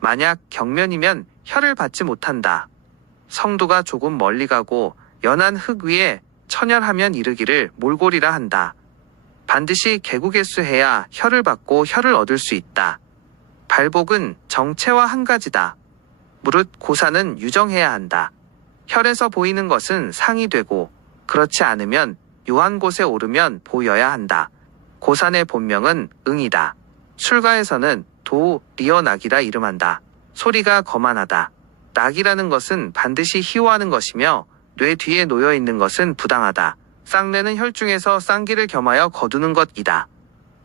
만약 경면이면 혈을 받지 못한다. 성두가 조금 멀리 가고 연한 흙 위에 천열하면 이르기를 몰골이라 한다. 반드시 개구개수해야 혈을 받고 혈을 얻을 수 있다. 발복은 정체와 한 가지다. 무릇 고사는 유정해야 한다. 혈에서 보이는 것은 상이 되고 그렇지 않으면 요한 곳에 오르면 보여야 한다. 고산의 본명은 응이다. 술가에서는 도, 리어 낙이라 이름한다. 소리가 거만하다. 낙이라는 것은 반드시 희호하는 것이며 뇌 뒤에 놓여 있는 것은 부당하다. 쌍뇌는 혈중에서 쌍기를 겸하여 거두는 것이다.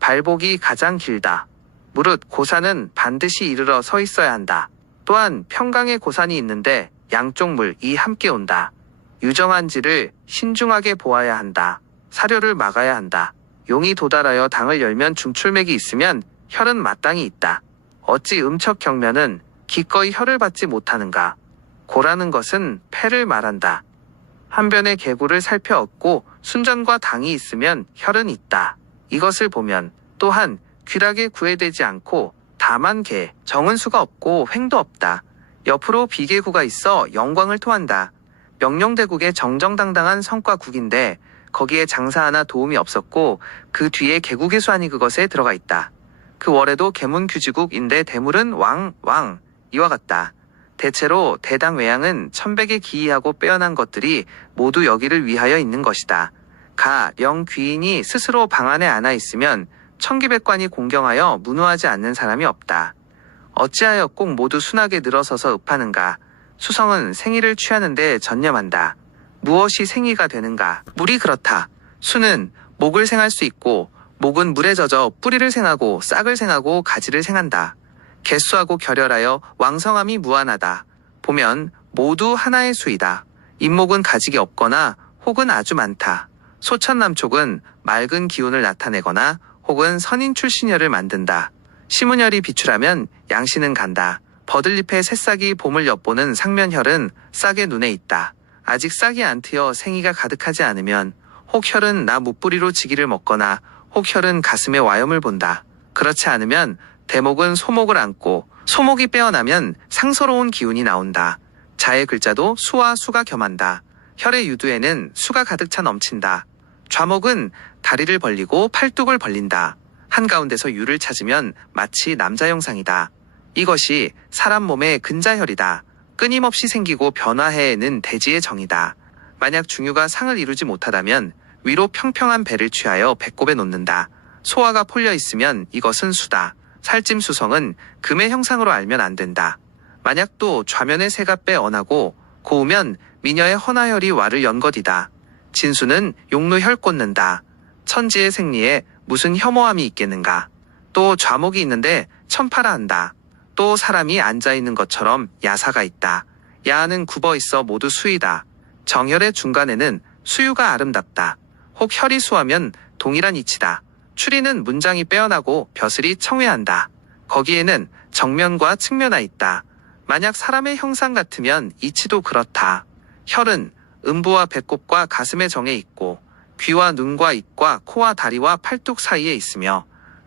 발복이 가장 길다. 무릇 고산은 반드시 이르러 서 있어야 한다. 또한 평강에 고산이 있는데 양쪽 물이 함께 온다. 유정한지를 신중하게 보아야 한다. 사료를 막아야 한다. 용이 도달하여 당을 열면 중출맥이 있으면 혈은 마땅히 있다. 어찌 음척 경면은 기꺼이 혈을 받지 못하는가. 고라는 것은 패를 말한다. 한 변의 개구를 살펴 얻고 순전과 당이 있으면 혈은 있다. 이것을 보면 또한 귀락에 구애되지 않고 다만 개, 정은수가 없고 횡도 없다. 옆으로 비개구가 있어 영광을 토한다. 명령대국의 정정당당한 성과국인데 거기에 장사 하나 도움이 없었고 그 뒤에 개국의수안이 그것에 들어가 있다. 그 월에도 계문규지국인데 대물은 왕 이와 같다. 대체로 대당 외양은 천백에 기이하고 빼어난 것들이 모두 여기를 위하여 있는 것이다. 가령 귀인이 스스로 방 안에 안아 있으면 천기백관이 공경하여 문우하지 않는 사람이 없다. 어찌하여 꼭 모두 순하게 늘어서서 읍하는가. 수성은 생이를 취하는데 전념한다. 무엇이 생이가 되는가. 물이 그렇다. 수는 목을 생할 수 있고 목은 물에 젖어 뿌리를 생하고 싹을 생하고 가지를 생한다. 개수하고 결혈하여 왕성함이 무한하다. 보면 모두 하나의 수이다. 잇목은 가직이 없거나 혹은 아주 많다. 소천남촉은 맑은 기운을 나타내거나 혹은 선인 출신혈을 만든다. 시문혈이 비출하면 양씨는 간다. 버들잎의 새싹이 봄을 엿보는 상면혈은 싹의 눈에 있다. 아직 싹이 안 트여 생이가 가득하지 않으면 혹 혈은 나 무뿌리로 지기를 먹거나 혹 혈은 가슴에 와염을 본다. 그렇지 않으면 대목은 소목을 안고 소목이 빼어나면 상서로운 기운이 나온다. 자의 글자도 수와 수가 겸한다. 혈의 유두에는 수가 가득 차 넘친다. 좌목은 다리를 벌리고 팔뚝을 벌린다. 한가운데서 유를 찾으면 마치 남자 형상이다. 이것이 사람 몸의 근자혈이다. 끊임없이 생기고 변화해는 대지의 정이다. 만약 중유가 상을 이루지 못하다면 위로 평평한 배를 취하여 배꼽에 놓는다. 소화가 폴려 있으면 이것은 수다. 살찜 수성은 금의 형상으로 알면 안 된다. 만약 또 좌면에 새가 빼어나고 고우면 미녀의 허나혈이 와를 연 것이다. 진수는 용루혈 꽂는다. 천지의 생리에 무슨 혐오함이 있겠는가. 또 좌목이 있는데 천파라 한다. 또 사람이 앉아있는 것처럼 야사가 있다. 야는 굽어 있어 모두 수이다. 정혈의 중간에는 수유가 아름답다. 혹 혈이 수하면 동일한 이치다. 추리는 문장이 빼어나고 벼슬이 청회한다. 거기에는 정면과 측면아 있다. 만약 사람의 형상 같으면 이치도 그렇다. 혈은 음부와 배꼽과 가슴의 정에 있고 귀와 눈과 입과 코와 다리와 팔뚝 사이에 있으며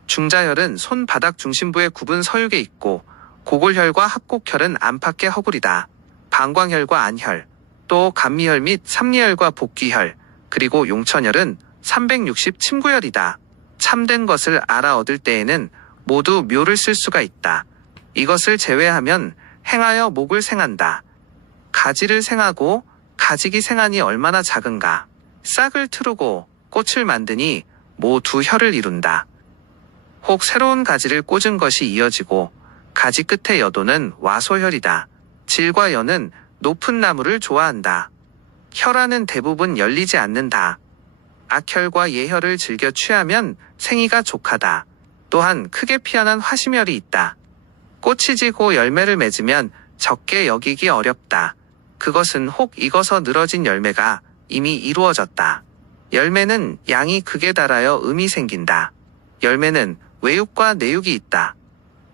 중자혈은 손바닥 중심부의 굽은 서육에 있고 고골혈과 합곡혈은 안팎의 허구리다. 방광혈과 안혈, 또 감미혈 및 삼리혈과 복귀혈, 그리고 용천혈은 360 침구혈이다. 참된 것을 알아 얻을 때에는 모두 묘를 쓸 수가 있다. 이것을 제외하면 행하여 목을 생한다. 가지를 생하고 가지기 생하니 얼마나 작은가. 싹을 트르고 꽃을 만드니 모 두 혈을 이룬다. 혹 새로운 가지를 꽂은 것이 이어지고 가지 끝의 여도는 와소혈이다. 질과 여는 높은 나무를 좋아한다. 혈안은 대부분 열리지 않는다. 악혈과 예혈을 즐겨 취하면 생이가 족하다. 또한 크게 피어난 화심혈이 있다. 꽃이 지고 열매를 맺으면 적게 여기기 어렵다. 그것은 혹 익어서 늘어진 열매가 이미 이루어졌다. 열매는 양이 극에 달하여 음이 생긴다. 열매는 외육과 내육이 있다.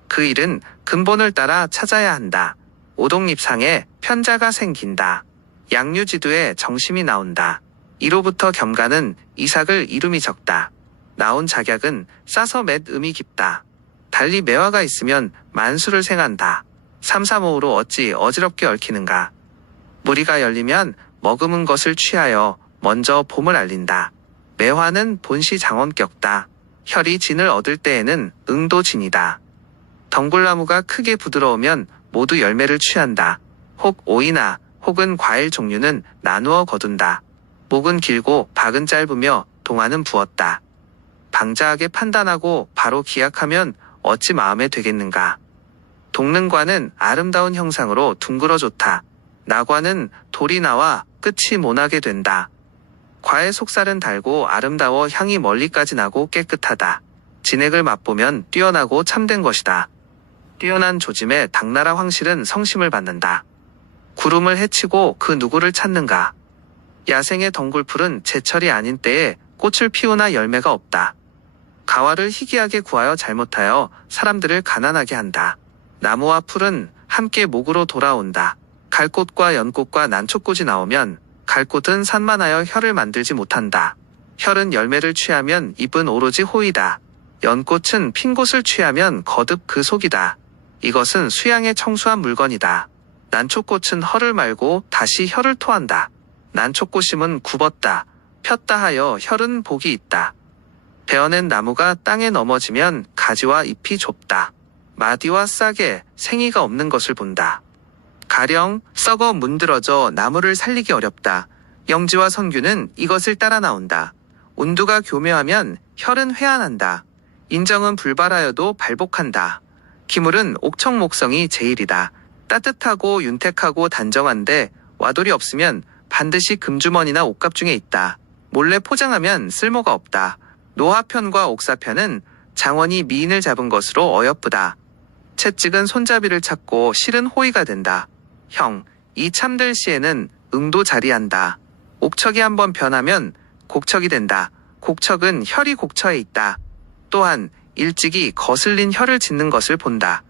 그 일은 근본을 따라 찾아야 한다. 오동잎상에 편자가 생긴다. 양류지두에 정심이 나온다. 이로부터 겸가는 이삭을 이름이 적다. 나온 작약은 싸서 맷 음이 깊다. 달리 매화가 있으면 만수를 생한다. 삼삼오오로 어찌 어지럽게 얽히는가. 무리가 열리면 머금은 것을 취하여 먼저 봄을 알린다. 매화는 본시 장원격다. 혈이 진을 얻을 때에는 응도진이다. 덩굴나무가 크게 부드러우면 모두 열매를 취한다. 혹 오이나 혹은 과일 종류는 나누어 거둔다. 목은 길고 박은 짧으며 동안은 부었다. 방자하게 판단하고 바로 기약하면 어찌 마음에 되겠는가. 동릉과는 아름다운 형상으로 둥그러 좋다. 나과는 돌이 나와 끝이 모나게 된다. 과의 속살은 달고 아름다워 향이 멀리까지 나고 깨끗하다. 진액을 맛보면 뛰어나고 참된 것이다. 뛰어난 조짐에 당나라 황실은 성심을 받는다. 구름을 헤치고 그 누구를 찾는가. 야생의 덩굴풀은 제철이 아닌 때에 꽃을 피우나 열매가 없다. 가와를 희귀하게 구하여 잘못하여 사람들을 가난하게 한다. 나무와 풀은 함께 목으로 돌아온다. 갈꽃과 연꽃과 난초꽃이 나오면 갈꽃은 산만하여 혈을 만들지 못한다. 혈은 열매를 취하면 잎은 오로지 호이다. 연꽃은 핀 곳을 취하면 거듭 그 속이다. 이것은 수양의 청수한 물건이다. 난초꽃은 헐을 말고 다시 혈을 토한다. 난초꽃임은 굽었다. 폈다 하여 혈은 복이 있다. 베어낸 나무가 땅에 넘어지면 가지와 잎이 좁다. 마디와 싹에 생이가 없는 것을 본다. 가령 썩어 문드러져 나무를 살리기 어렵다. 영지와 선규는 이것을 따라 나온다. 온두가 교묘하면 혈은 회한한다. 인정은 불발하여도 발복한다. 기물은 옥청목성이 제일이다. 따뜻하고 윤택하고 단정한데 와돌이 없으면 반드시 금주머니나 옷갑 중에 있다. 몰래 포장하면 쓸모가 없다. 노화편과 옥사편은 장원이 미인을 잡은 것으로 어여쁘다. 채찍은 손잡이를 찾고 실은 호의가 된다. 형, 이 참될 시에는 응도 자리한다. 옥척이 한번 변하면 곡척이 된다. 곡척은 혈이 곡처에 있다. 또한 일찍이 거슬린 혈을 짓는 것을 본다.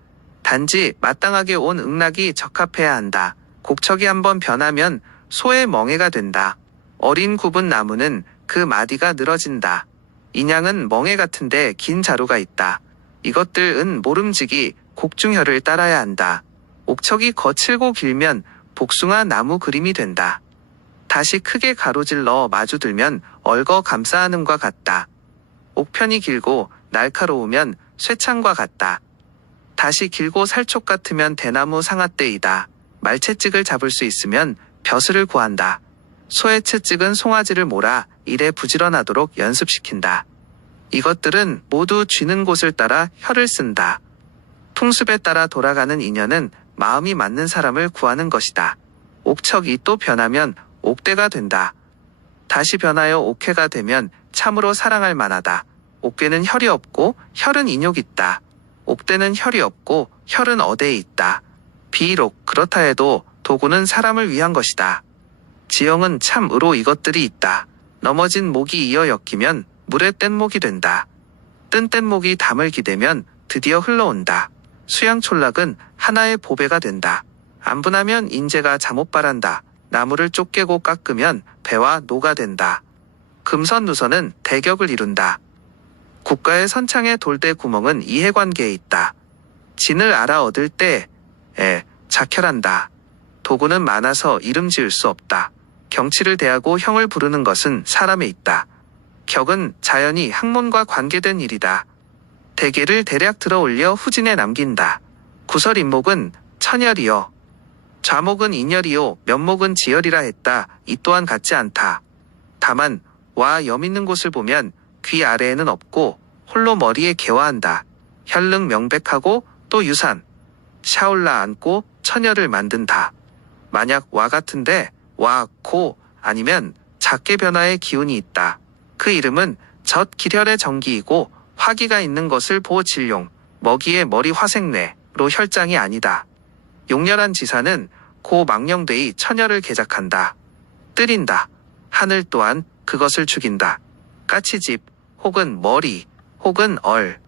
단지 마땅하게 온 응락이 적합해야 한다. 곡척이 한번 변하면 소의 멍에가 된다. 어린 굽은 나무는 그 마디가 늘어진다. 인양은 멍에 같은데 긴 자루가 있다. 이것들은 모름지기 곡중혈을 따라야 한다. 옥척이 거칠고 길면 복숭아 나무 그림이 된다. 다시 크게 가로질러 마주들면 얼거 감싸안음과 같다. 옥편이 길고 날카로우면 쇠창과 같다. 다시 길고 살촉 같으면 대나무 상아떼이다. 말채찍을 잡을 수 있으면 벼슬을 구한다. 소의 채찍은 송아지를 몰아 일에 부지런하도록 연습시킨다. 이것들은 모두 쥐는 곳을 따라 혀를 쓴다. 풍습에 따라 돌아가는 인연은 마음이 맞는 사람을 구하는 것이다. 옥척이 또 변하면 옥대가 된다. 다시 변하여 옥회가 되면 참으로 사랑할 만하다. 옥괴는 혈이 없고 혈은 인욕 있다. 옥대는 혈이 없고 혈은 어대에 있다. 비록 그렇다 해도 도구는 사람을 위한 것이다. 지형은 참으로 이것들이 있다. 넘어진 목이 이어 엮이면 물에 뗀 목이 된다. 뜬 목이 담을 기대면 드디어 흘러온다. 수양촌락은 하나의 보배가 된다. 안분하면 인재가 잠옷바란다. 나무를 쪼개고 깎으면 배와 노가 된다. 금선누선은 대격을 이룬다. 국가의 선창에 돌대 구멍은 이해관계에 있다. 진을 알아 얻을 때에 작혈한다. 도구는 많아서 이름 지을 수 없다. 경치를 대하고 형을 부르는 것은 사람에 있다. 격은 자연히 학문과 관계된 일이다. 대계를 대략 들어 올려 후진에 남긴다. 구설 인목은 천열이요. 좌목은 인열이요. 면목은 지열이라 했다. 이 또한 같지 않다. 다만 와 염 있는 곳을 보면 귀 아래에는 없고 홀로 머리에 개화한다. 혈릉 명백하고 또 유산. 샤올라 앉고 천열을 만든다. 만약 와 같은데 와, 고 아니면 작게 변화의 기운이 있다. 그 이름은 젖 기혈의 정기이고 화기가 있는 것을 보호 진룡, 먹이의 머리 화생뇌로 혈장이 아니다. 용렬한 지사는 고 망령되이 천열을 개작한다. 때린다. 하늘 또한 그것을 죽인다. 까치집 혹은 머리 혹은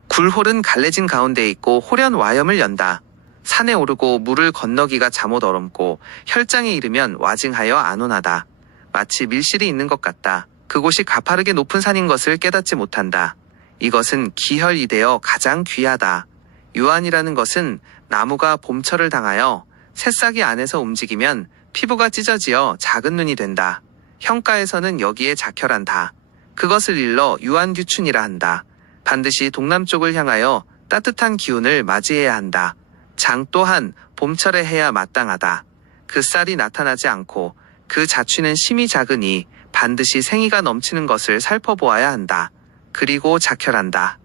굴홀은 갈래진 가운데 있고 호련 와염을 연다. 산에 오르고 물을 건너기가 잠옷 얼음고 혈장에 이르면 와증하여 안온하다. 마치 밀실이 있는 것 같다. 그곳이 가파르게 높은 산인 것을 깨닫지 못한다. 이것은 기혈이되어 가장 귀하다. 유한이라는 것은 나무가 봄철을 당하여 새싹이 안에서 움직이면 피부가 찢어지어 작은 눈이 된다. 형가에서는 여기에 작혈한다. 그것을 일러 유한규춘이라 한다. 반드시 동남쪽을 향하여 따뜻한 기운을 맞이해야 한다. 장 또한 봄철에 해야 마땅하다. 그 쌀이 나타나지 않고 그 자취는 심히 작으니 반드시 생이가 넘치는 것을 살펴보아야 한다. 그리고 작혈한다.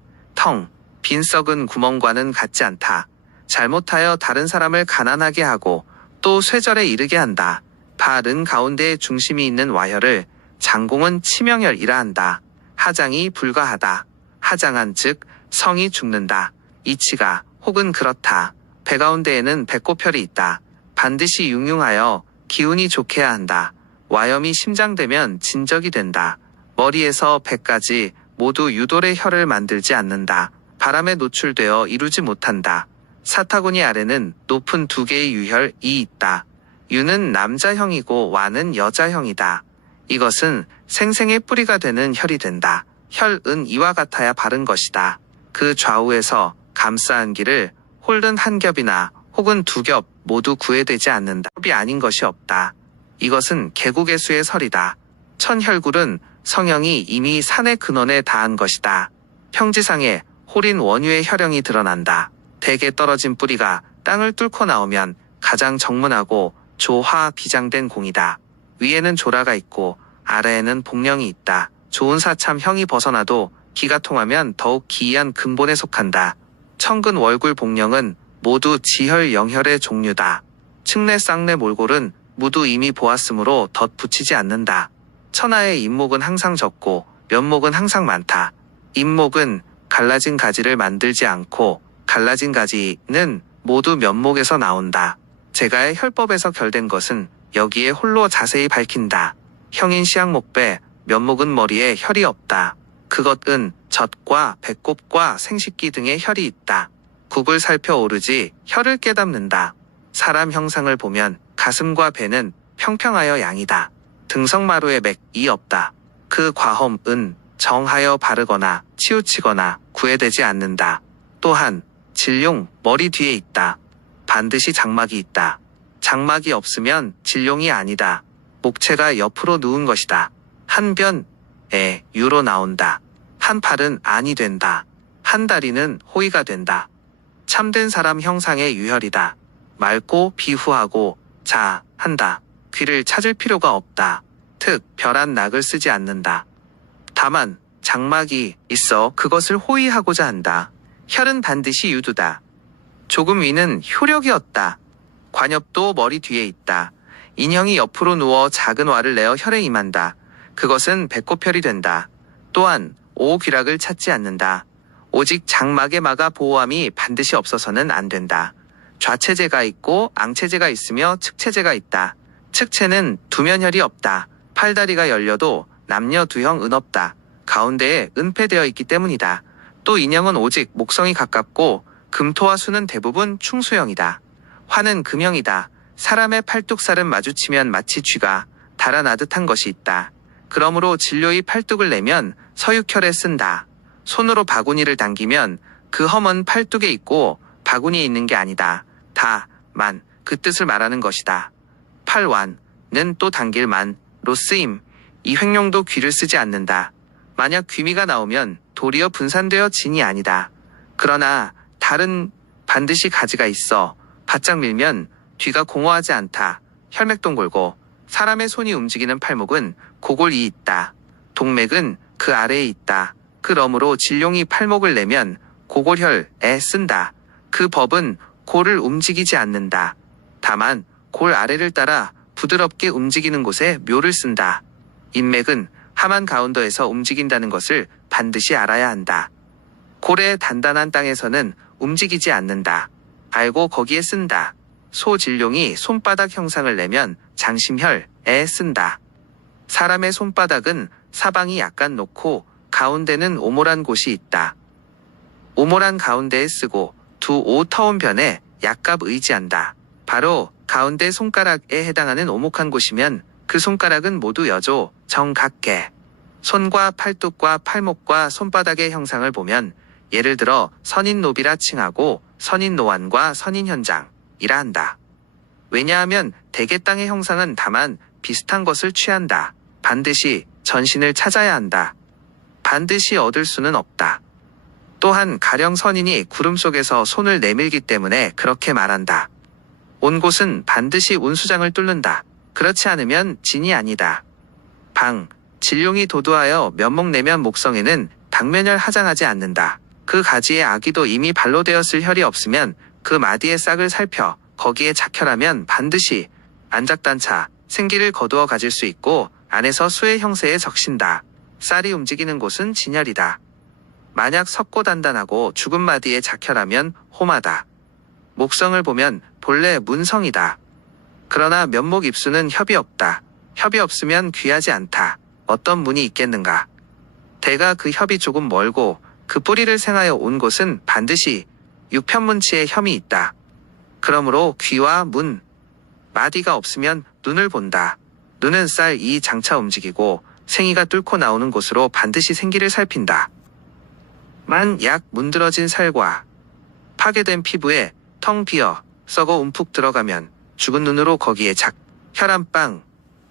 빈 썩은 구멍과는 같지 않다. 잘못하여 다른 사람을 가난하게 하고 또 쇠절에 이르게 한다. 발은 가운데에 중심이 있는 와혈을 장공은 치명혈이라 한다. 하장이 불가하다. 하장한 즉 성이 죽는다. 이치가 혹은 그렇다. 배 가운데에는 배꼽혈이 있다. 반드시 융융하여 기운이 좋게야 한다. 와염이 심장되면 진적이 된다. 머리에서 배까지 모두 유돌의 혈을 만들지 않는다. 바람에 노출되어 이루지 못한다. 사타구니 아래는 높은 두 개의 유혈이 있다. 유는 남자형이고 와는 여자형이다. 이것은 생생의 뿌리가 되는 혈이 된다. 혈은 이와 같아야 바른 것이다. 그 좌우에서 감싸안기를 홀른 한 겹이나 혹은 두 겹 모두 구애되지 않는다. 겹이 아닌 것이 없다. 이것은 개국의수의 설이다. 천혈굴은 성형이 이미 산의 근원에 닿은 것이다. 평지상에 홀인 원유의 혈령이 드러난다. 대게 떨어진 뿌리가 땅을 뚫고 나오면 가장 정문하고 조화 비장된 공이다. 위에는 조라가 있고 아래에는 복령이 있다. 좋은 사참 형이 벗어나도 기가 통하면 더욱 기이한 근본에 속한다. 청근 월굴 복령은 모두 지혈 영혈의 종류다. 측내 쌍내 몰골은 무도 이미 보았으므로 덧붙이지 않는다. 천하의 잇목은 항상 적고 면목은 항상 많다. 잇목은 갈라진 가지를 만들지 않고 갈라진 가지는 모두 면목에서 나온다. 제가의 혈법에서 결된 것은 여기에 홀로 자세히 밝힌다. 형인 시약목배, 면목은 머리에 혈이 없다. 그것은 젖과 배꼽과 생식기 등의 혈이 있다. 국을 살펴 오르지 혈을 깨닫는다. 사람 형상을 보면 가슴과 배는 평평하여 양이다. 등성마루에 맥이 없다. 그 과험은 정하여 바르거나 치우치거나 구애되지 않는다. 또한 진룡 머리 뒤에 있다. 반드시 장막이 있다. 장막이 없으면 진룡이 아니다. 목체가 옆으로 누운 것이다. 한 변에 유로 나온다. 한 팔은 안이 된다. 한 다리는 호의가 된다. 참된 사람 형상의 유혈이다. 맑고 비후하고 한다. 귀를 찾을 필요가 없다. 특 별한 낙을 쓰지 않는다. 다만 장막이 있어 그것을 호위하고자 한다. 혈은 반드시 유두다. 조금 위는 효력이었다. 관엽도 머리 뒤에 있다. 인형이 옆으로 누워 작은 와를 내어 혈에 임한다. 그것은 배꼽혈이 된다. 또한 오귀락을 찾지 않는다. 오직 장막에 막아 보호함이 반드시 없어서는 안 된다. 좌체제가 있고 앙체제가 있으며 측체제가 있다. 측체는 두면혈이 없다. 팔다리가 열려도 남녀 두형 은 없다. 가운데에 은폐되어 있기 때문이다. 또 인형은 오직 목성이 가깝고 금토와 수는 대부분 충수형이다. 화는 금형이다. 사람의 팔뚝살은 마주치면 마치 쥐가 달아나듯한 것이 있다. 그러므로 진료의 팔뚝을 내면 서육혈에 쓴다. 손으로 바구니를 당기면 그 험은 팔뚝에 있고 바구니에 있는 게 아니다. 다만 그 뜻을 말하는 것이다. 팔완은 또 당길 만로 쓰임. 이 횡령도 귀를 쓰지 않는다. 만약 귀미가 나오면 도리어 분산되어 진이 아니다. 그러나 달은 반드시 가지가 있어 바짝 밀면 뒤가 공허하지 않다. 혈맥동 골고 사람의 손이 움직이는 팔목은 고골이 있다. 동맥은 그 아래에 있다. 그러므로 진룡이 팔목을 내면 고골혈에 쓴다. 그 법은 골을 움직이지 않는다. 다만 골 아래를 따라 부드럽게 움직이는 곳에 묘를 쓴다. 인맥은 하만 가운데에서 움직인다는 것을 반드시 알아야 한다. 골의 단단한 땅에서는 움직이지 않는다. 알고 거기에 쓴다. 소진룡이 손바닥 형상을 내면 장심혈에 쓴다. 사람의 손바닥은 사방이 약간 높고 가운데는 오몰한 곳이 있다. 오몰한 가운데에 쓰고 두 오터운 변에 약값 의지한다. 바로 가운데 손가락에 해당하는 오목한 곳이면 그 손가락은 모두 여조, 정각계. 손과 팔뚝과 팔목과 손바닥의 형상을 보면 예를 들어 선인노비라 칭하고 선인노안과 선인현장이라 한다. 왜냐하면 대개 땅의 형상은 다만 비슷한 것을 취한다. 반드시 전신을 찾아야 한다. 반드시 얻을 수는 없다. 또한 가령 선인이 구름 속에서 손을 내밀기 때문에 그렇게 말한다. 온 곳은 반드시 운수장을 뚫는다. 그렇지 않으면 진이 아니다. 진룡이 도도하여 면목 내면 목성에는 당면혈 하장하지 않는다. 그 가지에 아기도 이미 발로 되었을 혈이 없으면 그 마디의 싹을 살펴 거기에 작혈하면 반드시 안작단차 생기를 거두어 가질 수 있고 안에서 수의 형세에 적신다. 쌀이 움직이는 곳은 진혈이다. 만약 석고 단단하고 죽은 마디에 작혈하면 호마다. 목성을 보면 본래 문성이다. 그러나 면목 입수는 협이 없다. 협이 없으면 귀하지 않다. 어떤 문이 있겠는가. 대가 그 협이 조금 멀고 그 뿌리를 생하여 온 곳은 반드시 육편문치에 혐이 있다. 그러므로 귀와 문, 마디가 없으면 눈을 본다. 눈은 쌀 이 장차 움직이고 생이가 뚫고 나오는 곳으로 반드시 생기를 살핀다. 만약 문드러진 살과 파괴된 피부에 텅 비어 썩어 움푹 들어가면 죽은 눈으로 거기에 혈한빵,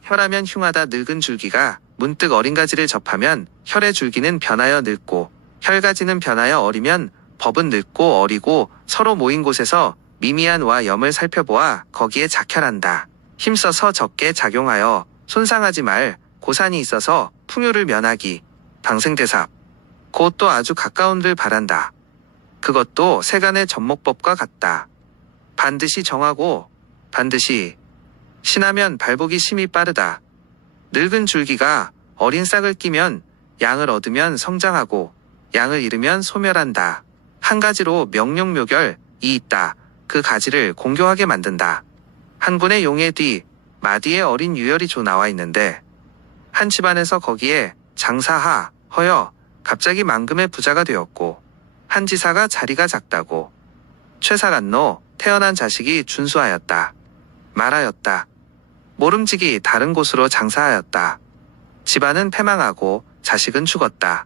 혈하면 흉하다 늙은 줄기가 문득 어린 가지를 접하면 혈의 줄기는 변하여 늙고 혈가지는 변하여 어리면 법은 늙고 어리고 서로 모인 곳에서 미미한 와 염을 살펴보아 거기에 작혈한다. 힘써서 적게 작용하여 손상하지 말 고산이 있어서 풍요를 면하기. 방생대삽. 그것도 아주 가까운들 바란다. 그것도 세간의 접목법과 같다. 반드시 정하고 반드시 신하면 발복이 심히 빠르다. 늙은 줄기가 어린 싹을 끼면 양을 얻으면 성장하고 양을 잃으면 소멸한다. 한 가지로 명령묘결이 있다. 그 가지를 공교하게 만든다. 한 군의 용의 뒤 마디에 어린 유혈이 조 나와 있는데 한 집안에서 거기에 장사하 허여 갑자기 만금의 부자가 되었고 한 지사가 자리가 작다고 최사간노 태어난 자식이 준수하였다. 말하였다. 모름지기 다른 곳으로 장사하였다. 집안은 패망하고 자식은 죽었다.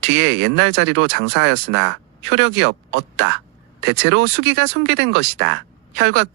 뒤에 옛날 자리로 장사하였으나 효력이 없다. 대체로 수기가 손괴된 것이다. 혈과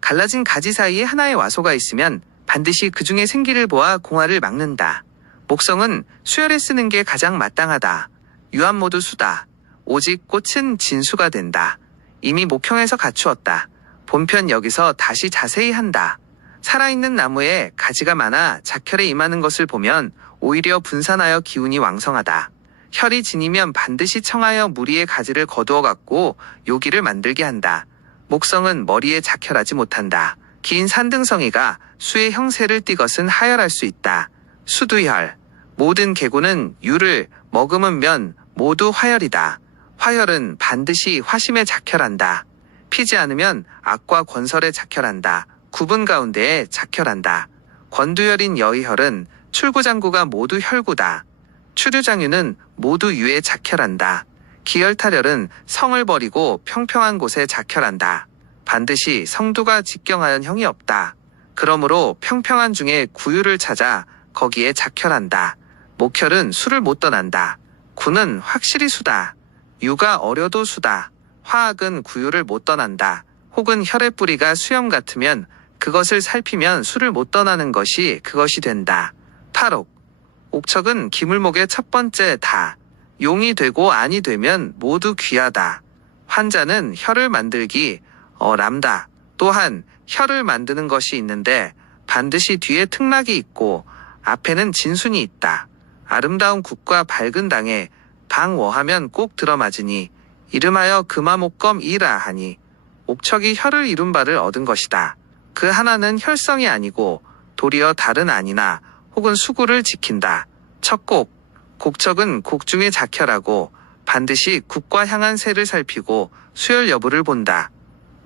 갈라진 가지 사이에 하나의 와소가 있으면 반드시 그 중에 생기를 보아 공화를 막는다. 목성은 수혈에 쓰는 게 가장 마땅하다. 유한 모두 수다. 오직 꽃은 진수가 된다. 이미 목형에서 갖추었다. 본편 여기서 다시 자세히 한다. 살아있는 나무에 가지가 많아 작혈에 임하는 것을 보면 오히려 분산하여 기운이 왕성하다. 혈이 지니면 반드시 청하여 무리의 가지를 거두어 갖고 요기를 만들게 한다. 목성은 머리에 작혈하지 못한다. 긴 산등성이가 수의 형세를 띠것은 하혈할 수 있다. 수두혈. 모든 개구는 유를 머금으면 모두 화혈이다. 화혈은 반드시 화심에 작혈한다. 피지 않으면 악과 권설에 작혈한다. 구분 가운데에 작혈한다. 권두혈인 여의혈은 출구장구가 모두 혈구다. 추류장유는 모두 유에 작혈한다. 기혈탈혈은 성을 버리고 평평한 곳에 작혈한다. 반드시 성두가 직경하연 형이 없다. 그러므로 평평한 중에 구유를 찾아 거기에 작혈한다. 목혈은 수를 못 떠난다. 구는 확실히 수다. 유가 어려도 수다. 화학은 구유를 못 떠난다. 혹은 혈의 뿌리가 수염 같으면 그것을 살피면 수를 못 떠나는 것이 그것이 된다. 탈옥. 옥척은 기물목의 첫 번째 다. 용이 되고 안이 되면 모두 귀하다. 환자는 혈을 만들기 람다. 또한 혈을 만드는 것이 있는데 반드시 뒤에 특락이 있고 앞에는 진순이 있다. 아름다운 국과 밝은 당에 방워하면 꼭 들어맞으니 이름하여 금화목검이라 하니 옥척이 혈을 이룬 바를 얻은 것이다. 그 하나는 혈성이 아니고 도리어 다른 안이나 혹은 수구를 지킨다. 첫곡. 곡척은 곡 중에 작혈하고 반드시 국과 향한 새를 살피고 수혈 여부를 본다.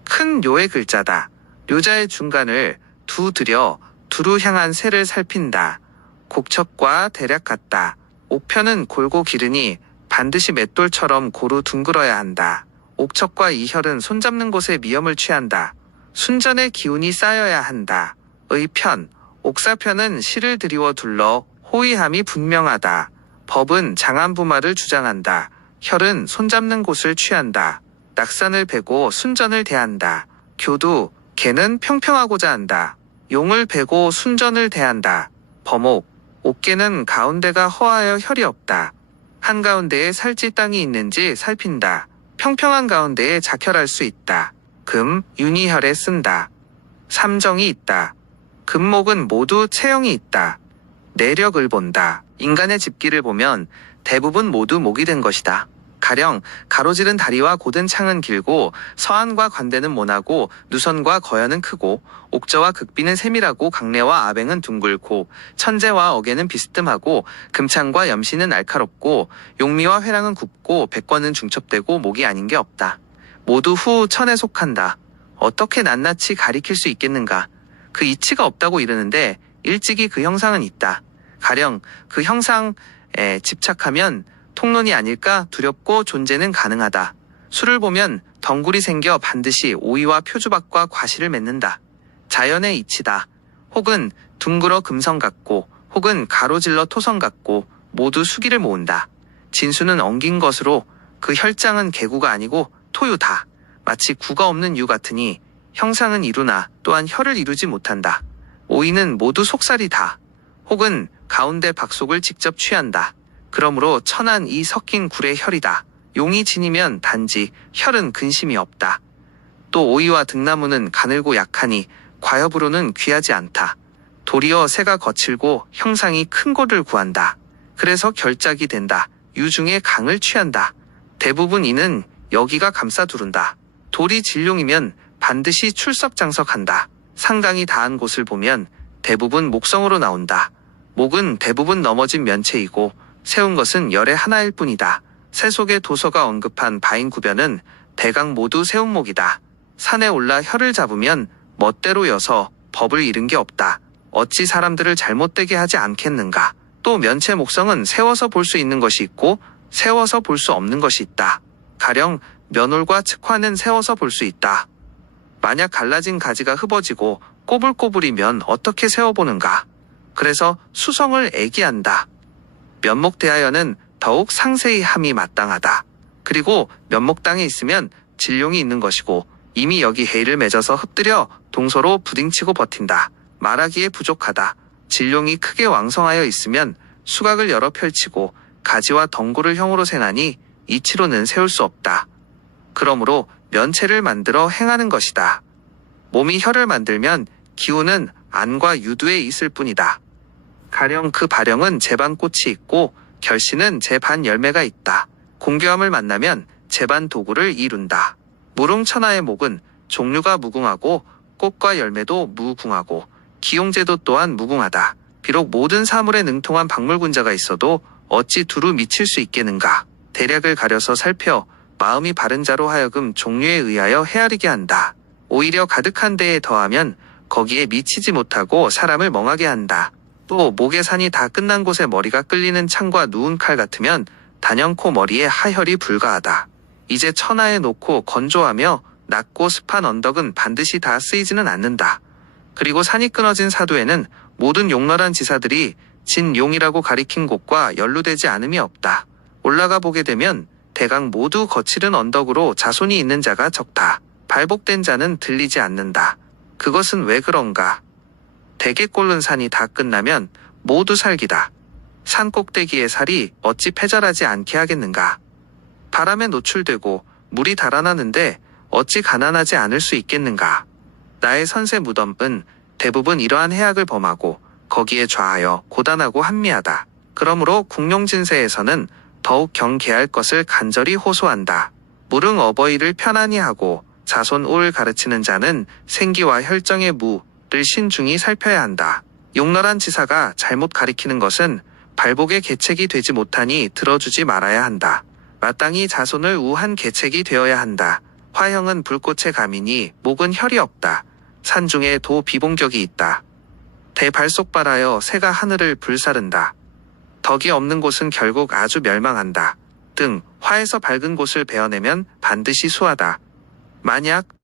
큰 료의 글자다. 료자의 중간을 두드려 두루 향한 새를 살핀다. 곡척과 대략 같다. 옥편은 골고 기르니 반드시 맷돌처럼 고루 둥글어야 한다. 옥척과 이혈은 손잡는 곳에 미염을 취한다. 순전의 기운이 쌓여야 한다. 의편. 옥사편은 실을 드리워 둘러 호의함이 분명하다. 법은 장안부마를 주장한다. 혈은 손잡는 곳을 취한다. 낙산을 베고 순전을 대한다. 교두. 개는 평평하고자 한다. 용을 베고 순전을 대한다. 범옥. 옥개는 가운데가 허하여 혈이 없다. 한가운데에 살지 땅이 있는지 살핀다. 평평한 가운데에 작혈할 수 있다. 금. 윤희혈에 쓴다. 삼정이 있다. 금목은 모두 체형이 있다. 내력을 본다. 인간의 집기를 보면 대부분 모두 목이 된 것이다. 가령 가로지른 다리와 곧은 창은 길고 서안과 관대는 모나고 누선과 거연은 크고 옥저와 극비는 세밀하고 강래와 아뱅은 둥글고 천재와 어개는 비스듬하고 금창과 염시는 날카롭고 용미와 회랑은 굽고 백권은 중첩되고 목이 아닌 게 없다. 모두 후 천에 속한다. 어떻게 낱낱이 가리킬 수 있겠는가. 그 이치가 없다고 이르는데 일찍이 그 형상은 있다. 가령 그 형상에 집착하면 통론이 아닐까 두렵고 존재는 가능하다. 수를 보면 덩굴이 생겨 반드시 오이와 표주박과 과실을 맺는다. 자연의 이치다. 혹은 둥글어 금성 같고 혹은 가로질러 토성 같고 모두 수기를 모은다. 진수는 엉긴 것으로 그 혈장은 개구가 아니고 토유다. 마치 구가 없는 유 같으니 형상은 이루나 또한 혈을 이루지 못한다. 오이는 모두 속살이다. 혹은 가운데 박속을 직접 취한다. 그러므로 천한 이 섞인 굴의 혈이다. 용이 지니면 단지 혈은 근심이 없다. 또 오이와 등나무는 가늘고 약하니 과엽으로는 귀하지 않다. 도리어 새가 거칠고 형상이 큰 곳을 구한다. 그래서 결작이 된다. 유중에 강을 취한다. 대부분 이는 여기가 감싸두른다. 돌이 진룡이면 반드시 출석장석한다. 상강이 다한 곳을 보면 대부분 목성으로 나온다. 목은 대부분 넘어진 면체이고 세운 것은 열의 하나일 뿐이다. 새 속의 도서가 언급한 바인구변은 대강 모두 세운 목이다. 산에 올라 혀를 잡으면 멋대로 여서 법을 잃은 게 없다. 어찌 사람들을 잘못되게 하지 않겠는가. 또 면체 목성은 세워서 볼 수 있는 것이 있고 세워서 볼 수 없는 것이 있다. 가령 면홀과 측화는 세워서 볼 수 있다. 만약 갈라진 가지가 흩어지고 꼬불꼬불이면 어떻게 세워보는가. 그래서 수성을 애기한다. 면목 대하여는 더욱 상세히 함이 마땅하다. 그리고 면목 땅에 있으면 진룡이 있는 것이고 이미 여기 해를 맺어서 흡들여 동서로 부딩치고 버틴다. 말하기에 부족하다. 진룡이 크게 왕성하여 있으면 수각을 열어 펼치고 가지와 덩굴을 형으로 생하니 이치로는 세울 수 없다. 그러므로 면체를 만들어 행하는 것이다. 몸이 혀를 만들면 기운은 안과 유두에 있을 뿐이다. 가령 그 발형은 제반꽃이 있고 결실은 제반 열매가 있다. 공교함을 만나면 제반 도구를 이룬다. 무릉천하의 목은 종류가 무궁하고 꽃과 열매도 무궁하고 기용제도 또한 무궁하다. 비록 모든 사물에 능통한 박물군자가 있어도 어찌 두루 미칠 수 있겠는가. 대략을 가려서 살펴 마음이 바른 자로 하여금 종류에 의하여 헤아리게 한다. 오히려 가득한 데에 더하면 거기에 미치지 못하고 사람을 멍하게 한다. 또 목의 산이 다 끝난 곳에 머리가 끌리는 창과 누운 칼 같으면 단연코 머리에 하혈이 불가하다. 이제 천하에 놓고 건조하며 낮고 습한 언덕은 반드시 다 쓰이지는 않는다. 그리고 산이 끊어진 사도에는 모든 용널한 지사들이 진용이라고 가리킨 곳과 연루되지 않음이 없다. 올라가 보게 되면 대강 모두 거칠은 언덕으로 자손이 있는 자가 적다. 발복된 자는 들리지 않는다. 그것은 왜 그런가? 대개 꼴른 산이 다 끝나면 모두 살기다. 산 꼭대기의 살이 어찌 패절하지 않게 하겠는가? 바람에 노출되고 물이 달아나는데 어찌 가난하지 않을 수 있겠는가? 나의 선세 무덤은 대부분 이러한 해악을 범하고 거기에 좌하여 고단하고 한미하다. 그러므로 궁룡진세에서는 더욱 경계할 것을 간절히 호소한다. 무릉 어버이를 편안히 하고 자손 오를 가르치는 자는 생기와 혈정의 무를 신중히 살펴야 한다. 용널한 지사가 잘못 가리키는 것은 발복의 계책이 되지 못하니 들어주지 말아야 한다. 마땅히 자손을 우한 계책이 되어야 한다. 화형은 불꽃에 감이니 목은 혈이 없다. 산중에 도 비봉격이 있다. 대발속발하여 새가 하늘을 불사른다. 덕이 없는 곳은 결국 아주 멸망한다. 등 화에서 밝은 곳을 베어내면 반드시 수하다. 만약